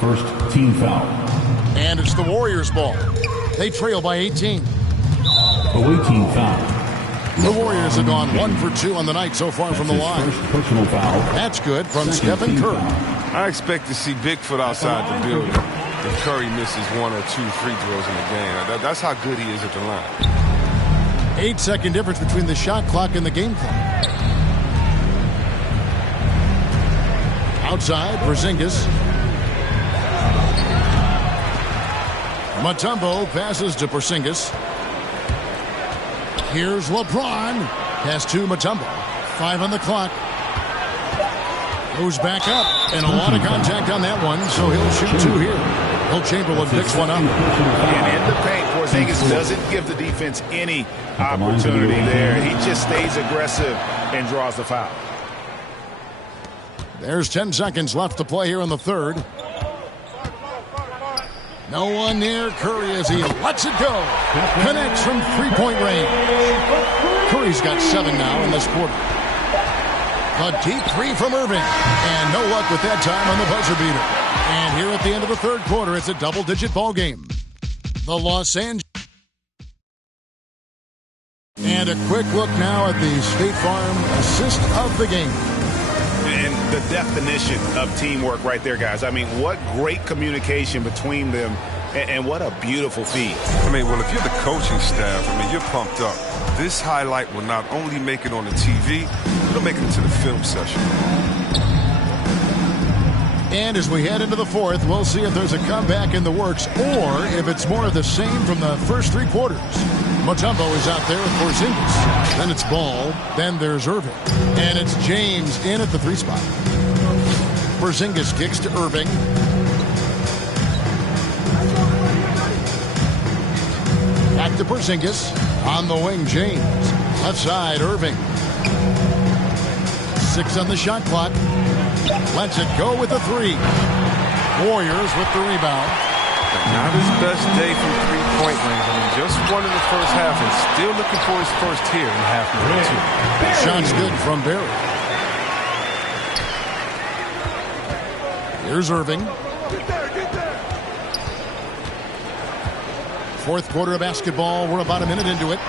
First team foul. And it's the Warriors' ball. They trail by 18. Away team foul. The Warriors have gone 1 for 2 on the night so far from the line. First personal foul. That's good from Stephen Curry. I expect to see Bigfoot outside the building if Curry misses 1 or 2 free throws in the game. That's how good he is at the line. 8-second difference between the shot clock and the game clock. Outside, Porzingis. Mutombo passes to Porzingis. Here's LeBron. Pass to Mutombo. 5 on the clock. Goes back up. And a lot of contact on that one, so he'll shoot 2 here. Will Chamberlain picks one up. And in the paint, Porzingis doesn't give the defense any opportunity there. He just stays aggressive and draws the foul. There's 10 seconds left to play here in the third. No one near Curry as he lets it go. Connects from three-point range. Curry's got 7 now in this quarter. A deep 3 from Irving. And no luck with that time on the buzzer beater. And here at the end of the third quarter, it's a double-digit ball game. The Los Angeles. And a quick look now at the State Farm assist of the game. And the definition of teamwork right there, guys. I mean, what great communication between them, and what a beautiful feed. I mean, well, if you're the coaching staff, I mean, you're pumped up. This highlight will not only make it on the TV, it'll make it into the film session. And as we head into the fourth, we'll see if there's a comeback in the works or if it's more of the same from the first 3 quarters. Mutombo is out there with Porzingis. Then it's Ball. Then there's Irving. And it's James in at the 3 spot. Porzingis kicks to Irving. Back to Porzingis. On the wing, James. Left side, Irving. 6 on the shot clock. Lets it go with the 3. Warriors with the rebound. Not his best day from three-point range. I mean, just won in the first half and still looking for his first here in half number 2. Shot's good from Barry. Here's Irving. Fourth quarter of basketball. We're about a minute into it.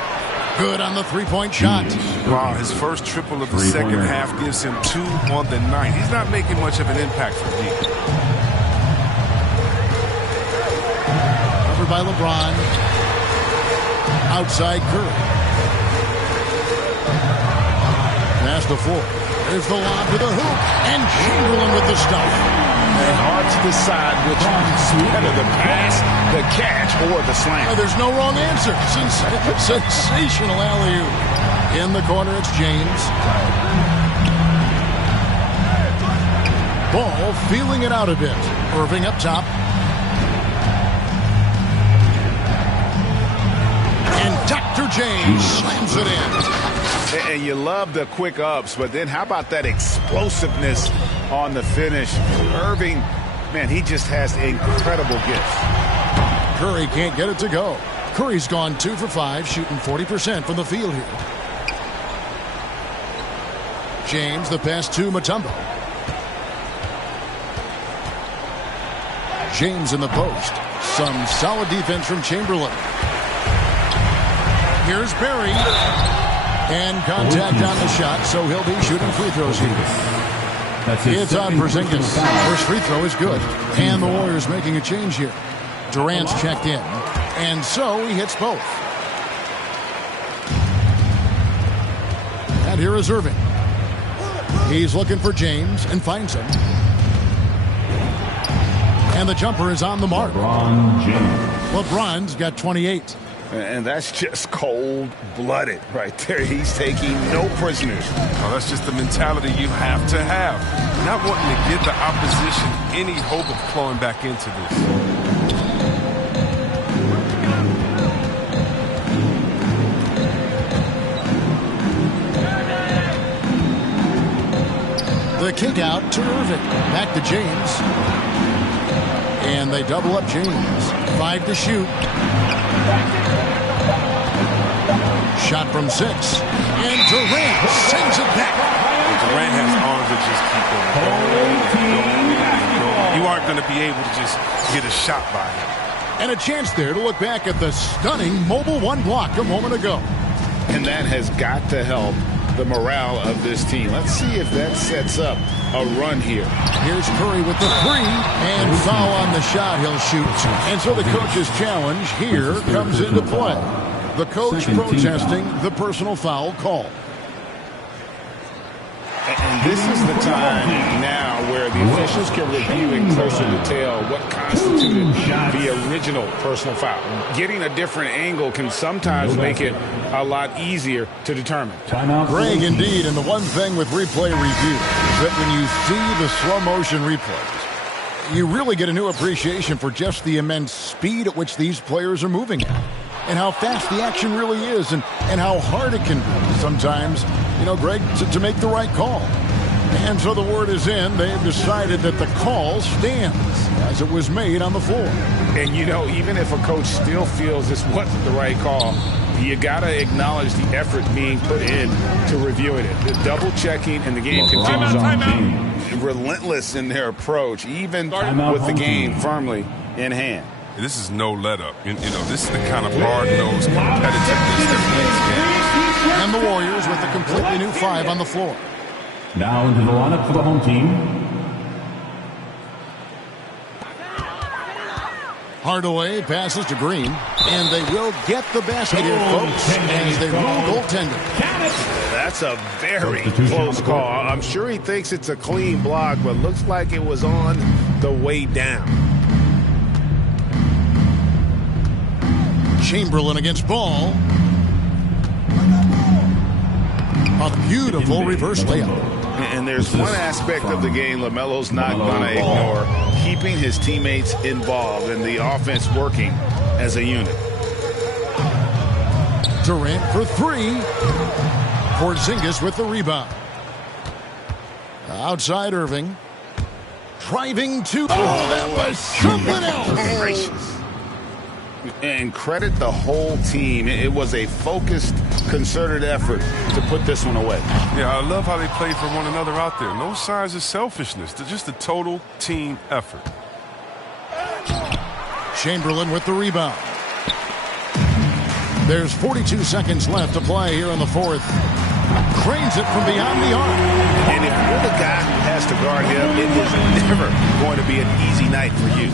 Good on the 3-point shot. Wow, his first triple of the second half gives him 2 on the night. He's not making much of an impact from deep. Covered by LeBron. Outside Curry. Pass the floor. There's the lob to the hoop. And Chamberlain with the stuff. And hard to decide which is better, the pass, the catch, or the slam. There's no wrong answer. Sensational alley-oop. In the corner, it's James. Ball feeling it out a bit. Irving up top. And Dr. James slams it in. And you love the quick ups, but then how about that explosiveness on the finish? Irving, man, he just has incredible gifts. Curry can't get it to go. Curry's gone 2 for 5, shooting 40% from the field here. James, the pass to Mutombo. James in the post. Some solid defense from Chamberlain. Here's Barry. And contact on the shot, so he'll be shooting free throws here. It's on Porzingis. First free throw is good. And the Warriors making a change here. Durant's checked in. And so he hits both. And here is Irving. He's looking for James and finds him. And the jumper is on the mark. LeBron's got 28. And that's just cold-blooded right there. He's taking no prisoners. Oh, that's just the mentality you have to have. Not wanting to give the opposition any hope of clawing back into this. The kick out to Irving. Back to James. And they double up James. 5 to shoot. Shot from 6. And Durant sends it back. Durant has arms that just keep going. You aren't going to be able to just get a shot by him. And a chance there to look back at the stunning mobile one block a moment ago. And that has got to help the morale of this team. Let's see if that sets up a run here. Here's Curry with the 3, and foul on the shot he'll shoot. And so the coach's challenge here comes into play. The coach protesting the personal foul call. And this is the time now where the officials can review in closer detail what constituted the original personal foul. Getting a different angle can sometimes make it a lot easier to determine. Greg, indeed, and the one thing with replay review is that when you see the slow motion replays, you really get a new appreciation for just the immense speed at which these players are moving at. And how fast the action really is, and how hard it can be sometimes, Greg, to make the right call. And so the word is in. They've decided that the call stands as it was made on the floor. And, even if a coach still feels this wasn't the right call, you got to acknowledge the effort being put in to reviewing it. The double checking, and the game continues on. Relentless in their approach, even with the game firmly in hand. This is no let-up. This is the kind of hard-nosed competitiveness that wins games. And the Warriors with a completely new 5 on the floor. Now into the lineup for the home team. Hardaway passes to Green, and they will get the basket here, folks, as they rule goaltender. That's a very close call. I'm sure he thinks it's a clean block, but looks like it was on the way down. Chamberlain against Ball. A beautiful reverse layup. And there's one aspect of the game LaMelo's not going to ignore, keeping his teammates involved and the offense working as a unit. Durant for 3. Porzingis with the rebound. Outside Irving. Driving to... Oh, that was something else. Gracious. And credit the whole team. It was a focused, concerted effort to put this one away. Yeah, I love how they play for one another out there. No signs of selfishness. They're just a total team effort. Chamberlain with the rebound. There's 42 seconds left to play here in the fourth. Cranes it from beyond the arc. And if you're the guy who has to guard him, it is never going to be an easy night for you.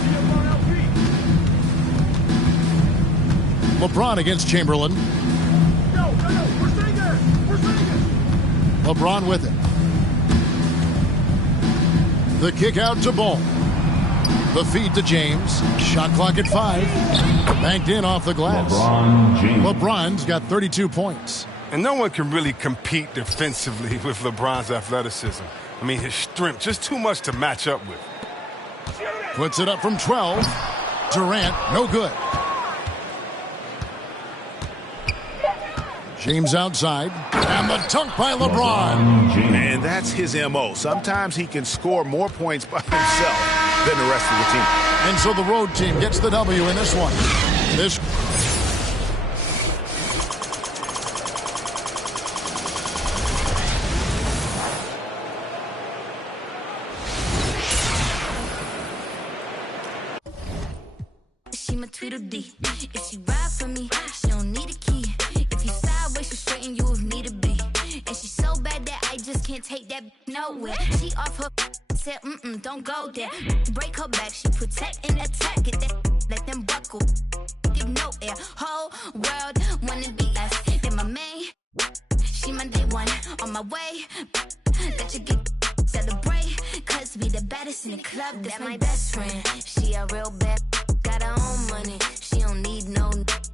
LeBron against Chamberlain. LeBron with it. The kick out to Ball. The feed to James. Shot clock at 5. Banked in off the glass. LeBron's got 32 points. And no one can really compete defensively with LeBron's athleticism. I mean, his strength, just too much to match up with. Puts it up from 12. Durant, no good. James outside, and the dunk by LeBron. And that's his M.O. Sometimes he can score more points by himself than the rest of the team. And so the road team gets the W in this one. She my Tweedledee. If she ride for me, she don't need a key. If you sideways, she'll straighten you if need to be. And she's so bad that I just can't take that. No, nowhere. She off her said, don't go there. Break her back, she protect and attack it. Let them buckle. Give no air. Whole world wanna be us. Then my main, she my day one on my way. Let you get celebrate, cause we the baddest in the club. That's my best friend. She a real bad, got her own money. She don't need no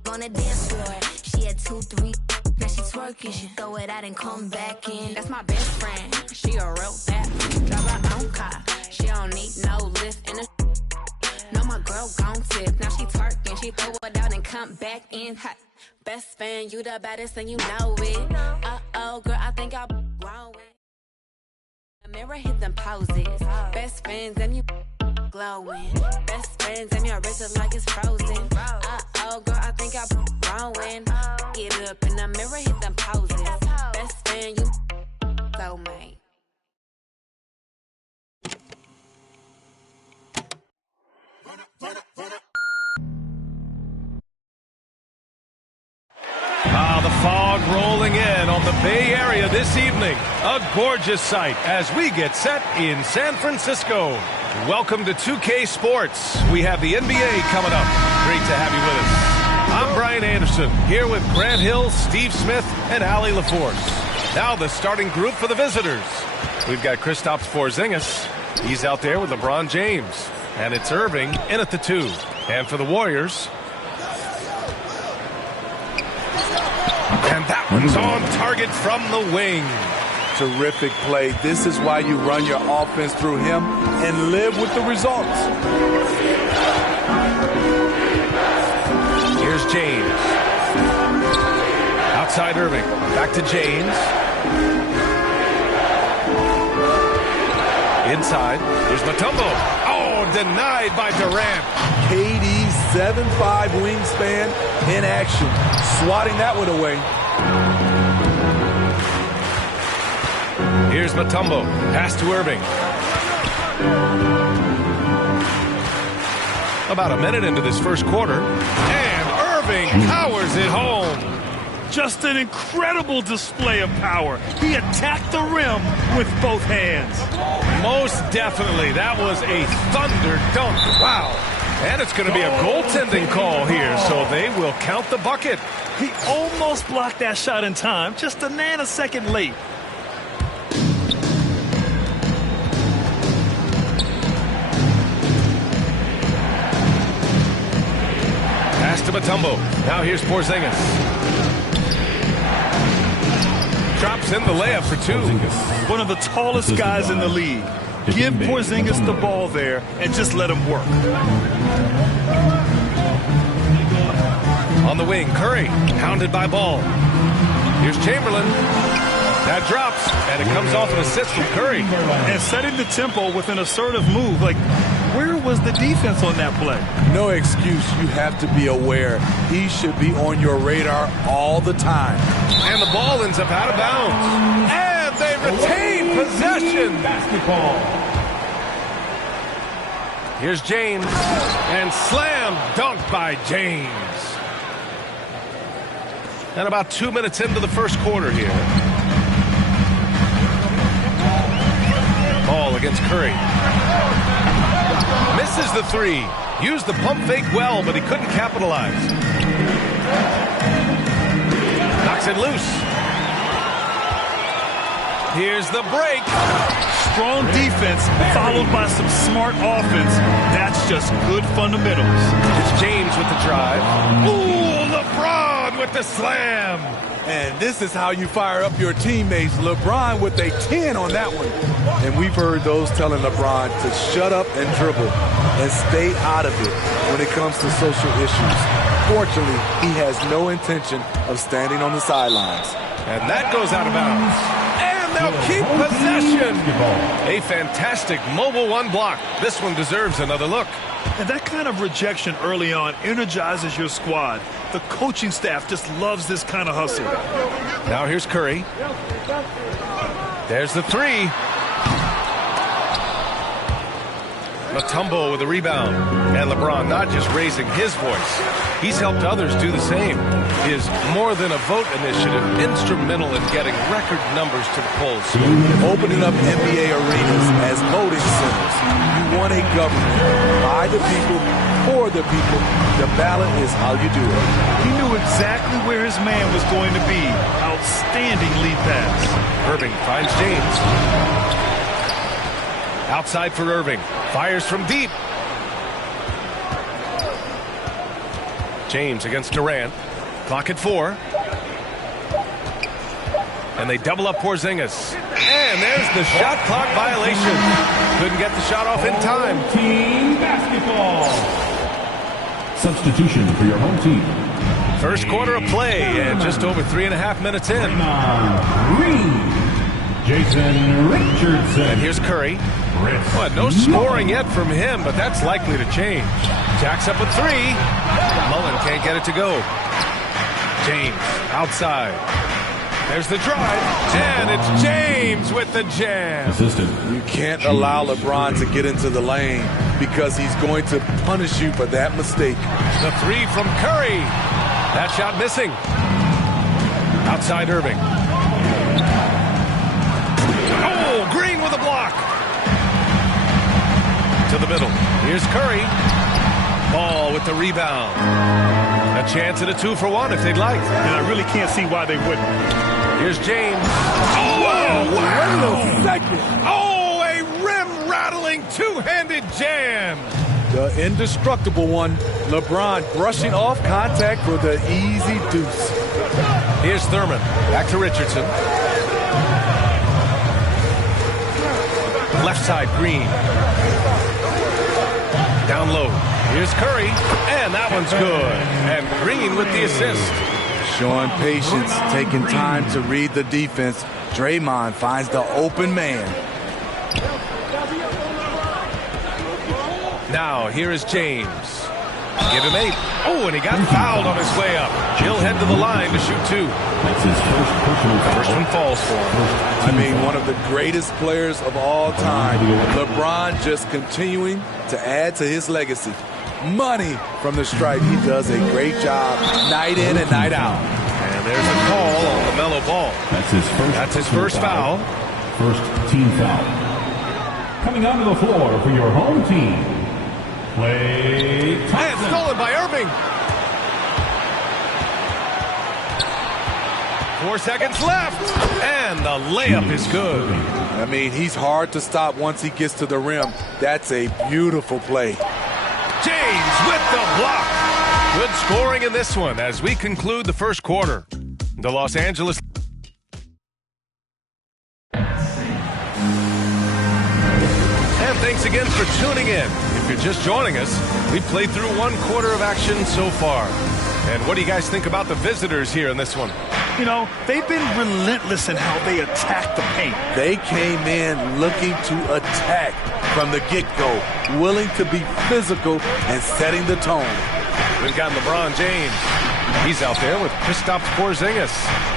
on the dance floor. She had 2, 3. Now she twerking, she throw it out and come back in. That's my best friend. She a real bad, drive her own car. She don't need no lift in a. No, my girl gon' tip. Now she twerking, she throw it out and come back in hot. Best friend, you the baddest and you know it. Uh-oh, girl, I think I'm wrong with. The mirror hit them poses. Best friends and you glowing. Best friends and your wrist is like it's frozen. Uh-oh, girl, I think I'm growing. Get up in the mirror, hit them poses. Best friend, you soulmate. The fog rolling in on the Bay Area this evening. A gorgeous sight as we get set in San Francisco. Welcome to 2K Sports. We have the NBA coming up. Great to have you with us. I'm Brian Anderson, here with Grant Hill, Steve Smith, and Allie LaForce. Now the starting group for the visitors. We've got Kristaps Porzingis. He's out there with LeBron James. And it's Irving in at the 2. And for the Warriors, and that one's on target from the wing. Terrific play. This is why you run your offense through him and live with the results. Here's James. Outside Irving. Back to James. Inside. Here's Mutombo. Oh, denied by Durant. KD's 7'5" wingspan in action. Swatting that one away. Here's Mutombo. Pass to Irving. About a minute into this first quarter. And Irving powers it home. Just an incredible display of power. He attacked the rim with both hands. Most definitely. That was a thunder dunk. Wow. And it's going to be a goaltending call here, so they will count the bucket. He almost blocked that shot in time, just a nanosecond late. Pass to Mutombo. Now here's Porzingis. Drops in the layup for 2. One of the tallest guys in the league. Give Porzingis the ball there and just let him work. On the wing, Curry, pounded by Ball. Here's Chamberlain. That drops, and it comes off an assist from Curry. And setting the tempo with an assertive move. Like, where was the defense on that play? No excuse. You have to be aware. He should be on your radar all the time. And the ball ends up out of bounds. And they retain possession. Basketball. Here's James. And slam dunk by James. And about 2 minutes into the first quarter here. Ball against Curry. Misses the 3. Used the pump fake well, but he couldn't capitalize. Knocks it loose. Here's the break. Strong defense followed by some smart offense. That's just good fundamentals. It's James with the drive. Ooh, LeBron with the slam. And this is how you fire up your teammates. LeBron with a 10 on that one. And we've heard those telling LeBron to shut up and dribble and stay out of it when it comes to social issues. Fortunately, he has no intention of standing on the sidelines. And that goes out of bounds. And they'll keep possession. A fantastic mobile 1 block. This one deserves another look. And that kind of rejection early on energizes your squad. The coaching staff just loves this kind of hustle. Now here's Curry. There's the 3. Mutombo with the rebound. And LeBron not just raising his voice. He's helped others do the same. His more than a vote initiative instrumental in getting record numbers to the polls. Opening up NBA arenas as voting centers. You want a government by the people, for the people. The ballot is how you do it. He knew exactly where his man was going to be. Outstanding lead pass. Irving finds James. Outside for Irving. Fires from deep. James against Durant. Clock at 4. And they double up Porzingis. And there's the shot clock violation. Couldn't get the shot off in time. Team basketball. Substitution for your home team. First quarter of play and just over 3.5 minutes in. Green. Jason Richardson. And here's Curry. Well, no scoring yet from him, but that's likely to change. Jacks up a 3. Mullen can't get it to go. James outside. There's the drive, and it's James with the jam. You can't allow LeBron to get into the lane because he's going to punish you for that mistake. The 3 from Curry. That shot missing. Outside Irving. Oh, Green with a block. To the middle. Here's Curry. Ball with the rebound. A chance at a 2-for-1 if they'd like. And I really can't see why they wouldn't. Here's James. Oh, wow. Second. Oh, a rim-rattling two-handed jam. The indestructible one. LeBron brushing off contact for the easy deuce. Here's Thurman. Back to Richardson. Left side, Green. Down low. Here's Curry. And that one's good. And Green with the assist. Showing patience, taking time to read the defense. Draymond finds the open man. Now, here is James. Give him 8. Oh, and he got fouled on his way up. He'll head to the line to shoot 2. That's his first personal foul. First one falls for him. I mean, one of the greatest players of all time. LeBron just continuing to add to his legacy. Money from the stripe. He does a great job night in and night out. And there's a call on LaMelo Ball. That's his first foul. First team foul. Coming onto the floor for your home team. Klay Thompson. And stolen by Irving. 4 seconds left. And the layup is good. I mean, he's hard to stop once he gets to the rim. That's a beautiful play. James with the block. Good scoring in this one as we conclude the first quarter. The Los Angeles. And thanks again for tuning in. If you're just joining us, we've played through 1 quarter of action so far. And what do you guys think about the visitors here in this one? You know, they've been relentless in how they attack the paint. They came in looking to attack from the get-go, willing to be physical and setting the tone. We've got LeBron James. He's out there with Kristaps Porzingis.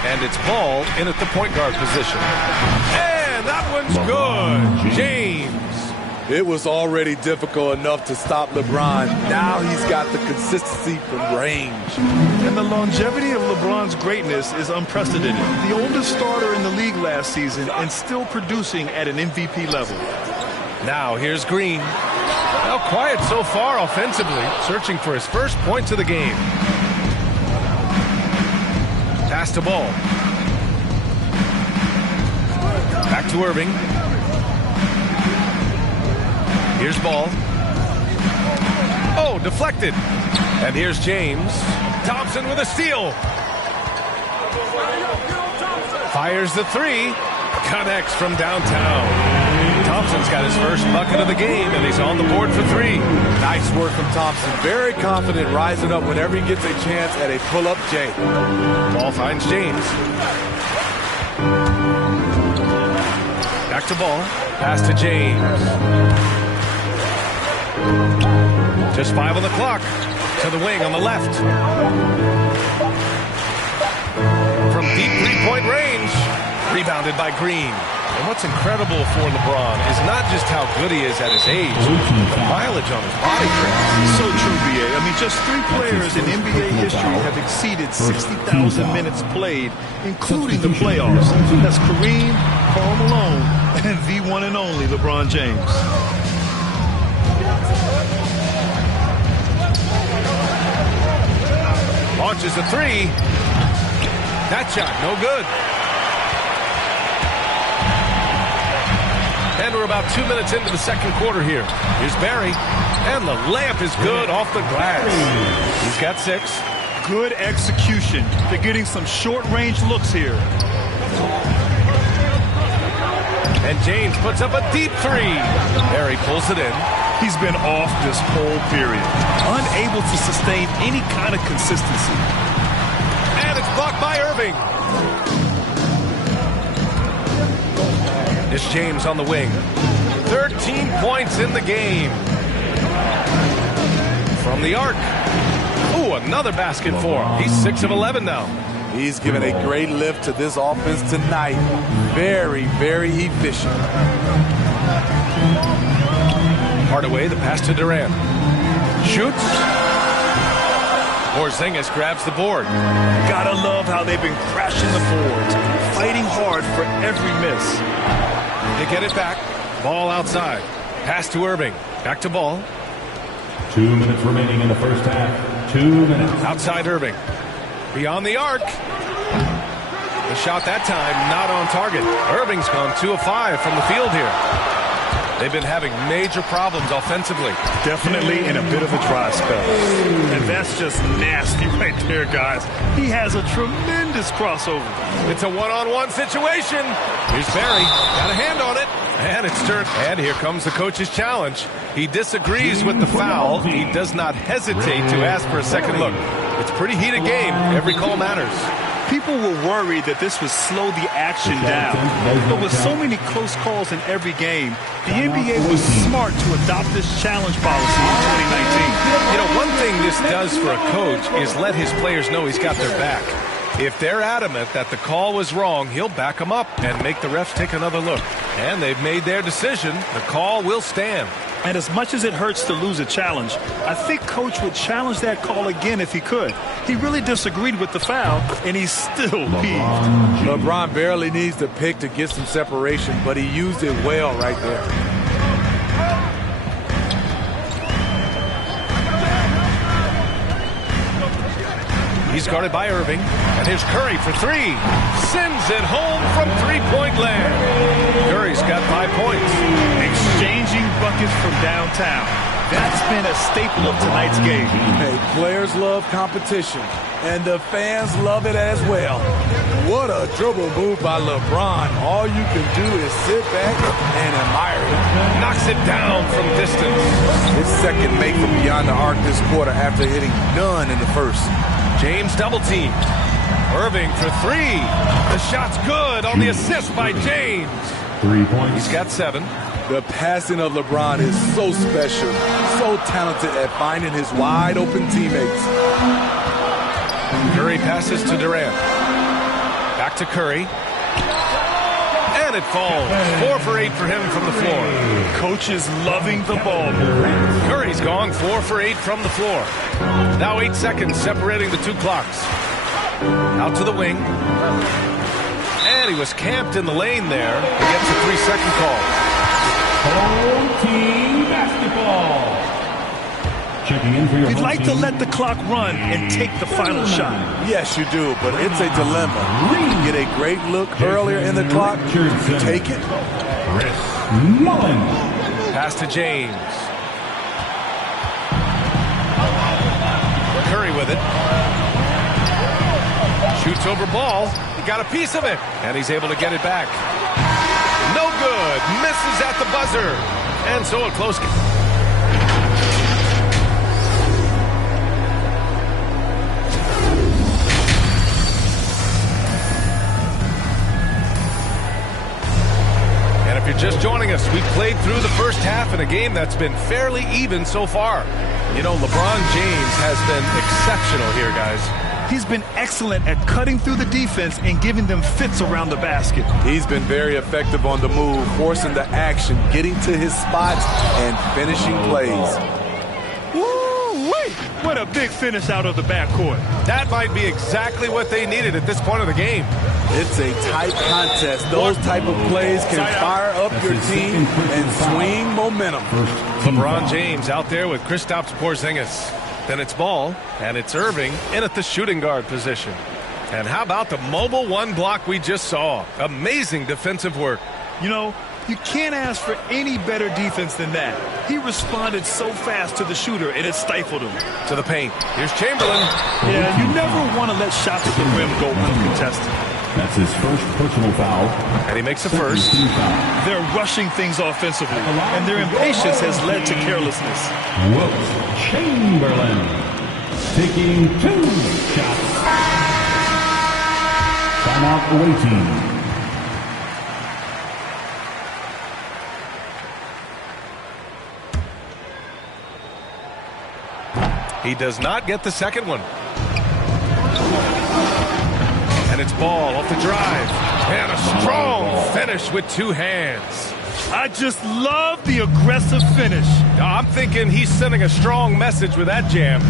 And it's Ball in at the point guard position. And that one's good. James. It was already difficult enough to stop LeBron. Now he's got the consistency from range. And the longevity of LeBron's greatness is unprecedented. The oldest starter in the league last season and still producing at an MVP level. Now here's Green. Well, quiet so far offensively, searching for his first points of the game. Pass to Ball. Back to Irving. Here's Ball. Oh, deflected. And here's James. Thompson with a steal. Fires the 3. Connects from downtown. Thompson's got his first bucket of the game, and he's on the board for 3. Nice work from Thompson. Very confident, rising up whenever he gets a chance at a pull-up J. Ball finds James. Back to Ball. Pass to James. Just 5 on the clock. To the wing on the left. From deep 3-point range. Rebounded by Green. And what's incredible for LeBron is not just how good he is at his age, the mileage on his body trains. So true, B.A. I mean, just 3 players in NBA history have exceeded 60,000 minutes played, including the playoffs. That's Kareem, Karl Malone, and the one and only LeBron James. Launches a 3. That shot, no good. And we're about 2 minutes into the second quarter here. Here's Barry. And the layup is good off the glass. He's got 6. Good execution. They're getting some short-range looks here. And James puts up a deep 3. Barry pulls it in. He's been off this whole period. Unable to sustain any kind of consistency. And it's blocked by Irving. It's James on the wing. 13 points in the game. From the arc. Ooh, another basket for him. He's 6 of 11 now. He's given a great lift to this offense tonight. Very, very efficient. Hardaway, the pass to Durant. Shoots. Porzingis grabs the board. Gotta love how they've been crashing the boards, fighting hard for every miss. They get it back. Ball outside. Pass to Irving. Back to Ball. 2 minutes remaining in the first half. 2 minutes. Outside Irving. Beyond the arc. The shot that time not on target. Irving's gone 2 of 5 from the field here. They've been having major problems offensively. Definitely in a bit of a dry spell. And that's just nasty right there, guys. He has a tremendous crossover. It's a one-on-one situation. Here's Barry. Got a hand on it. And it's turned. And here comes the coach's challenge. He disagrees with the foul. He does not hesitate to ask for a second look. It's a pretty heated game. Every call matters. People were worried that this would slow the action down. But with so many close calls in every game, the NBA was smart to adopt this challenge policy in 2019. You know, one thing this does for a coach is let his players know he's got their back. If they're adamant that the call was wrong, he'll back them up and make the refs take another look. And they've made their decision. The call will stand. And as much as it hurts to lose a challenge, I think Coach would challenge that call again if he could. He really disagreed with the foul, and he's still peeved. LeBron barely needs the pick to get some separation, but he used it well right there. He's guarded by Irving. And here's Curry for 3. Sends it home from three-point land. Curry's got 5 points. Exchanging buckets from downtown. That's been a staple of tonight's game. Hey, players love competition, and the fans love it as well. What a dribble move by LeBron. All you can do is sit back and admire it. Knocks it down from distance. His second make from beyond the arc this quarter after hitting none in the first. James double teamed. Irving for 3. The shot's good on the assist by James. 3 points. He's got 7. The passing of LeBron is so special, so talented at finding his wide open teammates. Curry passes to Durant. Back to Curry. And it falls. 4 for 8 for him from the floor. Coach is loving the ball. Curry's gone 4 for 8 from the floor. Now 8 seconds separating the 2 clocks. Out to the wing. And he was camped in the lane there. He gets a 3-second call. Home team basketball. Checking in for your You'd like to let the clock run and take the final shot. Yes, you do, but it's a dilemma. You can get a great look earlier in the clock. You take it. Pass to James. Curry with it. Shoots over Ball. He got a piece of it, and he's able to get it back. No good. Misses at the buzzer. And so a close game. And if you're just joining us, we've played through the first half in a game that's been fairly even so far. You know, LeBron James has been exceptional here, guys. He's been excellent at cutting through the defense and giving them fits around the basket. He's been very effective on the move, forcing the action, getting to his spots, and finishing plays. Woo-wee! What a big finish out of the backcourt. That might be exactly what they needed at this point of the game. It's a tight contest. Those type of plays can fire up your team and swing momentum. LeBron James out there with Kristaps Porzingis. Then it's Ball, and it's Irving in at the shooting guard position. And how about the mobile one block we just saw? Amazing defensive work. You know, you can't ask for any better defense than that. He responded so fast to the shooter, and it stifled him. To the paint. Here's Chamberlain. Yeah, you never want to let shots at the rim go uncontested. That's his first personal foul. And he makes the first. They're rushing things offensively, and their impatience has led to carelessness. Wilt Chamberlain taking 2 shots. Timeout away team. He does not get the second one. And it's Ball off the drive. And a strong finish with 2 hands. I just love the aggressive finish. I'm thinking he's sending a strong message with that jam.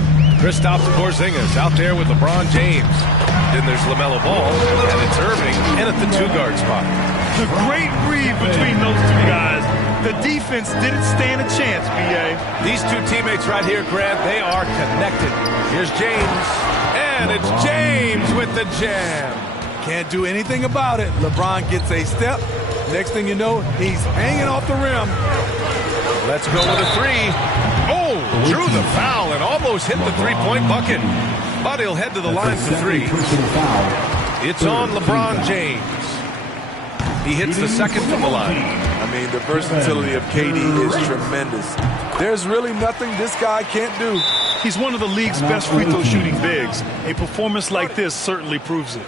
Kristaps Porzingis out there with LeBron James. Then there's LaMelo Ball, and it's Irving in at the 2-guard spot. The great read between those 2 guys. The defense didn't stand a chance, B.A. These 2 teammates right here, Grant, they are connected. Here's James, and it's James with the jam. Can't do anything about it. LeBron gets a step. Next thing you know, he's hanging off the rim. Let's go with a 3. Oh, drew the foul and almost hit the 3-point bucket. But he'll head to the line for 3. It's on LeBron James. He hits the second from the line. I mean, the versatility of KD is tremendous. There's really nothing this guy can't do. He's one of the league's best free throw shooting bigs. A performance like this certainly proves it.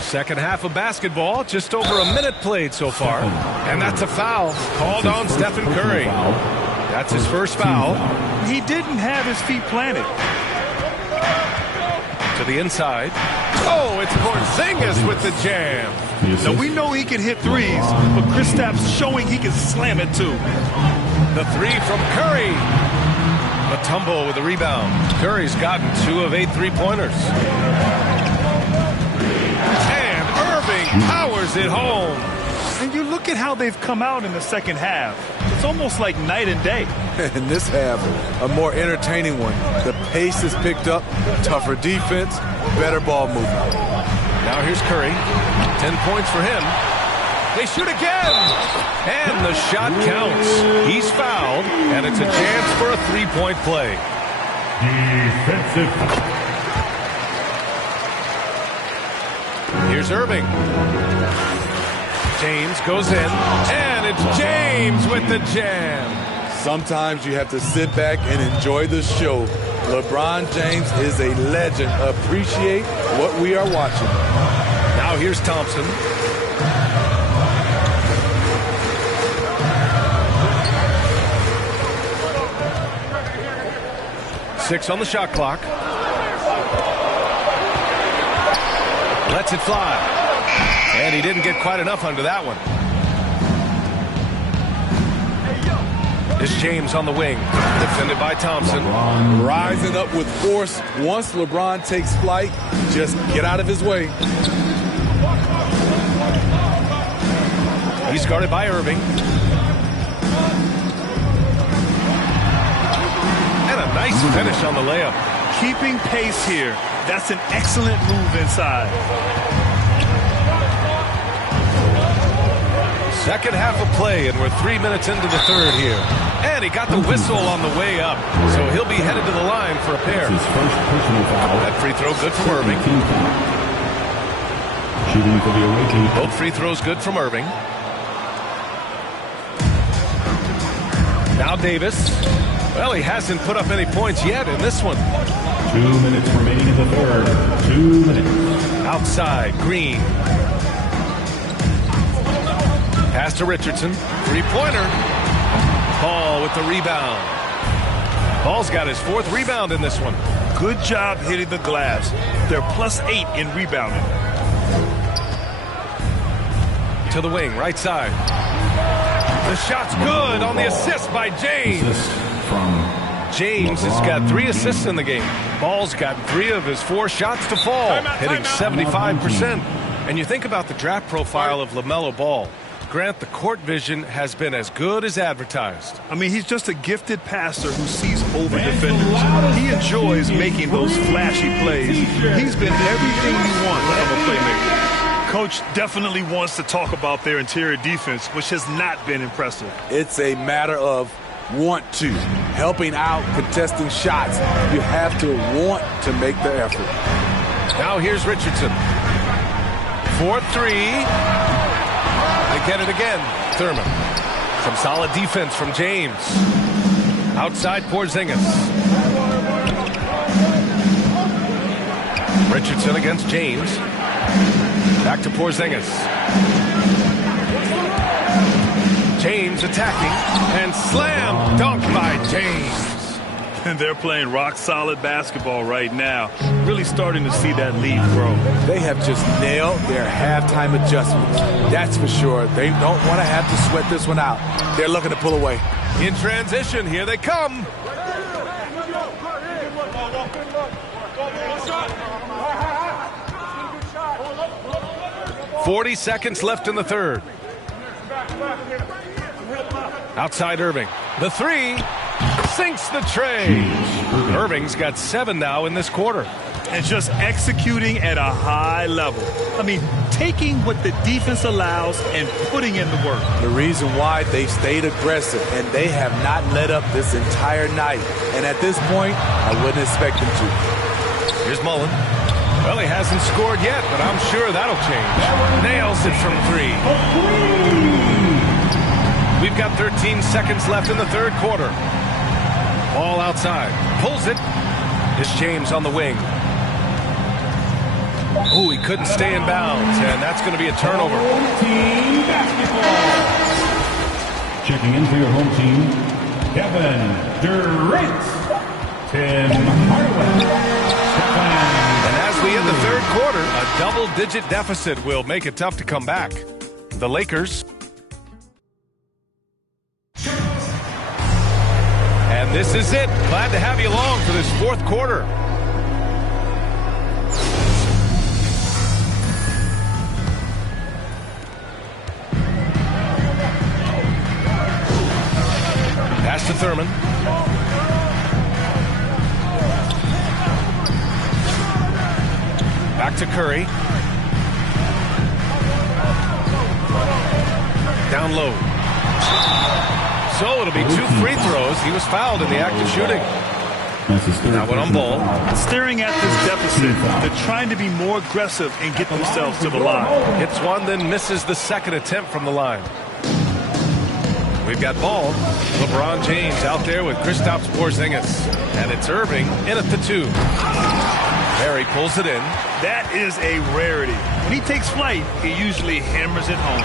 Second half of basketball, just over a minute played so far. And that's a foul called on Stephen Curry. That's his first foul. He didn't have his feet planted. To the inside. Oh, it's Porzingis with the jam. Now, we know he can hit threes, but Kristaps showing he can slam it too. The 3 from Curry. Mutombo with the rebound. Curry's gotten 2 of 8 3-pointers. And Irving powers it home. And you look at how they've come out in the second half. It's almost like night and day. In this half, a more entertaining one. The pace is picked up, tougher defense, better ball movement. Now here's Curry. 10 points for him. They shoot again. And the shot counts. He's fouled, and it's a chance for a 3-point play. Defensive. Here's Irving. James goes in, and it's James with the jam. Sometimes you have to sit back and enjoy the show. LeBron James is a legend. Appreciate what we are watching. Now here's Thompson. Six on the shot clock. Lets it fly. And he didn't get quite enough under that one. It's James on the wing, defended by Thompson. Rising up with force. Once LeBron takes flight, just get out of his way. He's guarded by Irving. And a nice finish on the layup. Keeping pace here. That's an excellent move inside. Second half of play, and we're 3 minutes into the third here. And he got the whistle on the way up, so he'll be headed to the line for a pair. His first personal foul. That free throw good from Irving. Shooting for the away team. Both free throws good from Irving. Now Davis. Well, he hasn't put up any points yet in this one. 2 minutes remaining in the third. 2 minutes. Outside, Green. Pass to Richardson. Three-pointer. Ball with the rebound. Ball's got his 4th rebound in this one. Good job hitting the glass. They're +8 in rebounding. To the wing, right side. The shot's good on the assist by James. James has got 3 assists in the game. Ball's got 3 of his 4 shots to fall, hitting 75%. And you think about the draft profile of LaMelo Ball. Grant, the court vision has been as good as advertised. I mean, he's just a gifted passer who sees over defenders. He enjoys making those flashy plays. He's been everything you want of a playmaker. Coach definitely wants to talk about their interior defense, which has not been impressive. It's a matter of want to. Helping out, contesting shots. You have to want to make the effort. Now here's Richardson. 4-3. They get it again. Thurman. Some solid defense from James. Outside Porzingis. Richardson against James. Back to Porzingis. James attacking and slam dunk by James. And they're playing rock-solid basketball right now. Really starting to see that lead grow. They have just nailed their halftime adjustments. That's for sure. They don't want to have to sweat this one out. They're looking to pull away. In transition, here they come. "40 seconds left in the third. Outside Irving. The 3 sinks the tray. Irving's got 7 now in this quarter. And just executing at a high level. I mean, taking what the defense allows and putting in the work. The reason why they stayed aggressive, and they have not let up this entire night. And at this point, I wouldn't expect them to. Here's Mullen. Well, he hasn't scored yet, but I'm sure that'll change. Nails it from 3. We've got 13 seconds left in the third quarter. Ball outside. Pulls it. It's James on the wing. Oh, he couldn't stay in bounds, and that's going to be a turnover. Team basketball. Checking in for your home team, Kevin Durant. Tim Hardaway. And as we end the third quarter, a double-digit deficit will make it tough to come back. The Lakers. And this is it. Glad to have you along for this fourth quarter. Pass to Thurman. Back to Curry. Down low. So it'll be 2 free throws. He was fouled in the act of shooting. Now one on Ball. Staring at this deficit, they're trying to be more aggressive and get themselves to the line. Hits one, then misses the second attempt from the line. We've got Ball. LeBron James out there with Kristaps Porzingis. And it's Irving in at the 2. Barry pulls it in. That is a rarity. When he takes flight, he usually hammers it home.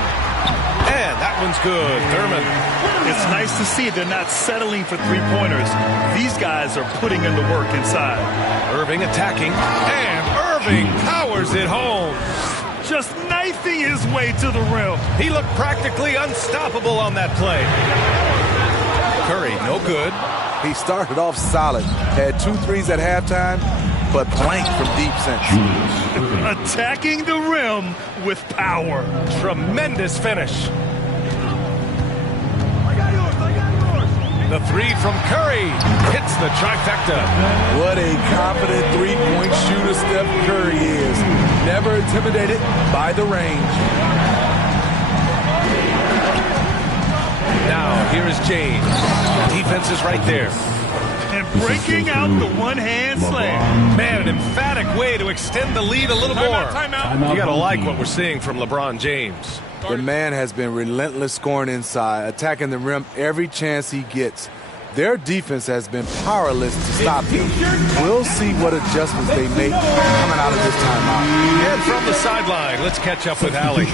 And that one's good. Thurman. It's nice to see they're not settling for three-pointers. These guys are putting in the work inside. Irving attacking. And Irving powers it home. Just knifing his way to the rim. He looked practically unstoppable on that play. Curry, no good. He started off solid. Had 2 threes at halftime, but blank from deep since. Attacking the rim with power. Tremendous finish. The 3 from Curry hits the trifecta. What a confident three-point shooter Steph Curry is. Never intimidated by the range. Now, here is James. Defense is right there. And breaking out the one-hand slam. Man, an emphatic way to extend the lead a little more. You got to like what we're seeing from LeBron James. The man has been relentless scoring inside, attacking the rim every chance he gets. Their defense has been powerless to stop him. We'll see what adjustments they make coming out of this timeout. And from the sideline, let's catch up with Allie.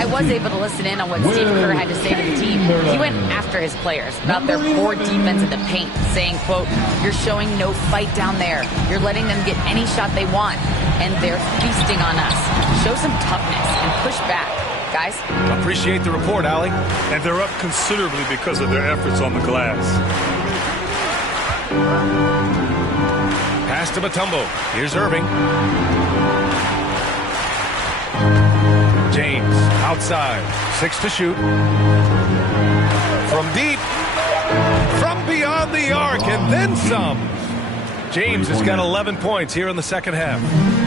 I was able to listen in on what Steve Kerr had to say to the team. He went after his players about their poor defense in the paint, saying, quote, "You're showing no fight down there. You're letting them get any shot they want, and they're feasting on us. Show some toughness and push back, guys." Appreciate the report, Allie. And they're up considerably because of their efforts on the glass. Pass to Mutombo. Here's Irving. James outside. 6 to shoot. From deep. From beyond the arc and then some. James has got 11 points here in the second half.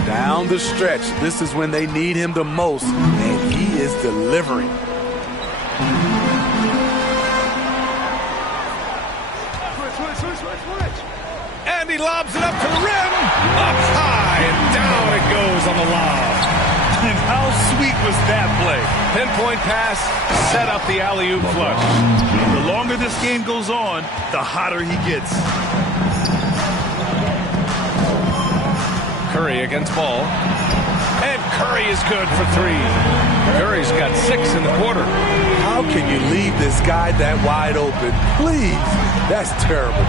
Down the stretch, this is when they need him the most, and he is delivering. And he lobs it up to the rim. Up high and down it goes on the lob. And how sweet was that play? Pinpoint pass, set up the alley-oop flush. The longer this game goes on, the hotter he gets. Curry against Ball. And Curry is good for 3. Curry's got 6 in the quarter. How can you leave this guy that wide open? Please, that's terrible.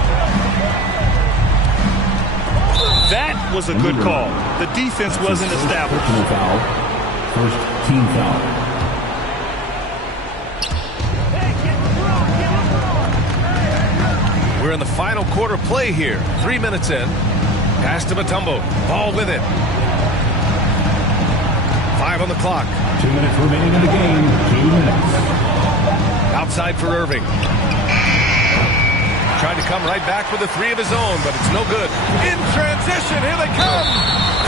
That was a good call. The defense wasn't established. First team foul. We're in the final quarter play here. 3 minutes in. Pass to Mutombo. Ball with it. 5 on the clock. 2 minutes remaining in the game. 2 minutes. Outside for Irving. Trying to come right back with a 3 of his own, but it's no good. In transition, here they come.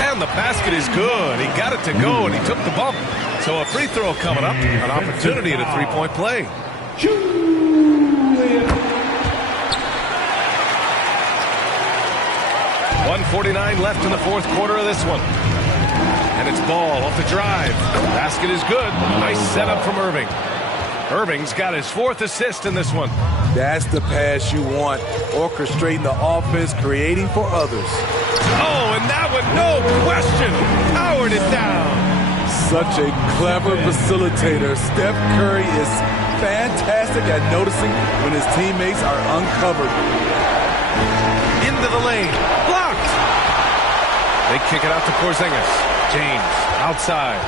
And the basket is good. He got it to go, and he took the bump. So a free throw coming up. An opportunity at a 3-point play. 1:49 left in the fourth quarter of this one. And it's Ball off the drive. Basket is good. Nice setup from Irving. Irving's got his 4th assist in this one. That's the pass you want. Orchestrating the offense, creating for others. Oh, and that one, no question, powered it down. Such a clever facilitator. Steph Curry is fantastic at noticing when his teammates are uncovered. Into the lane. Blocked. They kick it out to Porzingis. James outside.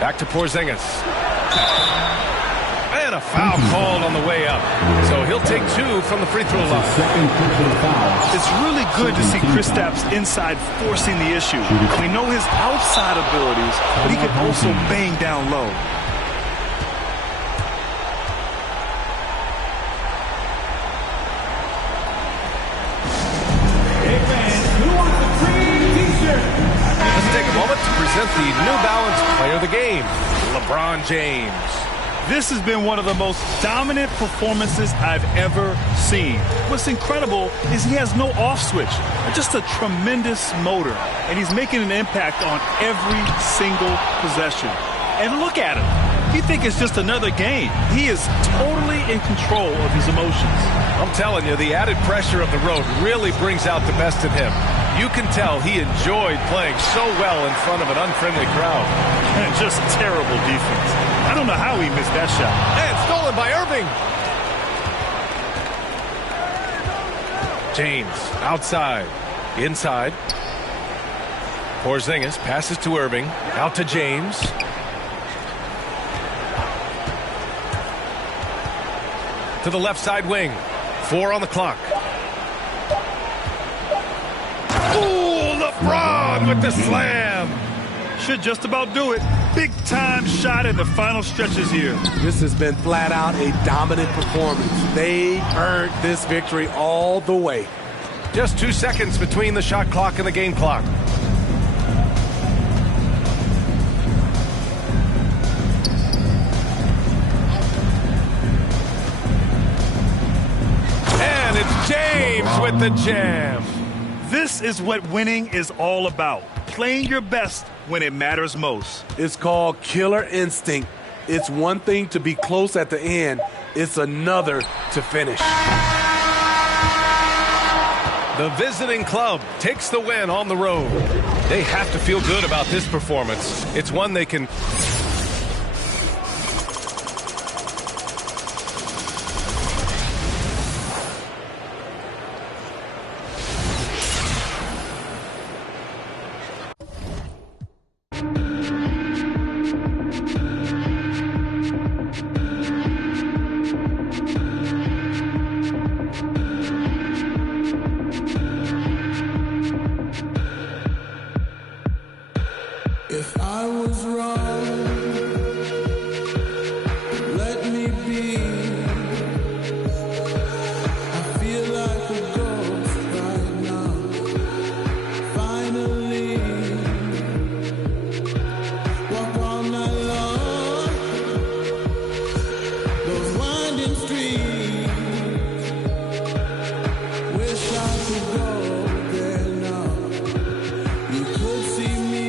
Back to Porzingis. And a foul called on the way up. So he'll take 2 from the free throw line. It's really good to see Kristaps inside forcing the issue. We know his outside abilities, but he can also bang down low. Let's take a moment to present the New Balance Player of the Game, LeBron James. This has been one of the most dominant performances I've ever seen. What's incredible is he has no off switch, just a tremendous motor, and he's making an impact on every single possession. And look at him. You think it's just another game. He is totally in control of his emotions. I'm telling you, the added pressure of the road really brings out the best in him. You can tell he enjoyed playing so well in front of an unfriendly crowd. And just terrible defense. I don't know how he missed that shot. And stolen by Irving. James outside. Inside. Porzingis passes to Irving. Out to James. To the left side wing. 4 on the clock. Ooh, LeBron with the slam. Should just about do it. Big time shot in the final stretches here. This has been flat out a dominant performance. They earned this victory all the way. Just 2 seconds between the shot clock and the game clock. And it's James with the jam. This is what winning is all about. Playing your best when it matters most. It's called killer instinct. It's one thing to be close at the end. It's another to finish. The visiting club takes the win on the road. They have to feel good about this performance. It's one they can... If I was wrong, let me be. I feel like a ghost right now. Finally, walk all night long. Those winding streets. Wish I could go there now. You could see me.